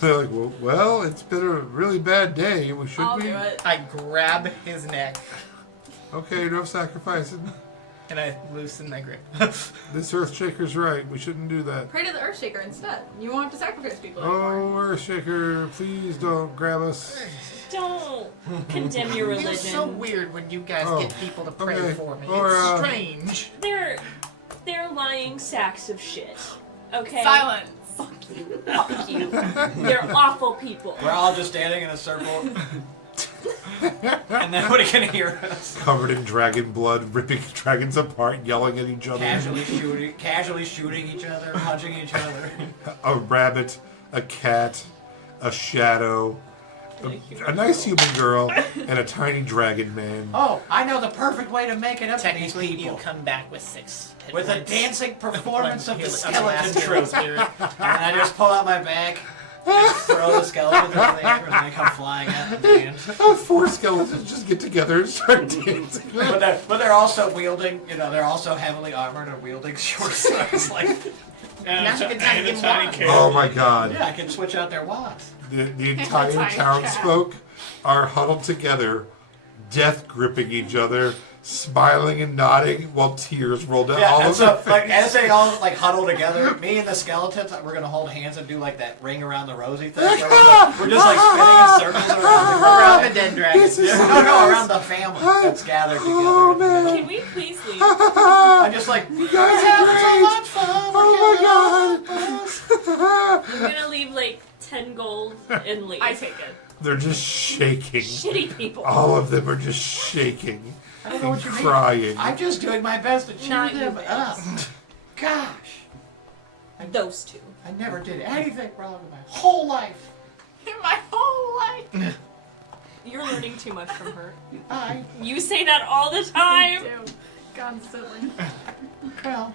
They're like, well, it's been a really bad day. I'll do it. I grab his neck Okay, no sacrificing. and I loosen my grip. This Earthshaker's right. We shouldn't do that. Pray to the Earthshaker instead. You won't have to sacrifice people Oh, anymore. Earthshaker, please don't grab us. Don't condemn your It religion. feels so weird when you guys Oh, get people to pray okay. for me. Or, It's strange. They're lying sacks of shit. Okay. Silence. Fuck you. They're awful people. We're all just standing in a circle. And nobody can hear us. Covered in dragon blood, ripping dragons apart, yelling at each other. Casually shooting each other, punching each other. A rabbit, a cat, a shadow, a nice human girl, and a tiny dragon man. Oh, I know the perfect way to make it up to these Technically, you people. come back with 6 hit With a points. dancing performance of the skeleton last troop. spirit. And I just pull out my bag, and throw the skeletons in the air, and they come flying out and dance. 4 skeletons just get together and start dancing. But they're also wielding, they're also heavily armored and wielding short swords. Like, And Now you can tiny a get tiny wands. carrot. Oh my god. yeah, I can switch out their wands. The entire Tiny townsfolk are huddled together, death gripping each other, smiling and nodding while tears roll down all Yeah, and of their so faces. like as they all like huddle together, me and the skeletons, we're gonna hold hands and do like that ring around the rosy thing. Where we're just like spinning in circles Around the around. dead dragon. This is No, around the family that's gathered together. Oh man. Can we please leave? I'm just like, You guys are great. much fun. Oh my god. I'm gonna leave like 10 gold and leave. I take it. They're just shaking. Shitty people. All of them are just shaking I don't know and what you mean. crying. I'm just doing my best to cheer Not them you, up. Gosh, Those two. I never did anything wrong in my whole life. My whole life. You're learning too much from her. I You say that all the I time. do. Constantly. well,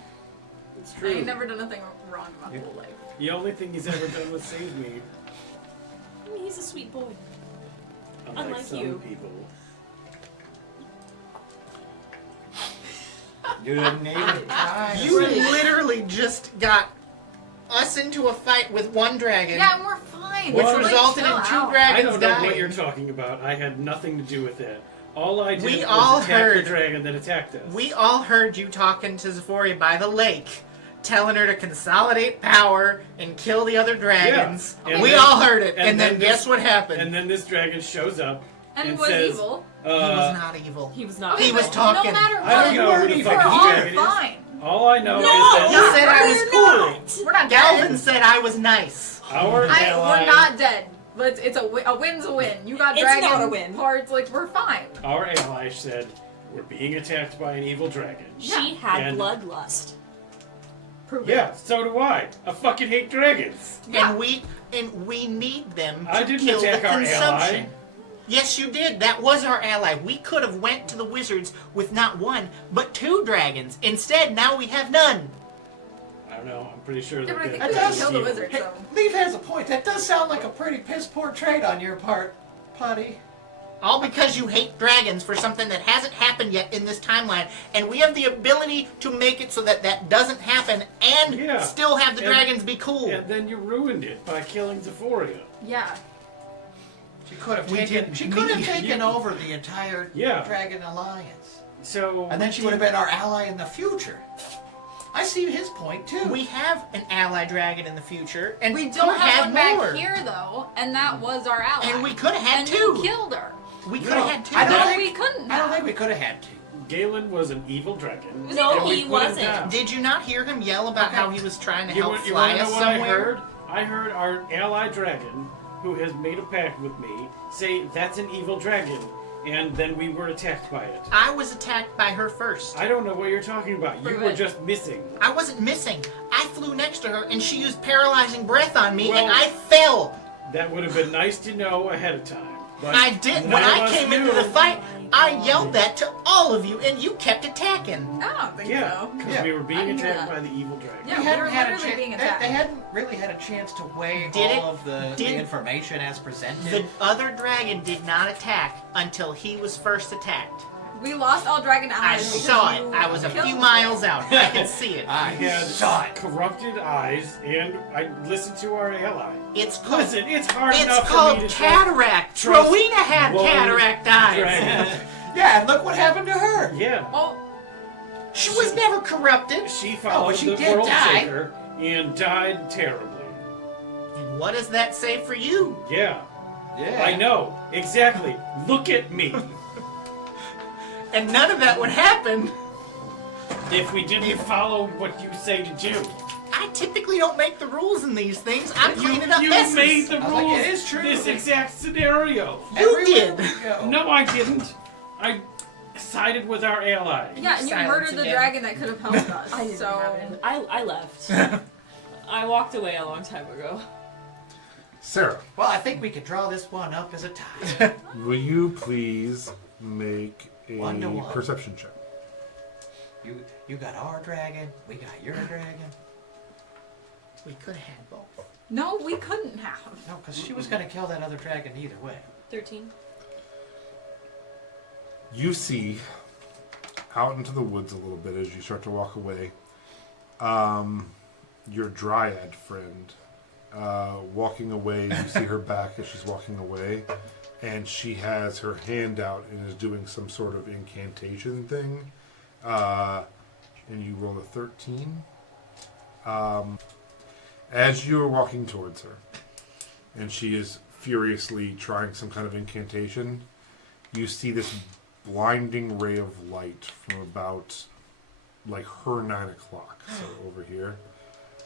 It's I true. ain't never done a thing wrong in my whole life. The only thing he's ever done was save me. I mean, he's a sweet boy. Unlike Unlike you. some people. you didn't even try. You literally just got us into a fight with one dragon, Yeah, and we're fine. which Well, Like, resulted chill in 2 out. I dragons don't know dying. what you're talking about. I had nothing to do with it. All I did We was all attack heard- the dragon that attacked us. We all heard you talking to Zephoria by the lake, telling her to consolidate power and kill the other dragons. Yeah, and We then- all heard it, and and then then guess this- what happened? And then this dragon shows up And and was says, evil. He was not evil. He was not. He was but talking. No matter I don't what, know who the we're fuck all dragon is. fine. All I know No! is He that said I was You're cool. not. We're not Galvin dead. said I was nice. our ally, We're not dead. But it's a win's a win. You got It's dragon not a win. parts, like, we're fine. our ally said, we're being attacked by an evil dragon. She had And- bloodlust. Prove Yeah, so do I. I fucking hate dragons. Yeah. And we need them to I didn't kill attack the our consumption. ally. Yes, you did. That was our ally. We could have went to the wizards with not 1, but 2 dragons. Instead, now we have none. I don't know. I'm pretty sure Yeah, they're but I think gonna we That can does kill the evil. wizard, Hey, so. Leaf has a point. That does sound like a pretty piss poor trade on your part, Putty. All because you hate dragons for something that hasn't happened yet in this timeline. And we have the ability to make it so that that doesn't happen and Yeah. still have the And- dragons be cool. And then you ruined it by killing Zephoria. Yeah. She could have We taken. didn't She could have need taken you. over the entire Yeah. Dragon Alliance, So and then she would have been our ally in the future. I see his point too. We have an ally dragon in the future, and We don't could have one more. back here, though, and that was our ally. And we could have had and 2. you killed her. We could No, have had 2. I don't No, think we couldn't I don't have. think we could have had to. Galen was an evil dragon. No, and we he put him wasn't. down. Did you not hear him yell about how he was trying to You help want to fly know us what somewhere? I heard our ally dragon, who has made a pact with me, say that's an evil dragon, and then we were attacked by it. I was attacked by her first. I don't know what you're talking about. You Prove were it. just missing. I wasn't missing. I flew next to her, and she used paralyzing breath on me, Well- and I fell. That would have been nice to know ahead of time. But I did. none When of I us came knew. into the fight, I yelled that to all of you, and you kept attacking. I don't think Yeah, so. because Yeah. we were I being knew attacked that. by the evil dragon. Yeah, We we hadn't were had a literally being chance. attacked. They hadn't really had a chance to weigh Did it? all of the Did- information as presented. The other dragon did not attack until he was first attacked. We lost all dragon I allies. because saw it. you I was a killed few them. miles out. I could see it. I He had saw it. corrupted eyes, and I listened to our ally. It's called. Listen, it's hard It's enough for called me to cataract. trust Rowena had one cataract eyes. dragon. Yeah, and look what happened to her. Yeah. Oh, She was never corrupted. She followed she the did world die. shaker and died terribly. And what does that say for you? Yeah, Yeah. I know. Exactly. Look at me. And none of that would happen. If we didn't follow what you say to do. I typically don't make the rules in these things. I'm cleaning up You messes. made the I was rules. like, it is true. This exact scenario. You did. we go. No, I didn't. I sided with our ally. yeah, and you Silence murdered the again. dragon that could have helped us. I didn't so happen. I left. I walked away a long time ago. Sarah, Well, I think we could draw this one up as a tie. will you please make a 1-to-1. perception check? You got our dragon. We got your dragon. We could have had both. no, we couldn't have. No, because she was going to kill that other dragon either way. 13. You see out into the woods a little bit as you start to walk away. Your dryad friend walking away. You see her back as she's walking away, and she has her hand out and is doing some sort of incantation thing. And you roll a 13. As you are walking towards her, and she is furiously trying some kind of incantation, you see this blinding ray of light from about like her 9 o'clock, so over here.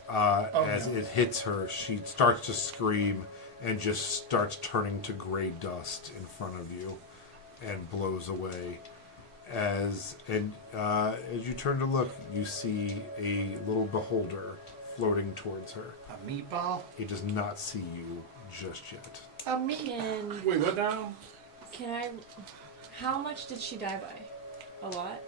As it hits her, she starts to scream and just starts turning to gray dust in front of you and blows away. As you turn to look, you see a little beholder floating towards her. A meatball? It does not see you just yet. A meat. Wait, what now? Can I? How much did she die by? A lot.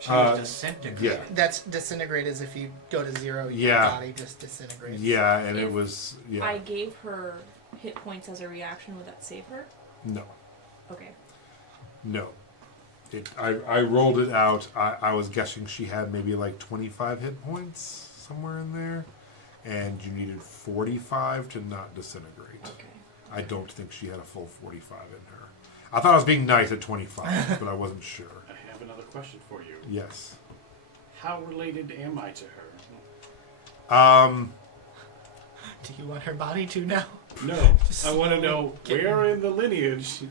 She was disintegrated. Yeah. That's disintegrate as if you go to zero, your Yeah. body just disintegrates. Yeah, and it If was I gave her hit points as a reaction. Would that save her? no. Okay. No. I rolled it out. I was guessing she had maybe like 25 hit points, somewhere in there. And you needed 45 to not disintegrate. Okay. I don't think she had a full 45 in her. I thought I was being nice at 25, but I wasn't sure. I have another question for you. Yes. How related am I to her? Do you want her body too now? No. I want to know where in the lineage.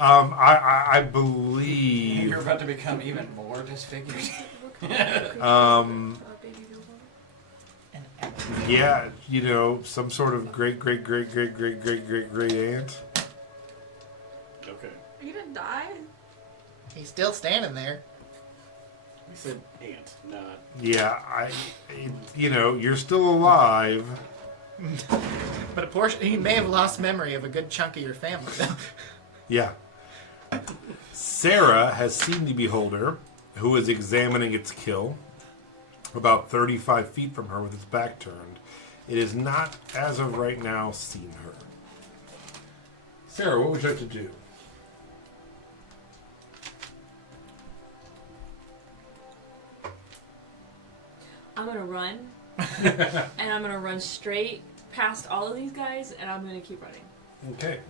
I believe. You're about to become even more disfigured. Yeah, some sort of great aunt. Okay. He didn't die. He's still standing there. We said aunt, not. Yeah, you're still alive. But a portion, he may have lost memory of a good chunk of your family. Yeah. Sarah has seen the beholder, who is examining its kill, about 35 feet from her with its back turned. It is not, as of right now, seen her. Sarah, what would you like to do? I'm gonna run, and I'm gonna run straight past all of these guys, and I'm gonna keep running. Okay.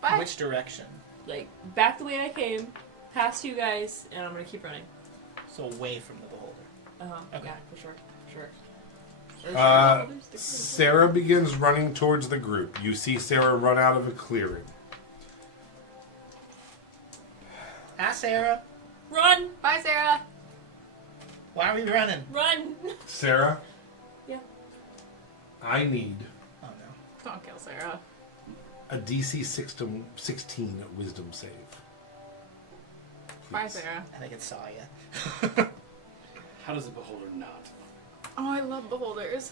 Bye. Which direction? Like back the way I came, past you guys, and I'm gonna keep running. So away from the beholder. Okay. Yeah, for sure. Sarah begins running towards the group. You see Sarah run out of a clearing. Hi, Sarah. Run! Bye, Sarah. Why are we running? Run! Sarah? Yeah. I need Oh no. Don't kill Sarah. a DC 16 wisdom save. Bye, Please. Sarah. I think it saw you. How does a beholder not? Oh, I love beholders.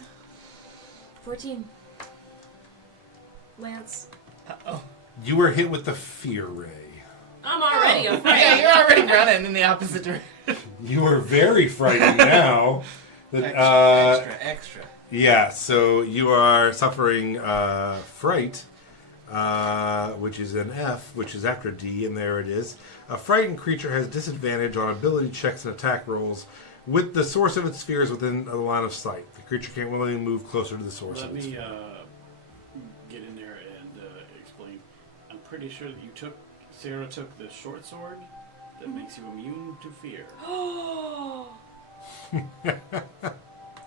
14. Lance. Oh. You were hit with the fear ray. I'm already afraid. Yeah, you're already running in the opposite direction. You are very frightened now. That, Extra. Yeah, so you are suffering fright. which is an F, which is after D, and there it is. A frightened creature has disadvantage on ability checks and attack rolls with the source of its fears within the line of sight. The creature can't willingly move closer to the source Let of its me fear. get in there and explain. I'm pretty sure that Sarah took the short sword that makes you immune to fear.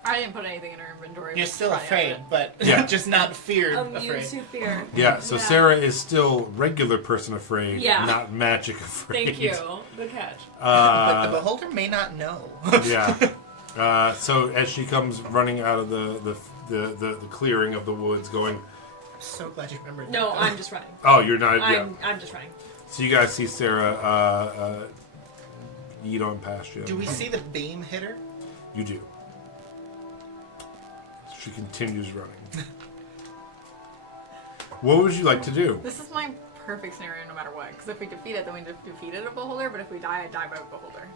I didn't put anything in her inventory. You're but still try it. afraid, but Yeah. just not feared Immune afraid. to fear. Yeah, so Sarah is still regular person afraid, Yeah. not magic afraid. Thank you. Good catch. But the beholder may not know. Yeah. So as she comes running out of the clearing of the woods, going, I'm so glad you remembered. No, that. I'm just running. oh, you're not. Yeah. I'm just running. So you guys see Sarah yeet on past you. Do we see the beam hit her? You do. She continues running. What would you like to do? This is my perfect scenario no matter what. Because if we defeat it, then we defeated a beholder. But if we die, I die by a beholder.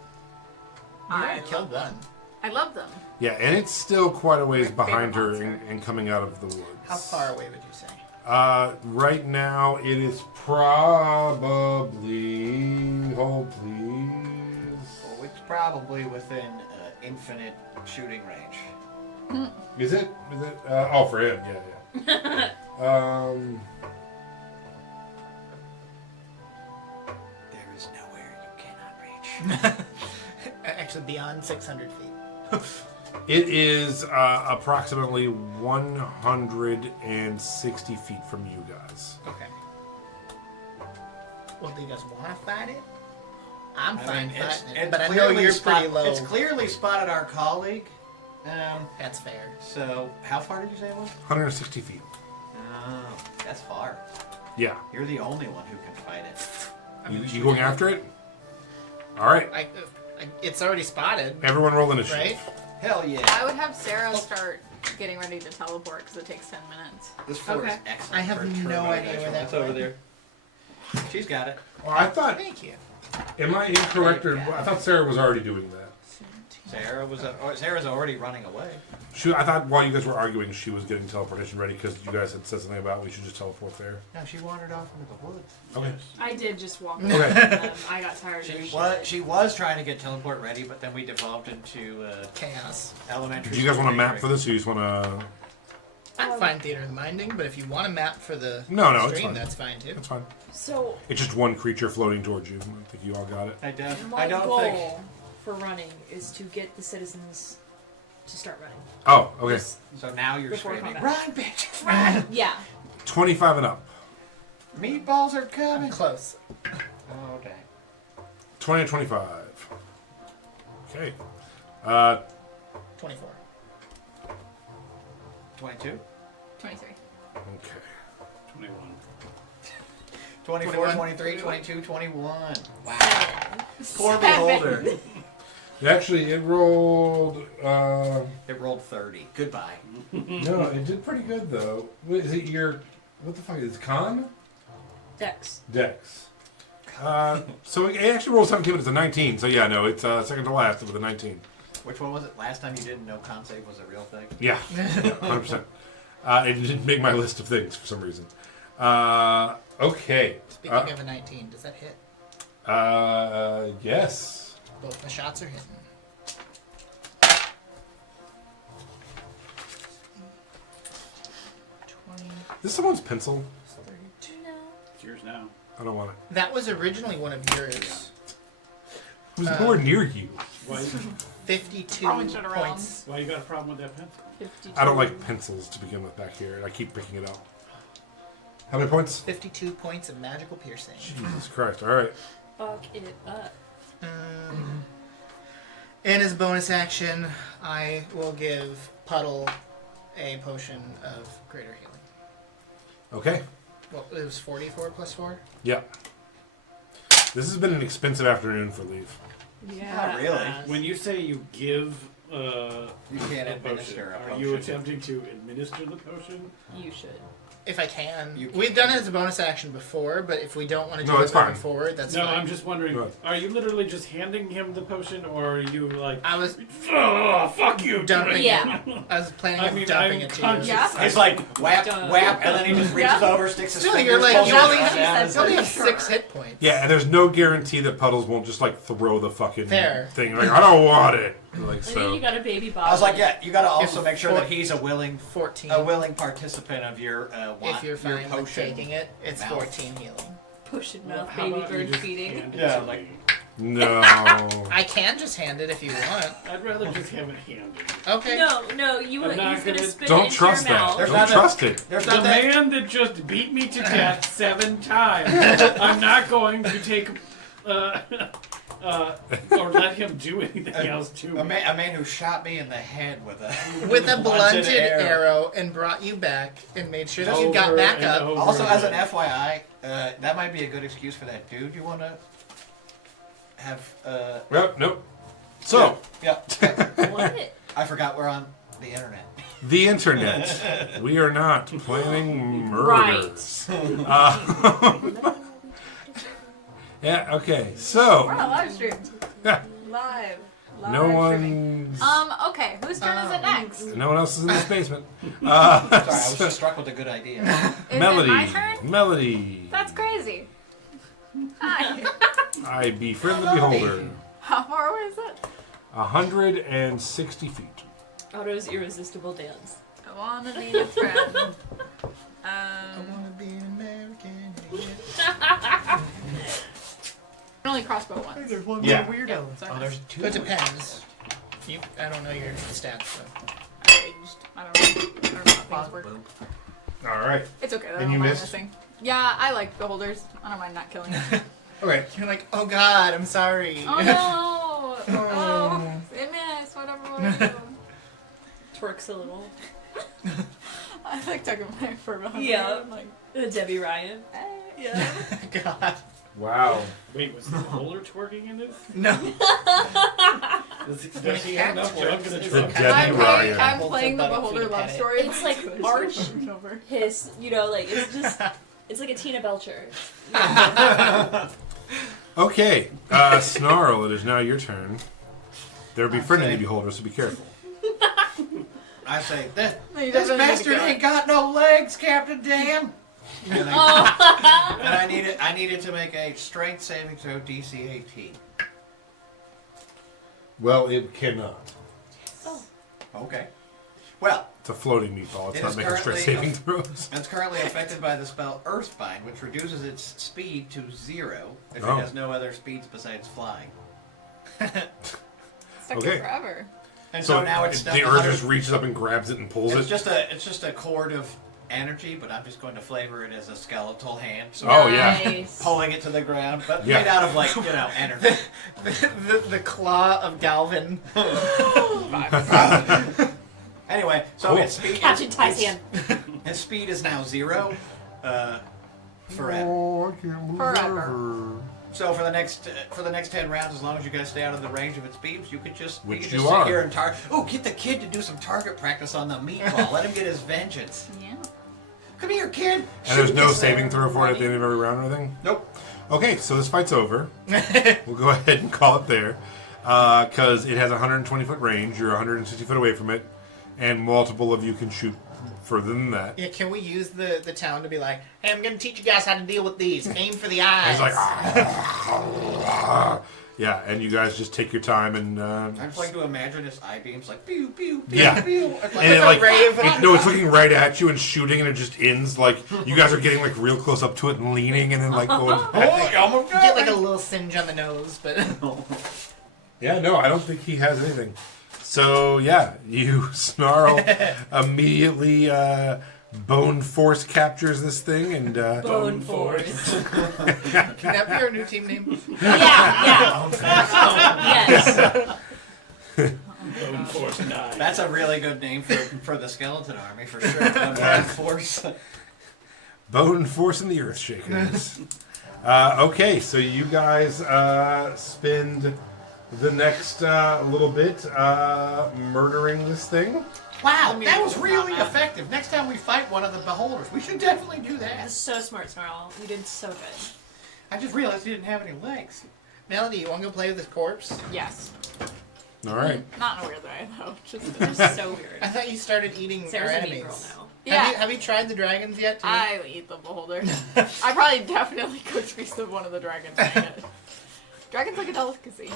I killed love them. one. I love them. Yeah, and it's still quite a ways My favorite behind her monster. and coming out of the woods. How far away would you say? Right now, it is probably. Hold, please. Well, it's probably within infinite shooting range. Is it? Is it? Oh, for him, yeah. There is nowhere you cannot reach. Actually, beyond 600 feet. It is approximately 160 feet from you guys. Okay. Well, do you guys want to fight it? I'm I fine mean, it's fighting it, but I know clearly you're pretty low. It's clearly spotted our colleague. That's fair. So, how far did you say it was? 160 feet. Oh, that's far. Yeah. You're the only one who can fight it. You going after it? All right. It's already spotted, Everyone roll initiative. right? Hell yeah. I would have Sarah start getting ready to teleport because it takes 10 minutes. This floor is Okay. excellent. I have for no true idea motivation. where That's that over went. there. She's got it. Well, I thought. Thank you. Am I incorrect? Or I thought Sarah was already doing that. Sarah's already running away. I thought while you guys were arguing, she was getting teleportation ready because you guys had said something about we should just teleport there. No, she wandered off into the woods. Okay. I did just walk. Okay. I got tired of She was trying to get teleport ready, but then we devolved into Chaos. elementary. Do you guys want a school map for daydream. this, or you just want to? I'm fine theater of the minding, but if you want a map for the No, it's stream, fine. that's fine too. That's fine. So It's just one creature floating towards you. I think you all got it. I my don't goal think. for running is to get the citizens to start running. Oh, okay. So now you're Before screaming, combat. "Run, bitch, run! Yeah. 25 and up. Meatballs are I'm coming!" close. Oh dang! 20 and 25. Okay. 24. 22, 23. Okay. 21. 24, 21. 23, 22, 21. Wow. Seven. Poor beholder. Actually, it rolled. It rolled 30. Goodbye. No, it did pretty good though. What is it? What the fuck is it, con? Dex. Dex. So it actually rolled 17, but it's a 19. So yeah, no, it's second to last with a 19. Which one was it? Last time you didn't know con save was a real thing? Yeah, 100%. It didn't make my list of things for some reason. Okay. Speaking of a 19, does that hit? Yes. Both my shots are hitting. This is someone's pencil. No. It's yours now. I don't want it. That was originally one of yours. It was nowhere near you. Why, 52 Throwing shit around. points. why you got a problem with that pencil? 52. I don't like pencils to begin with back here, and I keep picking it up. How many points? 52 points of magical piercing. Jesus Christ. All right. Fuck it up. And as a bonus action, I will give Puddle a potion of greater healing. Okay. Well, it was 44 plus 4? Yeah. This has been an expensive afternoon for Leaf. Yeah. Not really. When you say you give You can't a administer potion, a are you potion. attempting to administer the potion? You should. If I can. You We've done it as a bonus action before, but if we don't want to do No, it it's going fine. forward, that's No, fine. I'm just wondering, Right. are you literally just handing him the potion, or are you like, I was oh, fuck you, dumping Yeah. it. I was planning I on mean, dumping I'm it to conscious. you. Yeah. He's like whap, whap, and then he just reaches over, sticks his Still, fingers. you're like, pulls you his only, arm down. you only have Sure. 6 hit points. Yeah, and there's no guarantee that Puddles won't just like throw the fucking Fair. thing. Like, I don't want it. Like I think so. you got a baby Bob. I was like, yeah, you got to also If make sure four- that he's a willing 14. participant of your If you're fine with potion. taking it, it's mouth. 14 healing. Potion Well, mouth how baby about you bird just feeding. hand it Yeah, to like- me? No. I can just hand it if you want. I'd rather just have it handed. Okay. No, you I'm not he's gonna gonna- spit it Don't into trust your that. mouth. There's Don't not that- trust it. There's The not that. man that just beat me to death 7 times. I'm not going to take, or let him do anything else to A me. man who shot me in the head with a With a blunted arrow. arrow and brought you back and made sure that you Over got back and up. over Also, as an again. FYI, that might be a good excuse for that dude you want to have. Well, nope. So, Yeah. What? I forgot we're on the internet. the internet. We are not planning murder. Right. Yeah, okay. So, We're on a live stream. yeah, Live. no streaming. one's. Okay, whose turn is it next? No one else is in this basement. Sorry, I was just struck with a good idea. Is Melody. it my turn? Melody. That's crazy. Hi. I befriend the beholder. How far away is it? 160 feet. Otto's irresistible dance. I wanna be a friend. I wanna be an American idiot. Only crossbow once. There's one Yeah. weirdo. Yeah, sorry. Oh, there's two. It depends. I don't know your stats, so. I don't know how things work. All right. It's okay. And you missed? Missing. Yeah, I like beholders. I don't mind not killing them. Okay. You're like, oh god, I'm sorry. Oh no! Oh, it missed. Whatever. Twerks a little. I like tugging my fur behind Yeah. me. I'm like, Debbie Ryan. Yeah. God. Wow. Wait, was the roller twerking in this? No. Does he have enough junk in the It's trunk? a Debbie Ryan. I'm Holds playing the about a beholder feet love ahead. story. It's like It's arch over. hiss, like it's just, it's like a Tina Belcher. Okay. Snarl, it is now your turn. There will be friendly Okay. beholders, so be careful. I say, this No, you this definitely need to bastard go. ain't got no legs, Captain Damn. And I needed to make a strength saving throw DC 18. Well, it cannot. Oh. Okay. Well, It's a floating meatball. It's It not is making straight currently- saving throws. it's currently affected by the spell Earthbind, which reduces its speed to 0 if Oh. it has no other speeds besides flying. Stuck Okay. it forever. And so, now it's the earth just reaches up and grabs it and pulls it's it. just a cord of energy, but I'm just going to flavor it as a skeletal hand. So Oh, yeah. Nice. pulling it to the ground, but Yeah. made out of energy. The claw of Galvin. Anyway, so Cool. its speed Captain Ty's hand. its speed is now 0 forever. Oh, I can't move Forever. So for the next 10 rounds, as long as you guys stay out of the range of its beams, you could just Which you could you just sit are. here and get the kid to do some target practice on the meatball. Let him get his vengeance. Yeah. Come here, kid. And there's Shoot no this saving thing. throw for it at the end of every round or anything? Nope. Okay, so this fight's over. We'll go ahead and call it there. Because it has a 120-foot range. You're 160 foot away from it. And multiple of you can shoot further than that. Yeah, can we use the town to be like, hey, I'm gonna teach you guys how to deal with these. Aim for the eyes. And it's like, yeah, and you guys just take your time and I'm just like to imagine his eye beams like pew pew pew Yeah. pew. It's and it a like rave. no, it's looking right at you and shooting, and it just ends like you guys are getting like real close up to it and leaning, and then like going. oh, You get like a little singe on the nose, but Yeah, no, I don't think he has anything. So yeah, you Snarl immediately Bone Force captures this thing and Bone Force. can that be our new team name? Yeah. Yes. Bone Force 9. That's a really good name for the skeleton army for sure. Bone Force. Bone Force and the Earth Shakers. Okay, so you guys spend the next little bit, murdering this thing. Wow, that was really effective. Next time we fight one of the beholders, we should definitely do that. That's so smart, Snarl. You did so good. I just realized he didn't have any legs. Melody, you want to go play with this corpse? Yes. All right. Not in a weird way, though. Just, That's so weird. I thought you started eating Sarah's our a mean enemies. girl now. yeah. Have you tried the dragons yet? Too? I eat the beholder. I probably definitely could feast of one of the dragons. Dragons like a delicacy.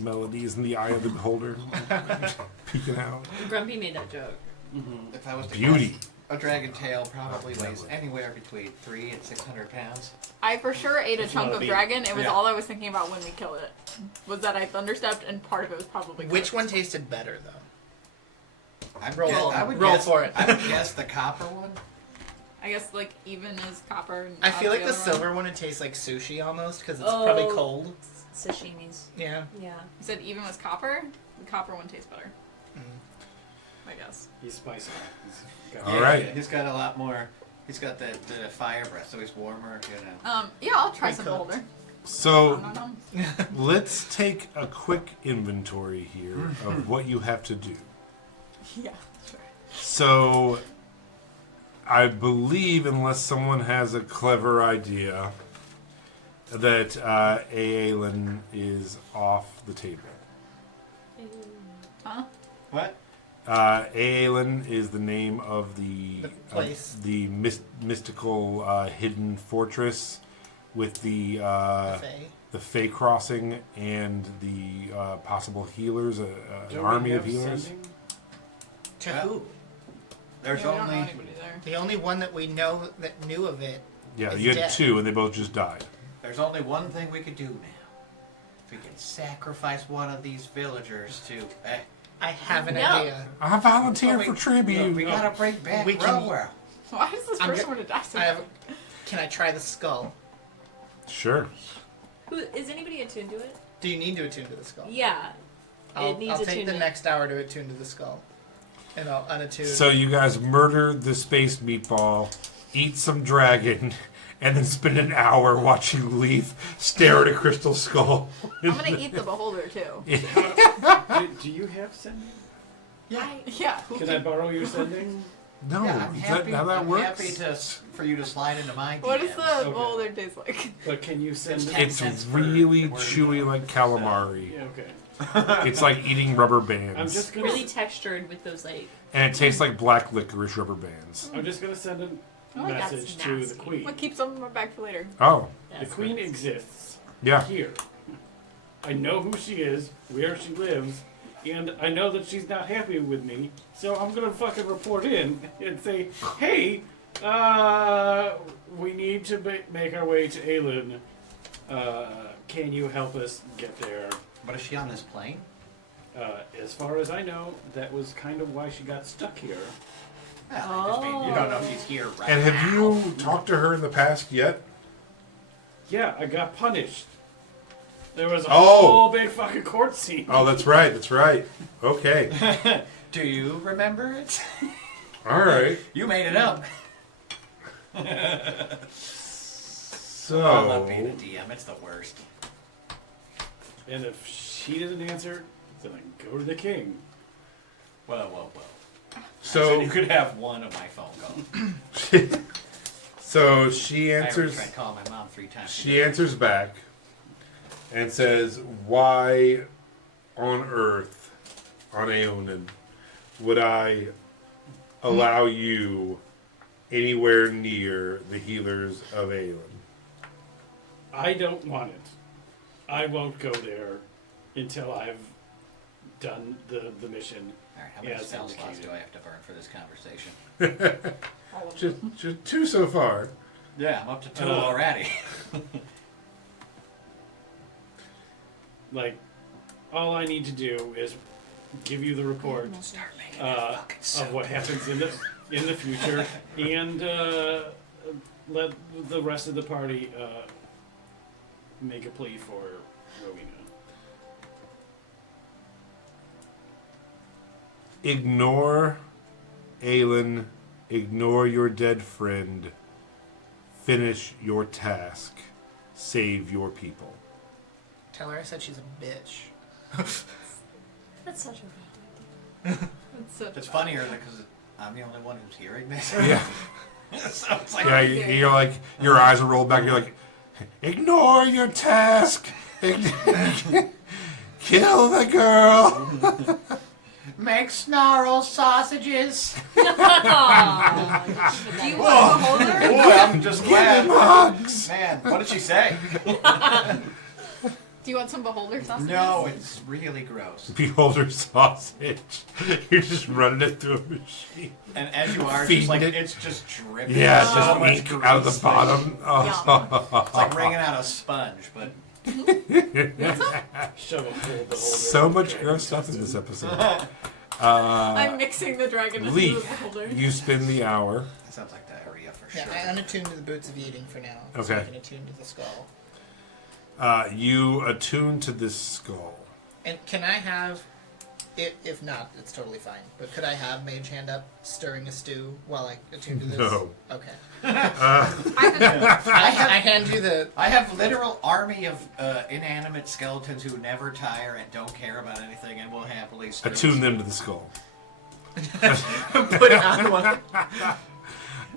Melodies in the eye of the beholder, peeking out. Grumpy made that joke. If I was to Beauty. guess, a dragon tail probably weighs anywhere between 300 and 600 pounds. I for sure ate a It's chunk not a of beat. dragon. It was Yeah. all I was thinking about when we killed it. Was that I thunderstepped, and part of it was probably Which cooked. one tasted better, though? I would Roll guess, for it. I would guess the copper one. I guess like even as copper. And I feel like the other one. silver one would taste like sushi almost because it's Oh. probably cold. Sashimis. Yeah. Yeah. You said even as copper. The copper one tastes better. I guess. He's spicy. He's got All right. He's got a lot more. He's got the fire breath, so he's warmer. You know. Yeah, I'll try some Pre-cooked. beholder. So No. let's take a quick inventory here of what you have to do. Yeah, sure. So, I believe, unless someone has a clever idea, that Aelin is off the table. Huh? What? Aelin is the name of The place. the mystical hidden fortress with the Buffet. Fae crossing and the possible healers, an Do we army of have healers. sending? To Yeah. who? There's Yeah, we don't know only anybody there. The only one that we know that knew of it. Yeah, is you had dead. two, and they both just died. there's only one thing we could do now. We can sacrifice one of these villagers to. I have an No. idea. I volunteer we- for tribute. We gotta bring back We can- Rowell. Why does this I'm person go- want to die so I have. Can I try the skull? Sure. Who is anybody attuned to it? Do you need to attune to the skull? Yeah. I'll needs take the attunement. next hour to attune to the skull, and I'll unattune. So you guys murder the space meatball, eat some dragon, and then spend an hour watching Leaf stare at a crystal skull. I'm gonna eat the beholder too. Do you have sending? Yeah. Can I borrow your sending? No, Yeah, I'm is happy. that how that I'm works? happy for you to slide into my What does DMs. the Okay. beholder taste like? But can you send it? 10 It's cents per really word. chewy like calamari. Yeah, okay. It's like eating rubber I'm bands. just gonna. Really textured with those like. And it tastes like black licorice rubber bands. I'm just gonna send a Oh, that's message to the nasty. queen. What keeps some in my bag for later? Oh, The queen exists yeah. here. I know who she is, where she lives, and I know that she's not happy with me. So I'm gonna fucking report in and say, "Hey, we need to make our way to Aelin. Can you help us get there?" But is she on this plane? As far as I know, that was kind of why she got stuck here. Well, I just mean, you don't know if she's here right And now. have you talked to her in the past yet? Yeah, I got punished. There was a Oh. whole big fucking court scene. Oh, that's right. That's right. Okay. Do you remember it? All right. You made it up. So. I love being a DM. It's the worst. And if she doesn't answer, then I can go to the king. Well. So you could have one of my phone calls. So she I already answers. tried calling my mom 3 times. She answers back and says, "Why on earth, on Aonan, would I allow you anywhere near the healers of Aelin?" I don't want it. I won't go there until I've done the mission. All right, how many Yeah, spell it's slots indicated. do I have to burn for this conversation? All of Just 2 so far. Yeah, I'm up to 2 Uh, already. Like, all I need to do is give you the report Start making that fucking of what soup. happens in the future, and let the rest of the party make a plea for Rowena. Ignore Aelin. Ignore your dead friend. Finish your task. Save your people. Tell her I said she's a bitch. That's such a bad idea. It's funnier because I'm the only one who's hearing this. Yeah. So it's like, Yeah, you're like, your eyes are rolled back. You're like, ignore your task. Kill the girl. make snarl sausages. Aw. Do you want a holder? Boy, I'm just glad. Hugs. Man, what did she say? Do you want some beholder sausages? No, it's really gross. Beholder sausage. You're just running it through a machine. And as you are, Feeding just like it. it's just dripping. Yeah, so just much ink out of the grease. bottom. Oh. It's like wringing out a sponge, but Shove a full beholder. So much gross stuff in this episode. I'm mixing the dragon into the Leaf, beholder. you spin the hour. that sounds like diarrhea for Yeah, sure. I unattuned to the boots of eating for now. So Okay. I can attune to the skull. You attune to this skull. And can I have, if not, it's totally fine. But could I have Mage Hand up stirring a stew while I attune to this? No. Okay. I I hand you the. I have literal army of inanimate skeletons who never tire and don't care about anything and will happily stew. Attune them to the skull. Put it on one.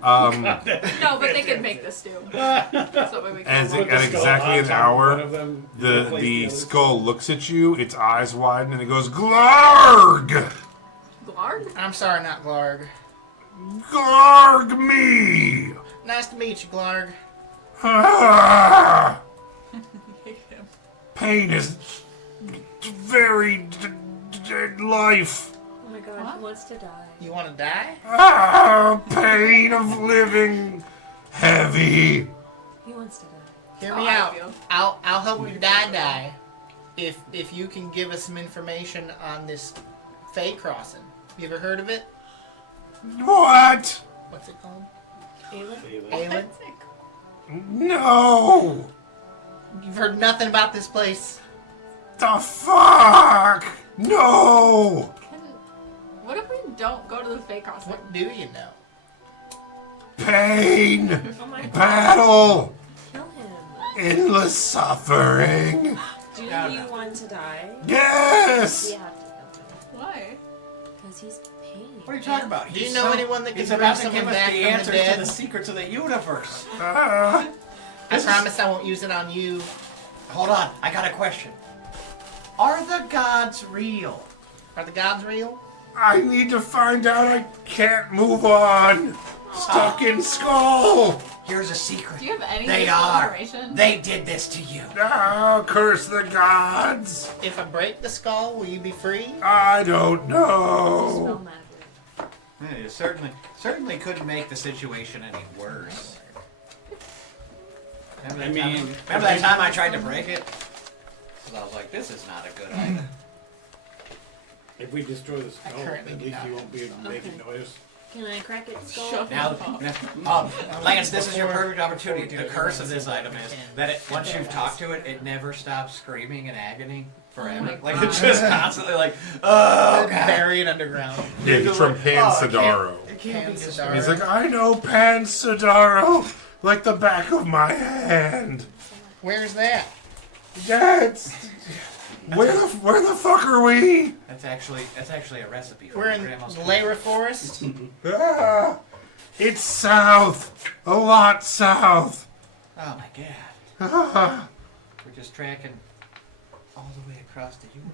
no, but they could make this stew. So we can. As Put the at skull exactly on an top of hour, one of them, the replace the other skull looks at you, its eyes widen, and it goes, Glarg! Glarg? I'm sorry, not Glarg. Glarg me! Nice to meet you, Glarg. Ah! Pain is very life. Oh my god, What? he wants to die. You want to die? Ah, pain of living heavy. He wants to die. Hear Oh, me I out. feel. I'll help you die. If you can give us some information on this Fey crossing. You ever heard of it? What? What's it called? Aelin? Aelin? No! You've heard nothing about this place. The fuck? No! What if we don't go to the fake crossing? What do you know? Pain! Oh my god. Battle! Kill him. Endless suffering! Do No, you no. want to die? Yes! We have to kill him. Why? Because he's pain. What are you talking about? Do you know anyone that can He's bring about to someone give us back the from the answers dead? to the secrets of the universe. Ah, I promise I won't use it on you. Hold on, I got a question. Are the gods real? Are the gods real? I need to find out. I can't move on. Stuck in skull. Here's a secret. Do you have any They useful are. information? They did this to you. Oh, curse the gods. If I break the skull, will you be free? I don't Spell know. magic. Yeah, you certainly couldn't make the situation any worse. Remember that I mean, time, remember that time I tried to break it? 'Cause I was like, this is not a good idea. If we destroy the skull, currently at do least not you won't be making Okay. noise. Can I crack its skull? Shut Now, Lance, this is your perfect opportunity. Before The we do curse it, of this item is that once you've talked to it, it never stops screaming in agony forever. my Like God. it's just constantly like, oh god. Buried underground. Yeah, he's from Pan Oh, it can't- Sidaro. It can't be Pan destroyed. Sidaro. He's like, I know Pan Sidaro like the back of my hand. Where's that? That's where the fuck are we? That's actually a recipe for We're my in grandma's Lyra Forest. Ah, it's south, a lot south. Oh my god. Ah, We're just tracking all the way across the universe.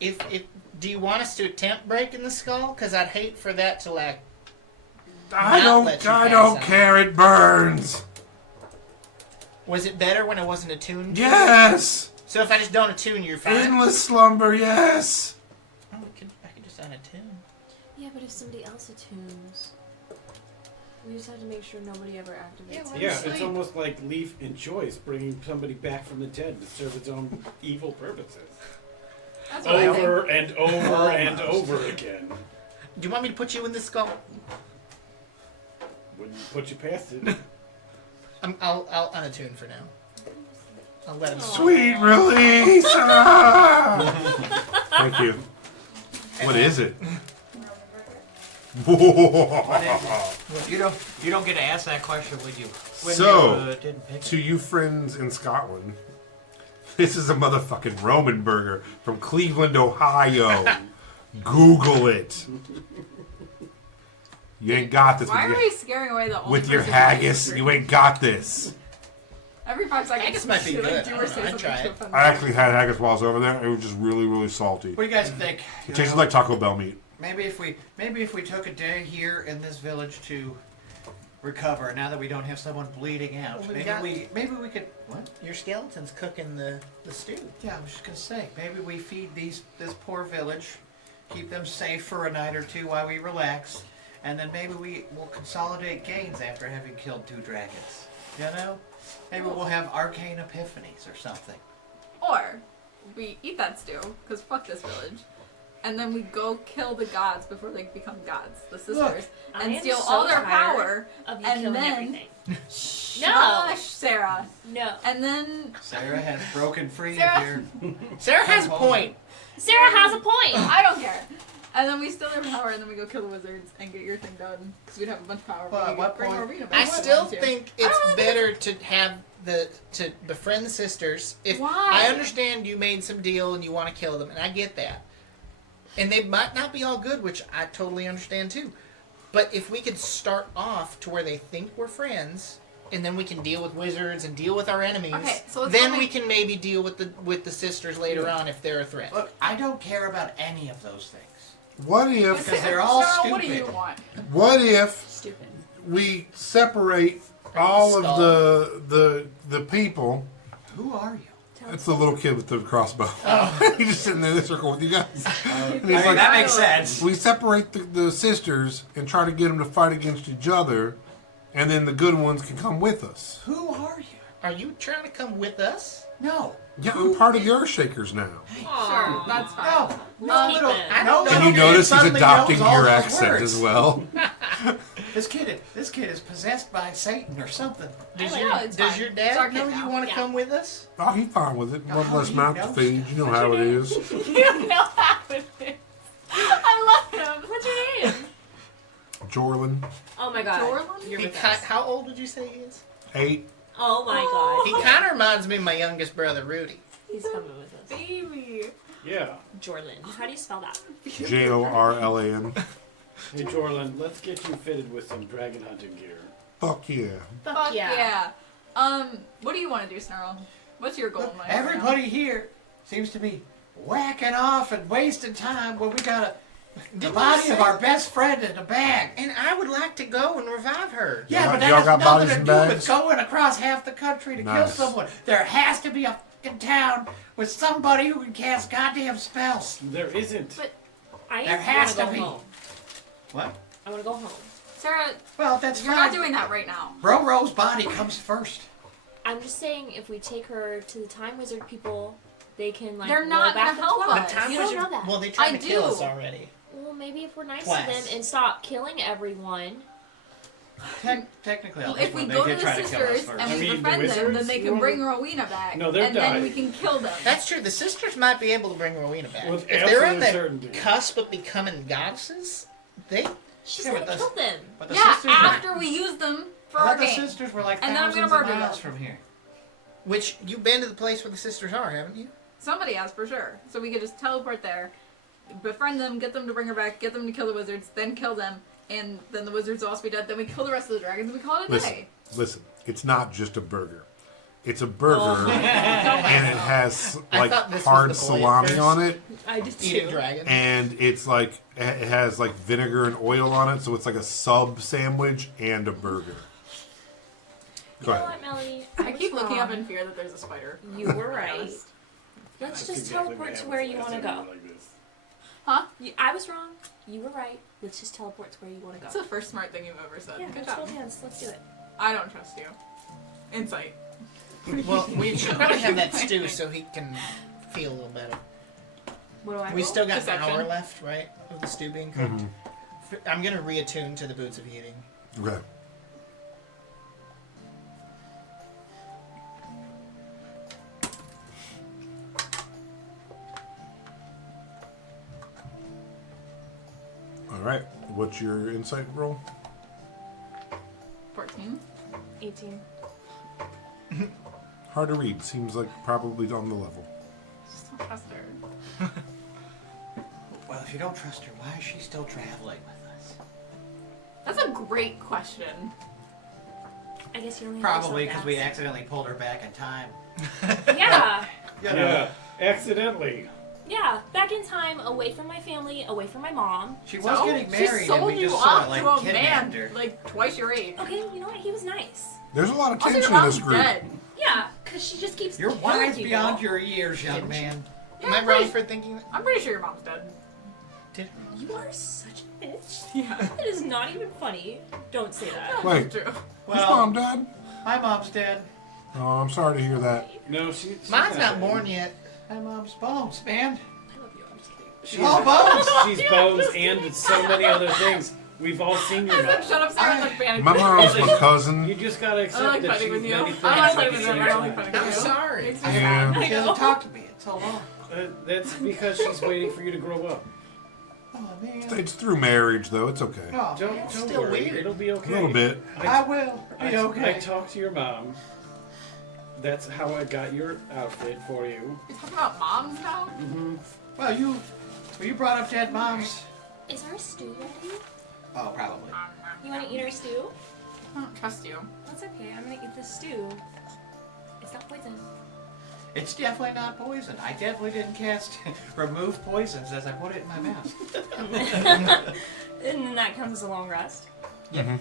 If do you want us to attempt breaking the skull? Because I'd hate for that to like. I Not let don't you pass out. care. It burns. Was it better when it wasn't attuned? to? Yes, So if I just don't attune, you're fine. endless slumber. Yes. Oh, I could just unattune. Yeah, but if somebody else attunes, we just have to make sure nobody ever activates Yeah, it. well, Yeah, Sleep. it's almost like Leaf enjoys bringing somebody back from the dead to serve its own evil purposes. That's what I think. Over and over and Almost. over again. Do you want me to put you in the skull? Wouldn't put you past it. I'll unattune for now. I'll let him. Sweet release. Ah. Thank you. What is it? You don't get to ask that question when So, didn't pick to you friends in Scotland, This is a motherfucking Roman burger from Cleveland, Ohio. Google it. You ain't got this Why are with we your, scaring away the only with your person haggis. who You ain't got this. Every 5 seconds, Haggis might be should I good. do I or don't say know. I'd something try to it. offend I them? actually had haggis while I was over there. It was just really, really salty. What do you guys think? It tasted like Taco Bell meat. Maybe if we took a day here in this village to recover, now that we don't have someone bleeding out, Well, maybe we could. What? Your skeleton's cooking the stew. Yeah, I was just gonna say, maybe we feed this poor village, keep them safe for a night or two while we relax, and then maybe we will consolidate gains after having killed 2 dragons. You know? Maybe we'll have arcane epiphanies or something. Or we eat that stew, because fuck this village. And then we go kill the gods before they become gods, the sisters, Look, I and am steal so all their tired power. of you and killing then everything. Shush, Sarah. No. And then Sarah has broken free Sarah- of your. Sarah has a point. Sarah has a point. I don't care. And then we steal their power, and then we go kill the wizards and get your thing done, because we'd have a bunch of power. Well, We at what could bring point- Rowena back I if we still wanted to. think I don't it's really better to have to befriend the sisters. If Why? I understand you made some deal and you want to kill them, and I get that. And they might not be all good, which I totally understand too. But if we could start off to where they think we're friends, and then we can deal with wizards and deal with our enemies, Okay, so let's then go we make- can maybe deal with the sisters later on if they're a threat. Look, I don't care about any of those things. What if? Because they're all Sarah, what do you stupid. want? What if Stupid. we separate all of the people? Who are you? It's the little kid with the crossbow. He's just sitting there in the circle with you guys. And he's like, that makes sense. we separate the sisters and try to get them to fight against each other, and then the good ones can come with us. Who are you? Are you trying to come with us? No. Yeah, I'm part of your Shakers now. Sure, that's fine. No. Let's keep little, it. I no don't little And you kid notice he's suddenly adopting knows all your those accent words. as well. This kid is possessed by Satan or something. Does I your know, it's does fine. your It's dad our know kid you now. want to Yeah. come with us? Oh, he's fine with it. One Oh, less he mouth to knows feed. You know What's how your it name? is. You don't know how it is. I love him. What's your name? Jorlan, Oh my god. Jorlan? You're He with ki- us. how old would you say he is? 8. Oh my He god. kind of reminds me of my youngest brother, Rudy. He's coming with us. Baby. Yeah. Jorlan. How do you spell that? Jorlan. Hey, Jorlan, let's get you fitted with some dragon hunting gear. Fuck yeah. Fuck yeah. What do you want to do, Snarl? What's your goal in life? Everybody here seems to be whacking off and wasting time when we got the Didn't body you of say- our best friend in a bag. And I would like to go and revive her. Yeah, Y'all- but that y'all has got nothing bodies to in do with bags? going across half the country to kill Nice. someone. There has to be a fucking town with somebody who can cast goddamn spells. There isn't. But I There want has to go to be. home. What? I want to go home. Sarah, Well, that's you're fine. not doing that right now. Roro's body comes first. I'm just saying, if we take her to the Time Wizard people, they can like. They're roll not back gonna the help clock. us. Time You was don't your- know that. Well, they tried I to kill do. us already. Well, maybe if we're nice Twice. to them and stop killing everyone. Technically, on If this we one, go they to did the try to kill us sisters first. and I we mean, the befriend them, then wizards? they can bring Rowena back. No, they're and then dying. we can kill them. That's true. The sisters might be able to bring Rowena back. With If they're on absolute the certainty. cusp of becoming goddesses, they. She Yeah, said but kill them. But the Yeah, sisters after we use them for I our thought the game. sisters were like And then I'm thousands gonna of murder miles them. from here. Which you've been to the place where the sisters are, haven't you? Somebody has for sure. So we could just teleport there, befriend them, get them to bring her back, get them to kill the wizards, then kill them, and then the wizards will also be dead. Then we kill the rest of the dragons and we call it a day. Listen. It's not just a burger. It's a burger, and it has I like thought this was hard the boy at salami first. on it, I did Eating dragon. and it's like it has like vinegar and oil on it, so it's like a sub sandwich and a burger. Go You know ahead. what, Melanie? I keep was looking up wrong. in fear that there's a spider. You were right. Let's That's just exactly teleport what to where you happens want to last go. time like this. Huh? I was wrong. You were right. Let's just teleport to where you want to That's go. the first smart thing you've ever said. Yeah, Good let's job. hold hands. Let's do it. I don't trust you. Insight. Well, we should probably have that stew so he can feel a little better. What do I We roll? still got Deception. an hour left, right, of the stew being cooked. Mhm. I'm gonna reattune to the boots of eating. Okay. All right. What's your insight roll? 14. 18. Hard to read. Seems like probably on the level. Just don't trust her. Well, if you don't trust her, why is she still traveling with us? That's a great question. I guess you only Probably have because we accidentally pulled her back in time. Yeah. Yeah, accidentally. Yeah, back in time, away from my family, away from my mom. She was getting She married, and sold we you just sort off of like to a kidnapped man her. like twice your age. Okay, you know what? He was nice. There's a lot of Also, your tension in mom's this group. dead. Yeah, because she just keeps You're killing wise people. beyond your years, young man. Am I wrong for thinking that? I'm pretty sure your mom's dead. You are such a bitch. Yeah. That is not even funny. Don't say that. Wait, True. who's Well, mom dead? my mom's dead. Oh, I'm sorry to hear that. No, she's Mine's not dead. born yet. My mom's bones, man. I love you. I'm just kidding. She's, All bones. she's bones and so many other things. We've all seen your mom. Shut up, Sarah. Like panic. My mom's my You cousin. just gotta I accept like that fighting she's with you. many I things like at fighting the with same you. I don't like time. fighting with I'm you. sorry. Makes me Yeah. sad. She hasn't talked to me in so long. That's because she's waiting for you to grow up. Oh, man. It's through marriage, though. It's okay. Oh, Don't still worry. weird. It'll be okay. A little bit. I will be I okay. talked to your mom. That's how I got your outfit for you. You're talking about moms now? Well, you brought up dead moms. Is our stew ready? Oh, probably. You want to eat our stew? I don't trust you. That's okay. I'm gonna eat the stew. It's not poison. It's definitely not poison. I definitely didn't cast remove poisons as I put it in my mouth. And then that comes as a long rest. Mhm.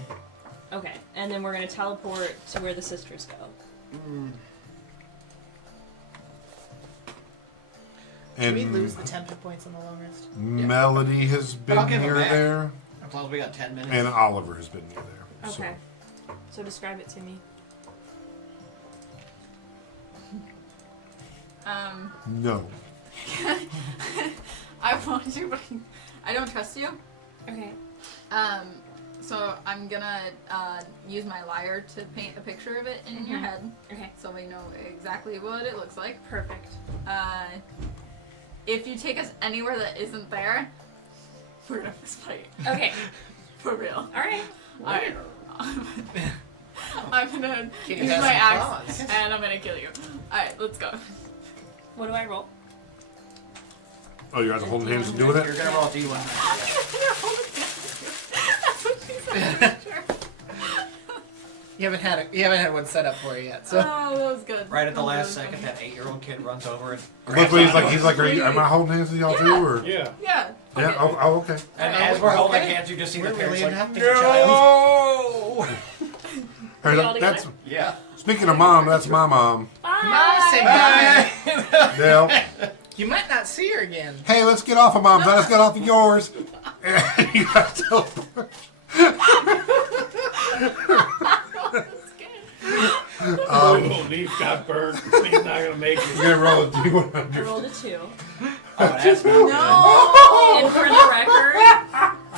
Okay, and then we're gonna teleport to where the sisters go. Did we And lose the 10 hit points on the long rest? Melody has But I'll been give 'em near back. there, As long as we got 10 minutes. and Oliver has been near there. Okay. So describe it to me. No. I want you, but I don't trust you. Okay. So I'm gonna use my lyre to paint a picture of it in your head, Okay. so we know exactly what it looks like. Perfect. If you take us anywhere that isn't there, we're gonna fist fight. Okay. For real. Alright. Alright. I'm gonna Can you use have my some axe claws? and I'm gonna kill you. Alright, let's go. What do I roll? Oh, you're guys holding hands to do with You're it? gonna roll a D1. That's what she said. You haven't had one set up for you yet, so. Oh, that was good. Right at the That was last really second, funny. that 8-year-old kid runs over and Look, grabs but onto he's like, are you, am I holding hands with y'all too, or? Yeah. Yeah. Yeah. Oh, okay. And Oh, as we're holding okay. hands, you just see We're the parents really like, adopting a child. no! Hey, we all that's together? Yeah. speaking of mom. That's my mom. Bye! Say bye. Dale. You might not see her again. Hey, let's get off of mom's. Let's get off of yours. And you guys teleport. Oh, Leaf got burned. He's not gonna make it. You're gonna roll a I D100. rolled a 2. Oh, that's not No! And for the record,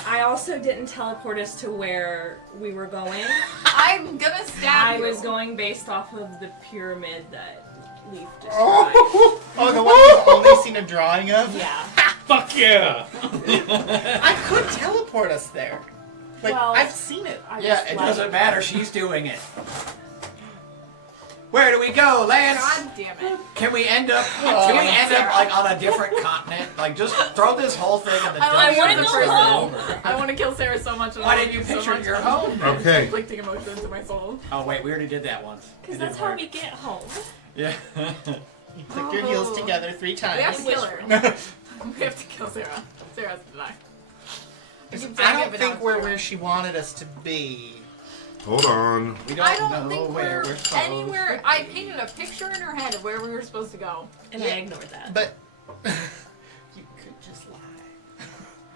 I also didn't teleport us to where we were going. I'm gonna stab I you. was going based off of the pyramid that Leaf described. Oh, the one you've only seen a drawing of? Yeah. Fuck yeah! I could teleport us there. Like, Well, I've seen it. I Yeah, just it like- doesn't matter. She's doing it. Where do we go, Lance? God damn it. Can we end up? Can we end up like on a different continent? Like just throw this whole thing in the. I dumpster wanna and go start home. over. I want to kill Sarah so much. and I Why love didn't you so picture much. your home? Okay. Conflicting emotions in my soul. Oh wait, we already did that once. Because It that's didn't how work. we get home. Yeah. You click your heels together 3 We have times. to kill her. We have to kill Sarah. Sarah has to die. I don't think we're where she wanted us to be. Hold on. We don't I don't know think where we're we're supposed anywhere. to I be. painted a picture in her head of where we were supposed to go. And I ignored that. But you could just lie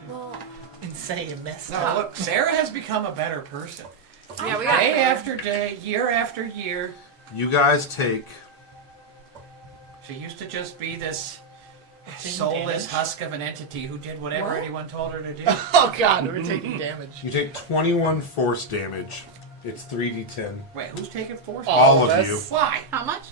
Well, and say you messed No, up. look, Sarah has become a better person. Yeah, we got Day her. after day, year after year. You guys take. She used to just be this Taking soulless damage. husk of an entity who did whatever What? anyone told her to do. Oh god, we're taking damage. You take 21 force damage. It's 3d10. Wait, who's taking force? All of us. you. Why? How much?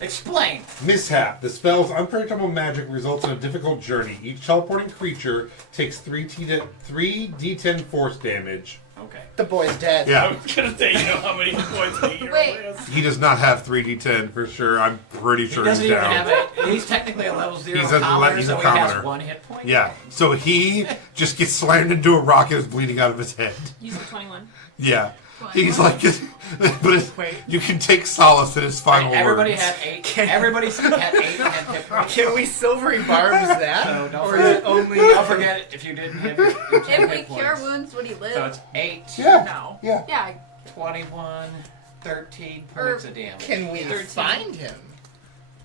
Explain. Mishap. The spell's unpredictable magic results in a difficult journey. Each teleporting creature takes 3d10 force damage. Okay. The boy's dead. I Yeah. was gonna say, you know how many points a year Wait. is? He does not have 3d10 for sure. I'm pretty He sure doesn't he's even down. have a. He's technically a level 0 He's a commoner, he's a so he has commoner. 1 hit point. Yeah. So he just gets slammed into a rock and is bleeding out of his head. You said 21. Yeah. 21. He's like, but Wait. you can take solace in his final Right, everybody words. had 8. Everybody had 8 hit points. Can we silvery barbs that? So don't or is it forget, only? don't forget it if you didn't hit. If we cure wounds, would he live? So it's 8, Yeah. No. Yeah. Yeah. 21, 13 Or points of damage. Can we 13. find him?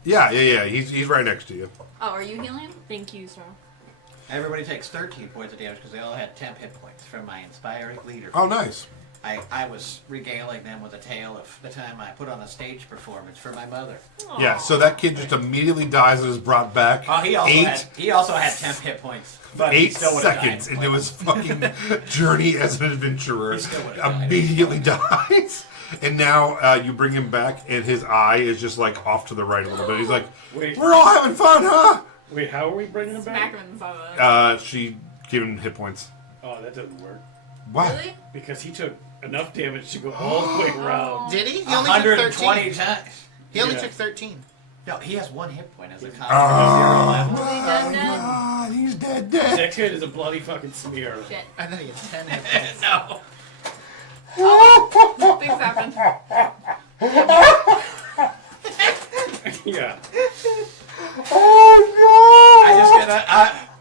Yeah. He's right next to you. Oh, are you healing? Thank you, sir. Everybody takes 13 points of damage because they all had 10 hit points from my inspiring leader. Oh, nice. I was regaling them with a tale of the time I put on a stage performance for my mother. Yeah. So that kid just immediately dies and is brought back. Oh, he also had 10 hit points. But he 8 still would've died. seconds into his fucking journey as an adventurer, He still would've died. immediately dies. And now you bring him back, and his eye is just like off to the right a little bit. He's like, Wait, "We're all having fun, huh?" wait, how are we bringing him Smack back? him in the side of She gave him hit points. Oh, that doesn't work. What? Really? Because he took enough damage to go all the way around. Did he? He only took 120 13. times. He only Yeah. took 13. No, he has 1 hit point as a Oh, commoner. 0 level. Dead, dead. God, he's dead. That kid is a bloody fucking smear. Shit. I thought he had 10 hit points. No. Things happen. Yeah.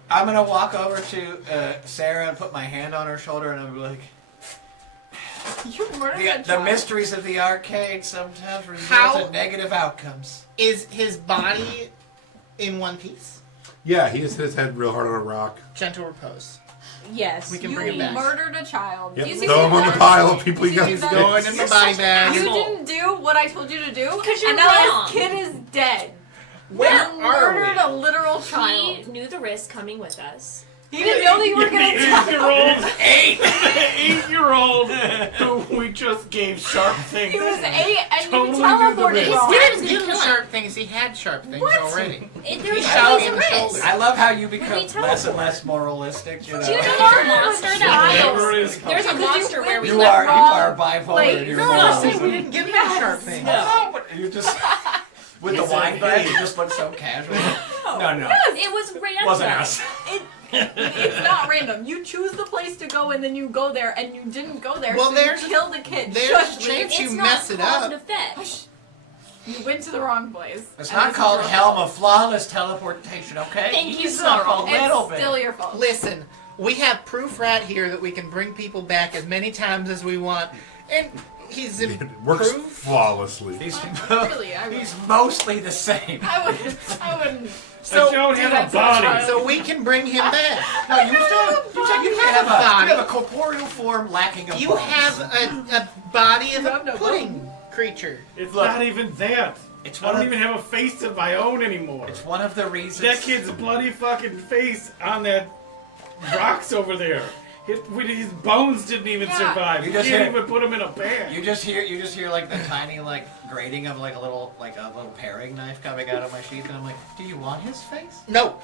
I'm gonna walk over to Sarah and put my hand on her shoulder and I'm like, You murdered a the child. mysteries of the arcade sometimes result How- in negative outcomes. Is his body in one piece? Yeah, he just hit his head real hard on a rock. Gentle repose. Yes. We can You bring him back. murdered a child. Yep. Do you see Throw him what on the that- pile of people Do you you got. see that? Going in the body bag. You Asshole. didn't do what I told you to do, 'Cause you're and now wrong. this kid is dead. Where You are murdered we? a literal He child. knew the risk coming with us. He didn't know that you were The gonna die. 8-year-old, Eight! 8-year-old who we just gave sharp things. He was 8 and Totally you knew the teleported risk. wrong. His dad was Give gonna him kill him. sharp things. He had sharp things What? already. There He was shot always me in a the risk. shoulder. I love how you We become less and teleport. less moralistic. You know? Do you know our monster Whatever that is There's a Because you monster where we You went are wrong bipolar. place. in your No, moralism. we didn't give him sharp things. No. You just with the Yes, wine it glass, is. you just look so casual. No. It was random. Wasn't us. It's not random. You choose the place to go and then you go there and you didn't go there. Well, so there's- you killed a kid. there's Shush a me. chance It's you not mess it cause up. and effect. You went to the wrong place. It's And not this is called your Helm fault. of Flawless Teleportation, okay? Thank you, Ease up Snarl. a little It's bit. still your fault. Listen, we have proof right here that we can bring people back as many times as we want, and he's It works improved. flawlessly. He's, Really, he's mostly the same. I wouldn't. So, I don't do have that a to a body. child. so we can bring him back. No, you have body. a corporeal form lacking of You bones. have a body of You a have no pudding creature. It's Look. not even that. It's I one don't of- even have a face of my own anymore. It's one of the reasons. That kid's bloody fucking face on that rocks over there. His bones didn't even Yeah. survive. You You just can't hit- even put him in a bag. You just hear like the tiny grating of a little paring knife coming out of my sheath, and I'm like, do you want his face? No,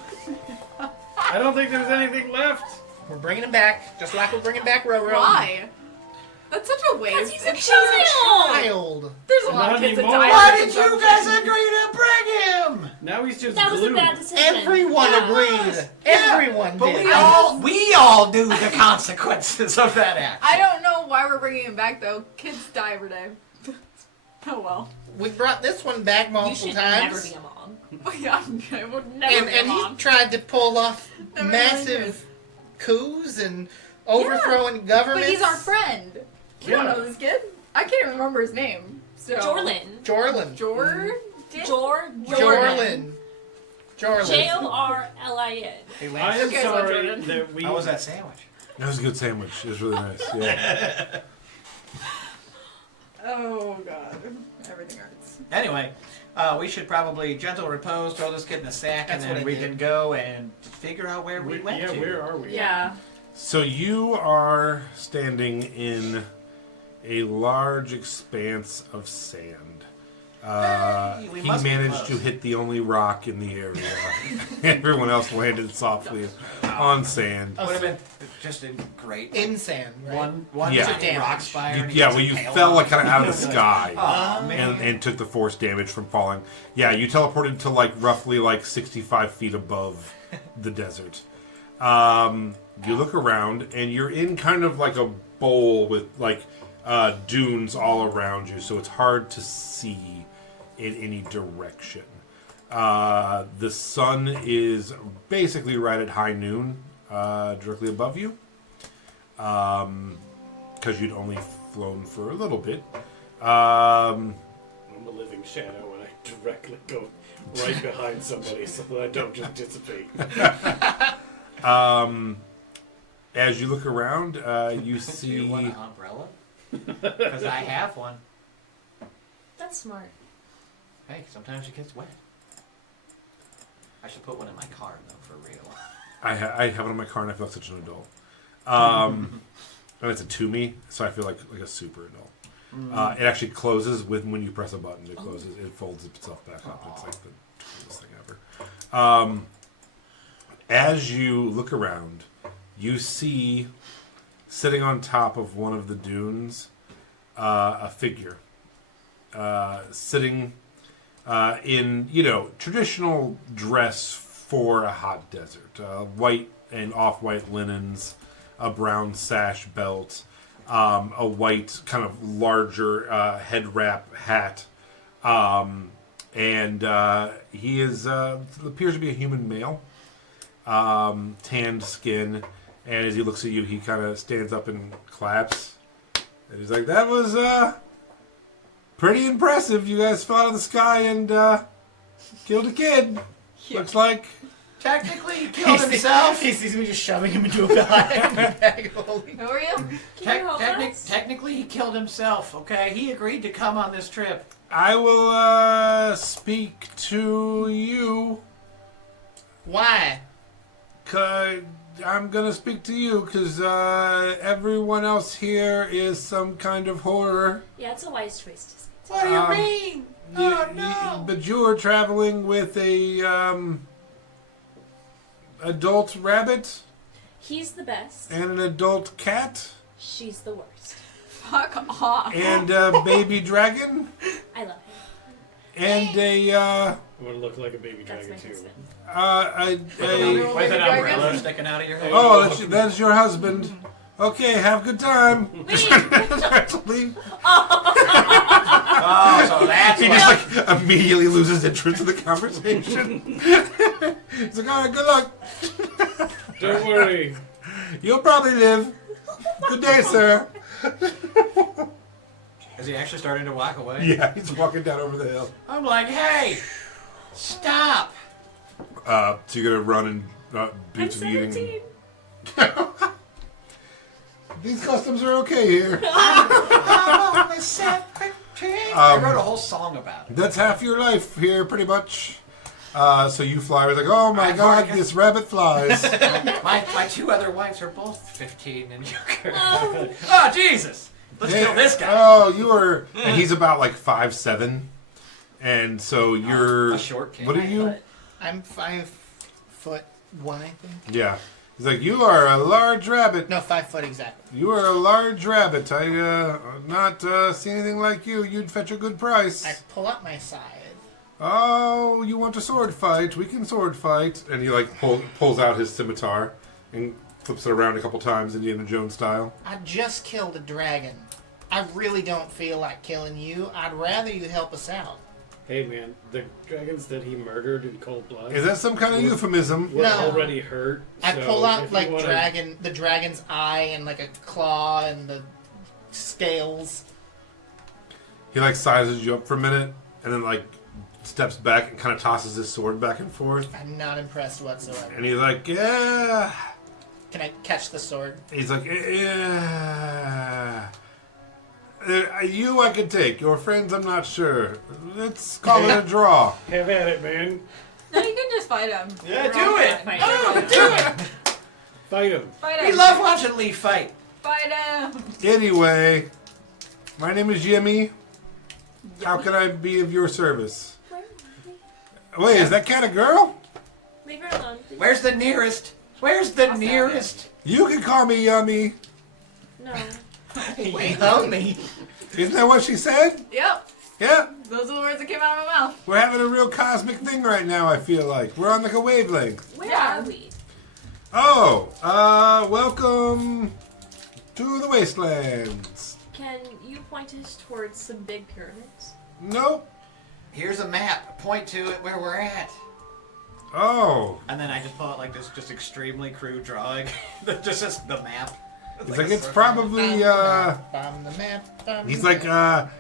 I don't think there's anything left. we're bringing him back, just like we're bringing back Roro. Why? That's such a waste. he's a It's child. Child. There's a lot Not of kids that anymore. die. Why of did you consumption. guys agree to bring him? Now he's just That was glue. a bad decision. Everyone Yeah. agreed. Everyone But did. we all knew the consequences of that act. I don't know why we're bringing him back though. Kids die every day. Oh well. We brought this one back You multiple should times. never be a mom. Yeah, I would never and be a and mom. he tried to pull off Never massive coups and overthrowing governments. But he's our friend. You don't Yeah. know this kid. I can't even remember his name. So Jorlan. Jorlan. Jordan. Jorlan. Jorlan. Jorlan. Jorlin. Hey, I Lance, am Okay, sorry Jordan. that we. how was that sandwich? That was a good sandwich. It was really nice. Yeah. Oh god. Everything hurts. Anyway, we should probably gentle repose, throw this kid in a sack, That's and what then I we did. can go and figure out where we went Yeah, to. where are we? Yeah. So you are standing in a large expanse of sand. Hey, we He must be managed close. to hit the only rock in the area. Everyone else landed softly on sand. Oh, Would have been just great. in sand, right? One Yeah. giant rock spire. and he Yeah, gets well, you impaled fell on like it. kind of out of the sky. Oh, man. And took the force damage from falling. Yeah, you teleported to like roughly like 65 feet above the desert. You look around and you're in kind of like a bowl with like dunes all around you, so it's hard to see in any direction. The sun is basically right at high noon, directly above you, because you'd only flown for a little bit. I'm a living shadow and I directly go right behind somebody so that I don't just dissipate. As you look around, you Do you want see. an umbrella? Because I have one. That's smart. Hey, sometimes it gets wet. I should put one in my car, though, for real. I have it in my car and I feel like such an adult. And it's a Toomey, so I feel like a super adult. It actually closes when you press a button. It closes. It folds itself back up. It's like the coolest thing ever. As you look around, you see sitting on top of one of the dunes a figure sitting in traditional dress for a hot desert, white and off-white linens, a brown sash belt, a white kind of larger head wrap hat, and he is appears to be a human male, tanned skin, and as he looks at you, he kind of stands up and claps, and he's like, "That was pretty impressive. You guys fell out of the sky and killed a kid. Looks like." Technically, he killed himself. He sees me just shoving him into a bag. Holy. Who are you? Can you hold us? Technically, he killed himself, okay? He agreed to come on this trip. I will speak to you. Why? I'm gonna speak to you because everyone else here is some kind of horror. Yeah, it's a wise choice to say. What do you mean? Oh, no. But you're traveling with a adult rabbit He's the best. and an adult cat She's the worst. Fuck off. and a baby dragon I love him. and a I want to look like a baby That's my dragon too. husband. With Baby an umbrella dragon? sticking out of your head. oh, that's your husband. Okay, have a good time. Leave. Oh, so that's He why. just like immediately loses interest in the conversation. He's like, all right, good luck. Don't worry. You'll probably live. Good day, sir. Is he actually starting to walk away? Yeah, he's walking down over the hill. I'm like, hey, stop. So you're gonna run and I'm boots of eating. 17. These customs are okay here. I'm only 17. I wrote a whole song about it. That's half your life here, pretty much. So you fly. Like, oh my I've God, already- this rabbit flies. My two other wives are both 15, and you could. Oh, Jesus. Let's kill this guy. Oh, you are. And he's about like 5'7", and so you're. A short kid. What are you? I'm 5'1", I think. Yeah. He's like, you are a large rabbit. No, 5 foot exactly. You are a large rabbit. I not see anything like you. You'd fetch a good price. I pull up my side. Oh, you want a sword fight? We can sword fight. And he like pulls out his scimitar and flips it around a couple times, Indiana Jones style. I just killed a dragon. I really don't feel like killing you. I'd rather you help us out. Hey man, the dragons that he murdered in cold blood Is that some kind of euphemism? were No. already hurt. I so pull out if you like wanna- the dragon's eye and like a claw and the scales. He like sizes you up for a minute and then like steps back and kind of tosses his sword back and forth. I'm not impressed whatsoever. And he's like, yeah. Can I catch the sword? He's like, yeah. You I could take. Your friends, I'm not sure. Let's call it a draw. Have at it, man. No, you can just fight him. Yeah, We're do all it. fine. Oh, do it. Fight him. Fight We him. love watching Lee fight. Fight him. Anyway, my name is Jimmy. How can I be of your service? Wait, is that cat a girl? Leave her alone. Where's the nearest Where's the I'll say nearest? You can call me Yummy. No. Yummy. Isn't that what she said? Yep. Yeah. Those are the words that came out of my mouth. We're having a real cosmic thing right now, I feel like. We're on like a wavelength. Where Yeah. are we? Oh, welcome to the Wastelands. Can you point us towards some big pyramids? Nope. Here's a map. Point to it where we're at. Oh. And then I just pull out like this just extremely crude drawing. that just says the map. It's like it's a- probably, Bomb the map. Bomb he's the like, map.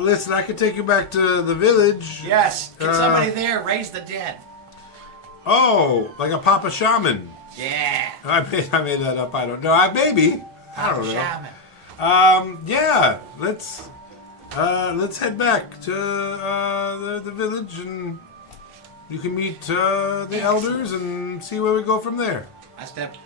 Listen, I can take you back to the village. Yes. Get Uh, somebody there. Raise the dead. Oh, like a Papa Shaman. Yeah. I made that up. I don't know. Maybe. I don't know. Shaman. Yeah. Let's head back to the village, and you can meet the elders and see where we go from there.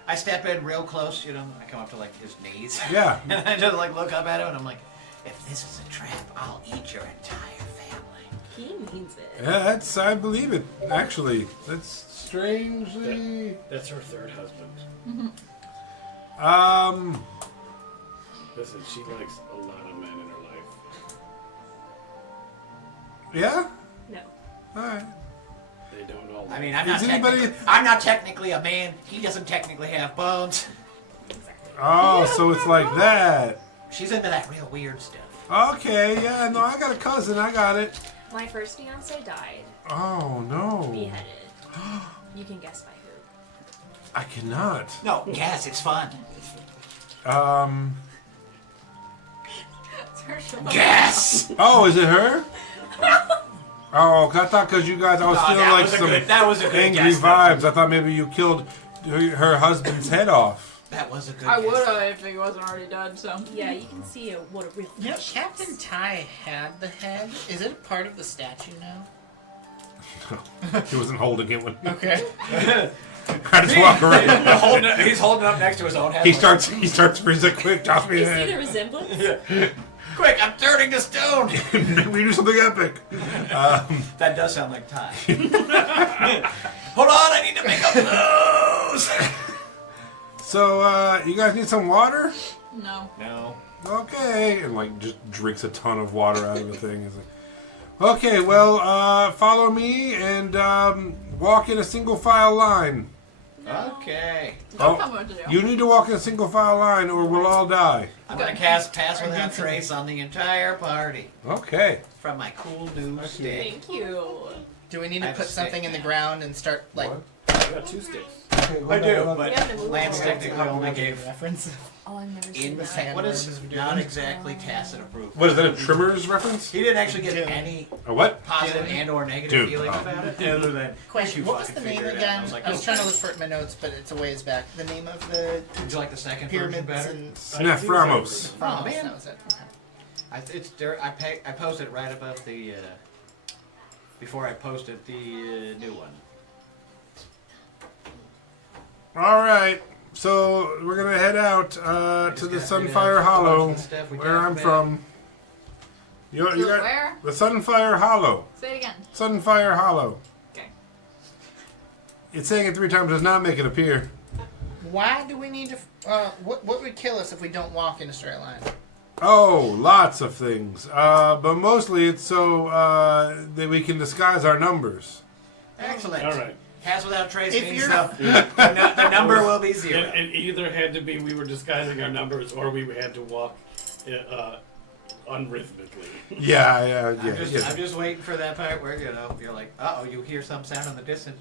I step in real close, you know. I come up to like his knees. Yeah. and I just like look up at him, and I'm like, if this is a trap, I'll eat your entire family. He means it. Yeah, I believe it. Actually, that's strangely. That's her third husband. Listen, she likes a lot of men in her life. Yeah. No. All right. They don't all. I mean, I'm not technically a man. He doesn't technically have bones. Oh, so it's like that. She's into that real weird stuff. Okay. Yeah. No, I got a cousin. I got it. My first fiance died, Oh no. beheaded. You can guess by who. I cannot. No, yes, it's fun. It's her show. Yes. Oh, is it her? Oh, I thought because you guys, I was feeling like some that was a good angry guess. vibes. I thought maybe you killed her husband's head off. That was a good I guess. would have if he wasn't already dead, so. Yeah, you can see what a real. You know, Captain Ty had the head. Is it a part of the statue now? He wasn't holding it when Okay. I just walk around. He's holding up next to his own head. He starts freezing quick. Toss me You the see the head. resemblance? Quick, I'm turning to stone. We do something epic. That does sound like Ty. Hold on, I need to make up those. So, you guys need some water? No. No. Okay. And, like, just drinks a ton of water out of the thing. He's like, okay, well, follow me and walk in a single file line. Okay. Don't tell me what to do. You need to walk in a single file line or we'll all die. I'm gonna cast Pass Without Trace on the entire party Okay. from my cool new stick. Thank you. Do we need I to have put a something stick in the now. ground and start, like, I got 2 sticks. I do, but We have to move Lance on. technically only gave reference? Oh, I've never seen in that. what is not exactly tacit approval. What is that, a Trimmers reference? He didn't actually get Dude. any A what? positive and or negative Dude. feelings Oh. about it, other than Question, you what was fucking the name figure it out. again? I was like, I was oh. trying to look for it in my notes, but it's a ways back. The name of the Would you like the second version pyramids better? and... Sneframos. Oh, man. that was it. Okay. It's there. I posted it right above the before I posted the new one. All right. So we're gonna head out to the Sunfire Hollow, where I'm from. You got Where? the Sunfire Hollow. Say it again. Sunfire Hollow. Okay. It's saying it 3 times does not make it appear. Why do we need to... what would kill us if we don't walk in a straight line? Oh, lots of things. But mostly it's so that we can disguise our numbers. Excellent. All right. Pass Without Trace If means you're- the number will be 0. It either had to be we were disguising our numbers or we had to walk unrhythmically. Yeah. I'm just waiting for that part where you're like, you hear some sound in the distance.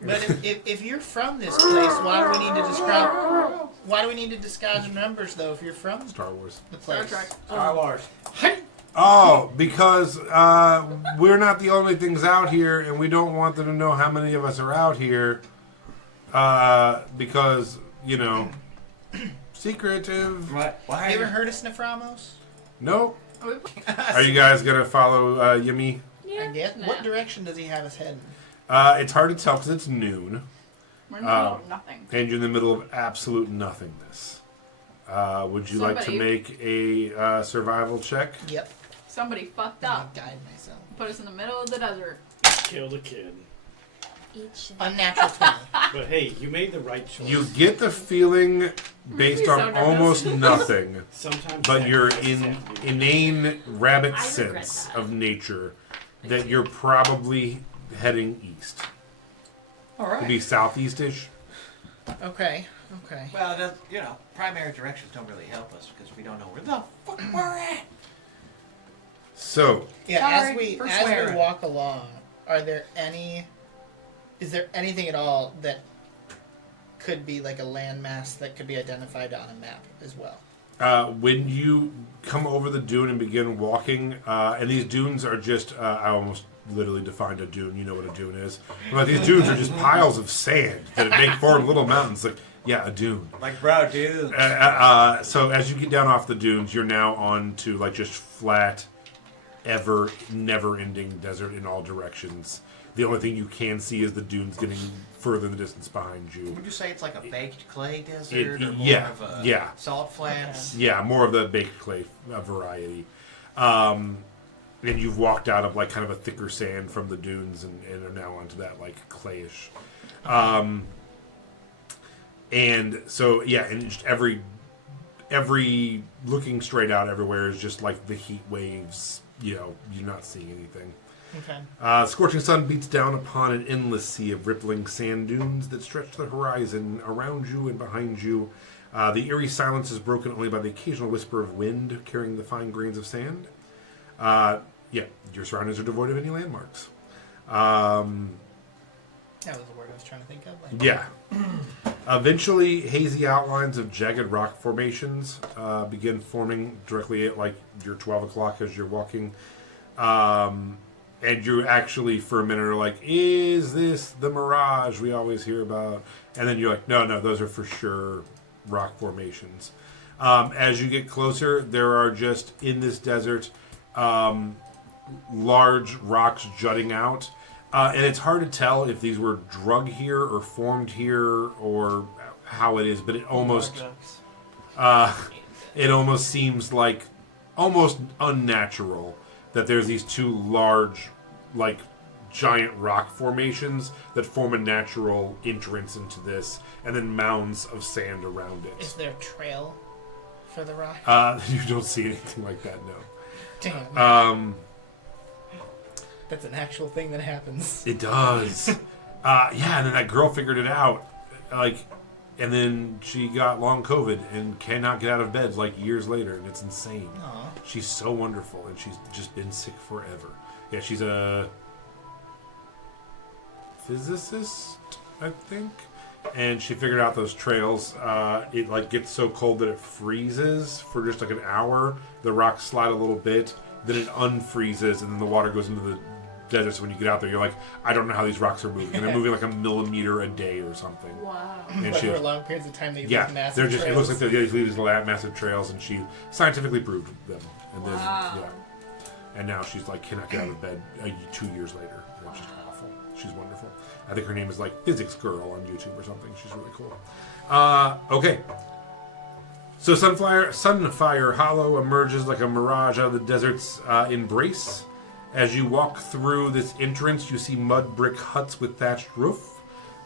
But if you're from this place, why do we need to describe... Why do we need to disguise our numbers, though, if you're from Star Wars. the Star place? Trek. Star Wars. Oh, because we're not the only things out here, and we don't want them to know how many of us are out here. Because, secretive. What? Why? Have you ever heard of Sneframos? Nope. Are we Are you guys gonna follow Yumi? I guess. Nah. What direction does he have his head in? It's hard to tell because it's noon, We're in the middle of nothing. and you're in the middle of absolute nothingness. Would you like to Somebody- make a survival check? Yep. Somebody fucked I'm up. gonna guide myself. Put us in the middle of the desert. Killed a kid. each. Unnatural 20. But hey, you made the right choice. You get the feeling, based me on so nervous. almost nothing, Sometimes but your sacrifices have to be made. inane rabbit I regret sense that. of nature, that you're probably heading east. All It'd be right. southeast-ish. Okay. Well, that's, primary directions don't really help us because we don't know where the fuck we're at. So, Yeah, Sorry as we for as we swearing. walk along, is there anything at all that could be like a landmass that could be identified on a map as well? when you come over the dune and begin walking, and these dunes are just, I almost literally defined a dune. You know what a dune is. But these dunes are just piles of sand that make form little mountains. Like, yeah, a dune. Like, bro, dude. So as you get down off the dunes, you're now on to like just flat, never-ending desert in all directions. The only thing you can see is the dunes getting further in the distance behind you. Would you say it's like a baked clay desert or more yeah, of a yeah. salt flats? Yeah, more of the baked clay variety. And you've walked out of like kind of a thicker sand from the dunes and are now onto that like clayish. And so yeah, and just every looking straight out everywhere is just like the heat waves. You're not seeing anything. Okay. Scorching sun beats down upon an endless sea of rippling sand dunes that stretch the horizon around you and behind you. The eerie silence is broken only by the occasional whisper of wind carrying the fine grains of sand. Your surroundings are devoid of any landmarks. That was the word I was trying to think of. Yeah. Eventually, hazy outlines of jagged rock formations begin forming directly at like your 12 o'clock as you're walking. And you actually, for a minute, are like, is this the mirage we always hear about? And then you're like, no, those are for sure rock formations. As you get closer, there are just, in this desert, large rocks jutting out. And it's hard to tell if these were drug here or formed here or how it is, but it almost seems like almost unnatural that there's these two large, like, giant rock formations that form a natural entrance into this, and then mounds of sand around Is it. there a trail for the rock? You don't see anything like that, no. Damn. That's an actual thing that happens. It does. Yeah, and then that girl figured it out. And then she got long COVID and cannot get out of bed like years later, and it's insane. Aw. She's so wonderful, and she's just been sick forever. Yeah, she's a physicist, I think. And she figured out those trails. It like gets so cold that it freezes for just like an hour. The rocks slide a little bit, then it unfreezes, and then the water goes into the desert. So when you get out there, you're like, I don't know how these rocks are moving. And they're moving like a millimeter a day or something. Wow. And But she, for long periods of time, they yeah, leave massive they're just. trails. It looks like they leave these massive trails, and she scientifically proved them. And then, Wow. yeah, and now she's like cannot get out of bed 2 years later. It's just awful. She's wonderful. I think her name is like Physics Girl on YouTube or something. She's really cool. Okay. So Sunfire Hollow emerges like a mirage out of the desert's embrace. As you walk through this entrance, you see mud brick huts with thatched roof.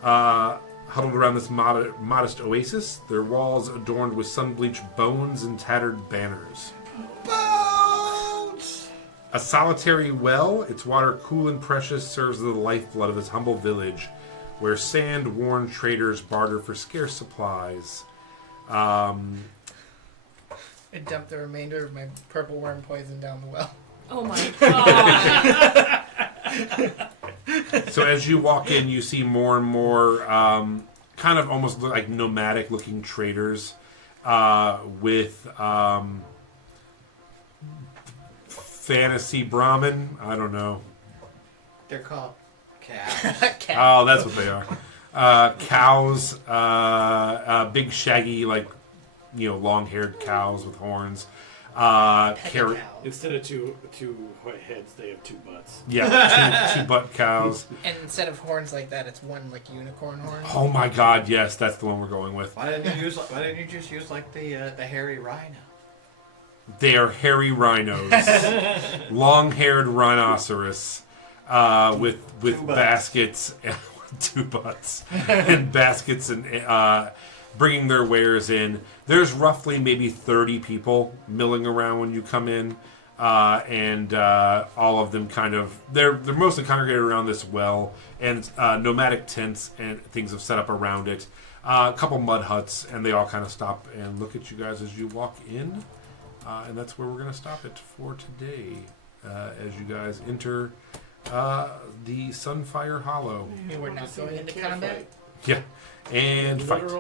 Huddled around this modest oasis, their walls adorned with sun-bleached bones and tattered banners. Bones! A solitary well, its water cool and precious, serves as the lifeblood of this humble village, where sand-worn traders barter for scarce supplies. I dumped the remainder of my purple worm poison down the well. Oh my god. So as you walk in, you see more and more kind of almost like nomadic-looking traders with fantasy Brahmin. I don't know. They're called calves. Oh, that's what they are. Cows, big shaggy, like, long-haired cows with horns. Carrot. Instead of two heads, they have two butts. Yeah, two butt cows. And instead of horns like that, it's one like unicorn horn. Oh my God! Yes, that's the one we're going with. Why didn't you just use like the hairy rhino? They are hairy rhinos, long-haired rhinoceros with Two butts. baskets. two butts and baskets and bringing their wares in. There's roughly maybe 30 people milling around when you come in, and all of them kind of they're mostly congregated around this well, and nomadic tents and things have set up around it. A couple mud huts, and they all kind of stop and look at you guys as you walk in, and that's where we're going to stop it for today. As you guys enter the Sunfire Hollow. We're not going into combat. Yeah, and fight.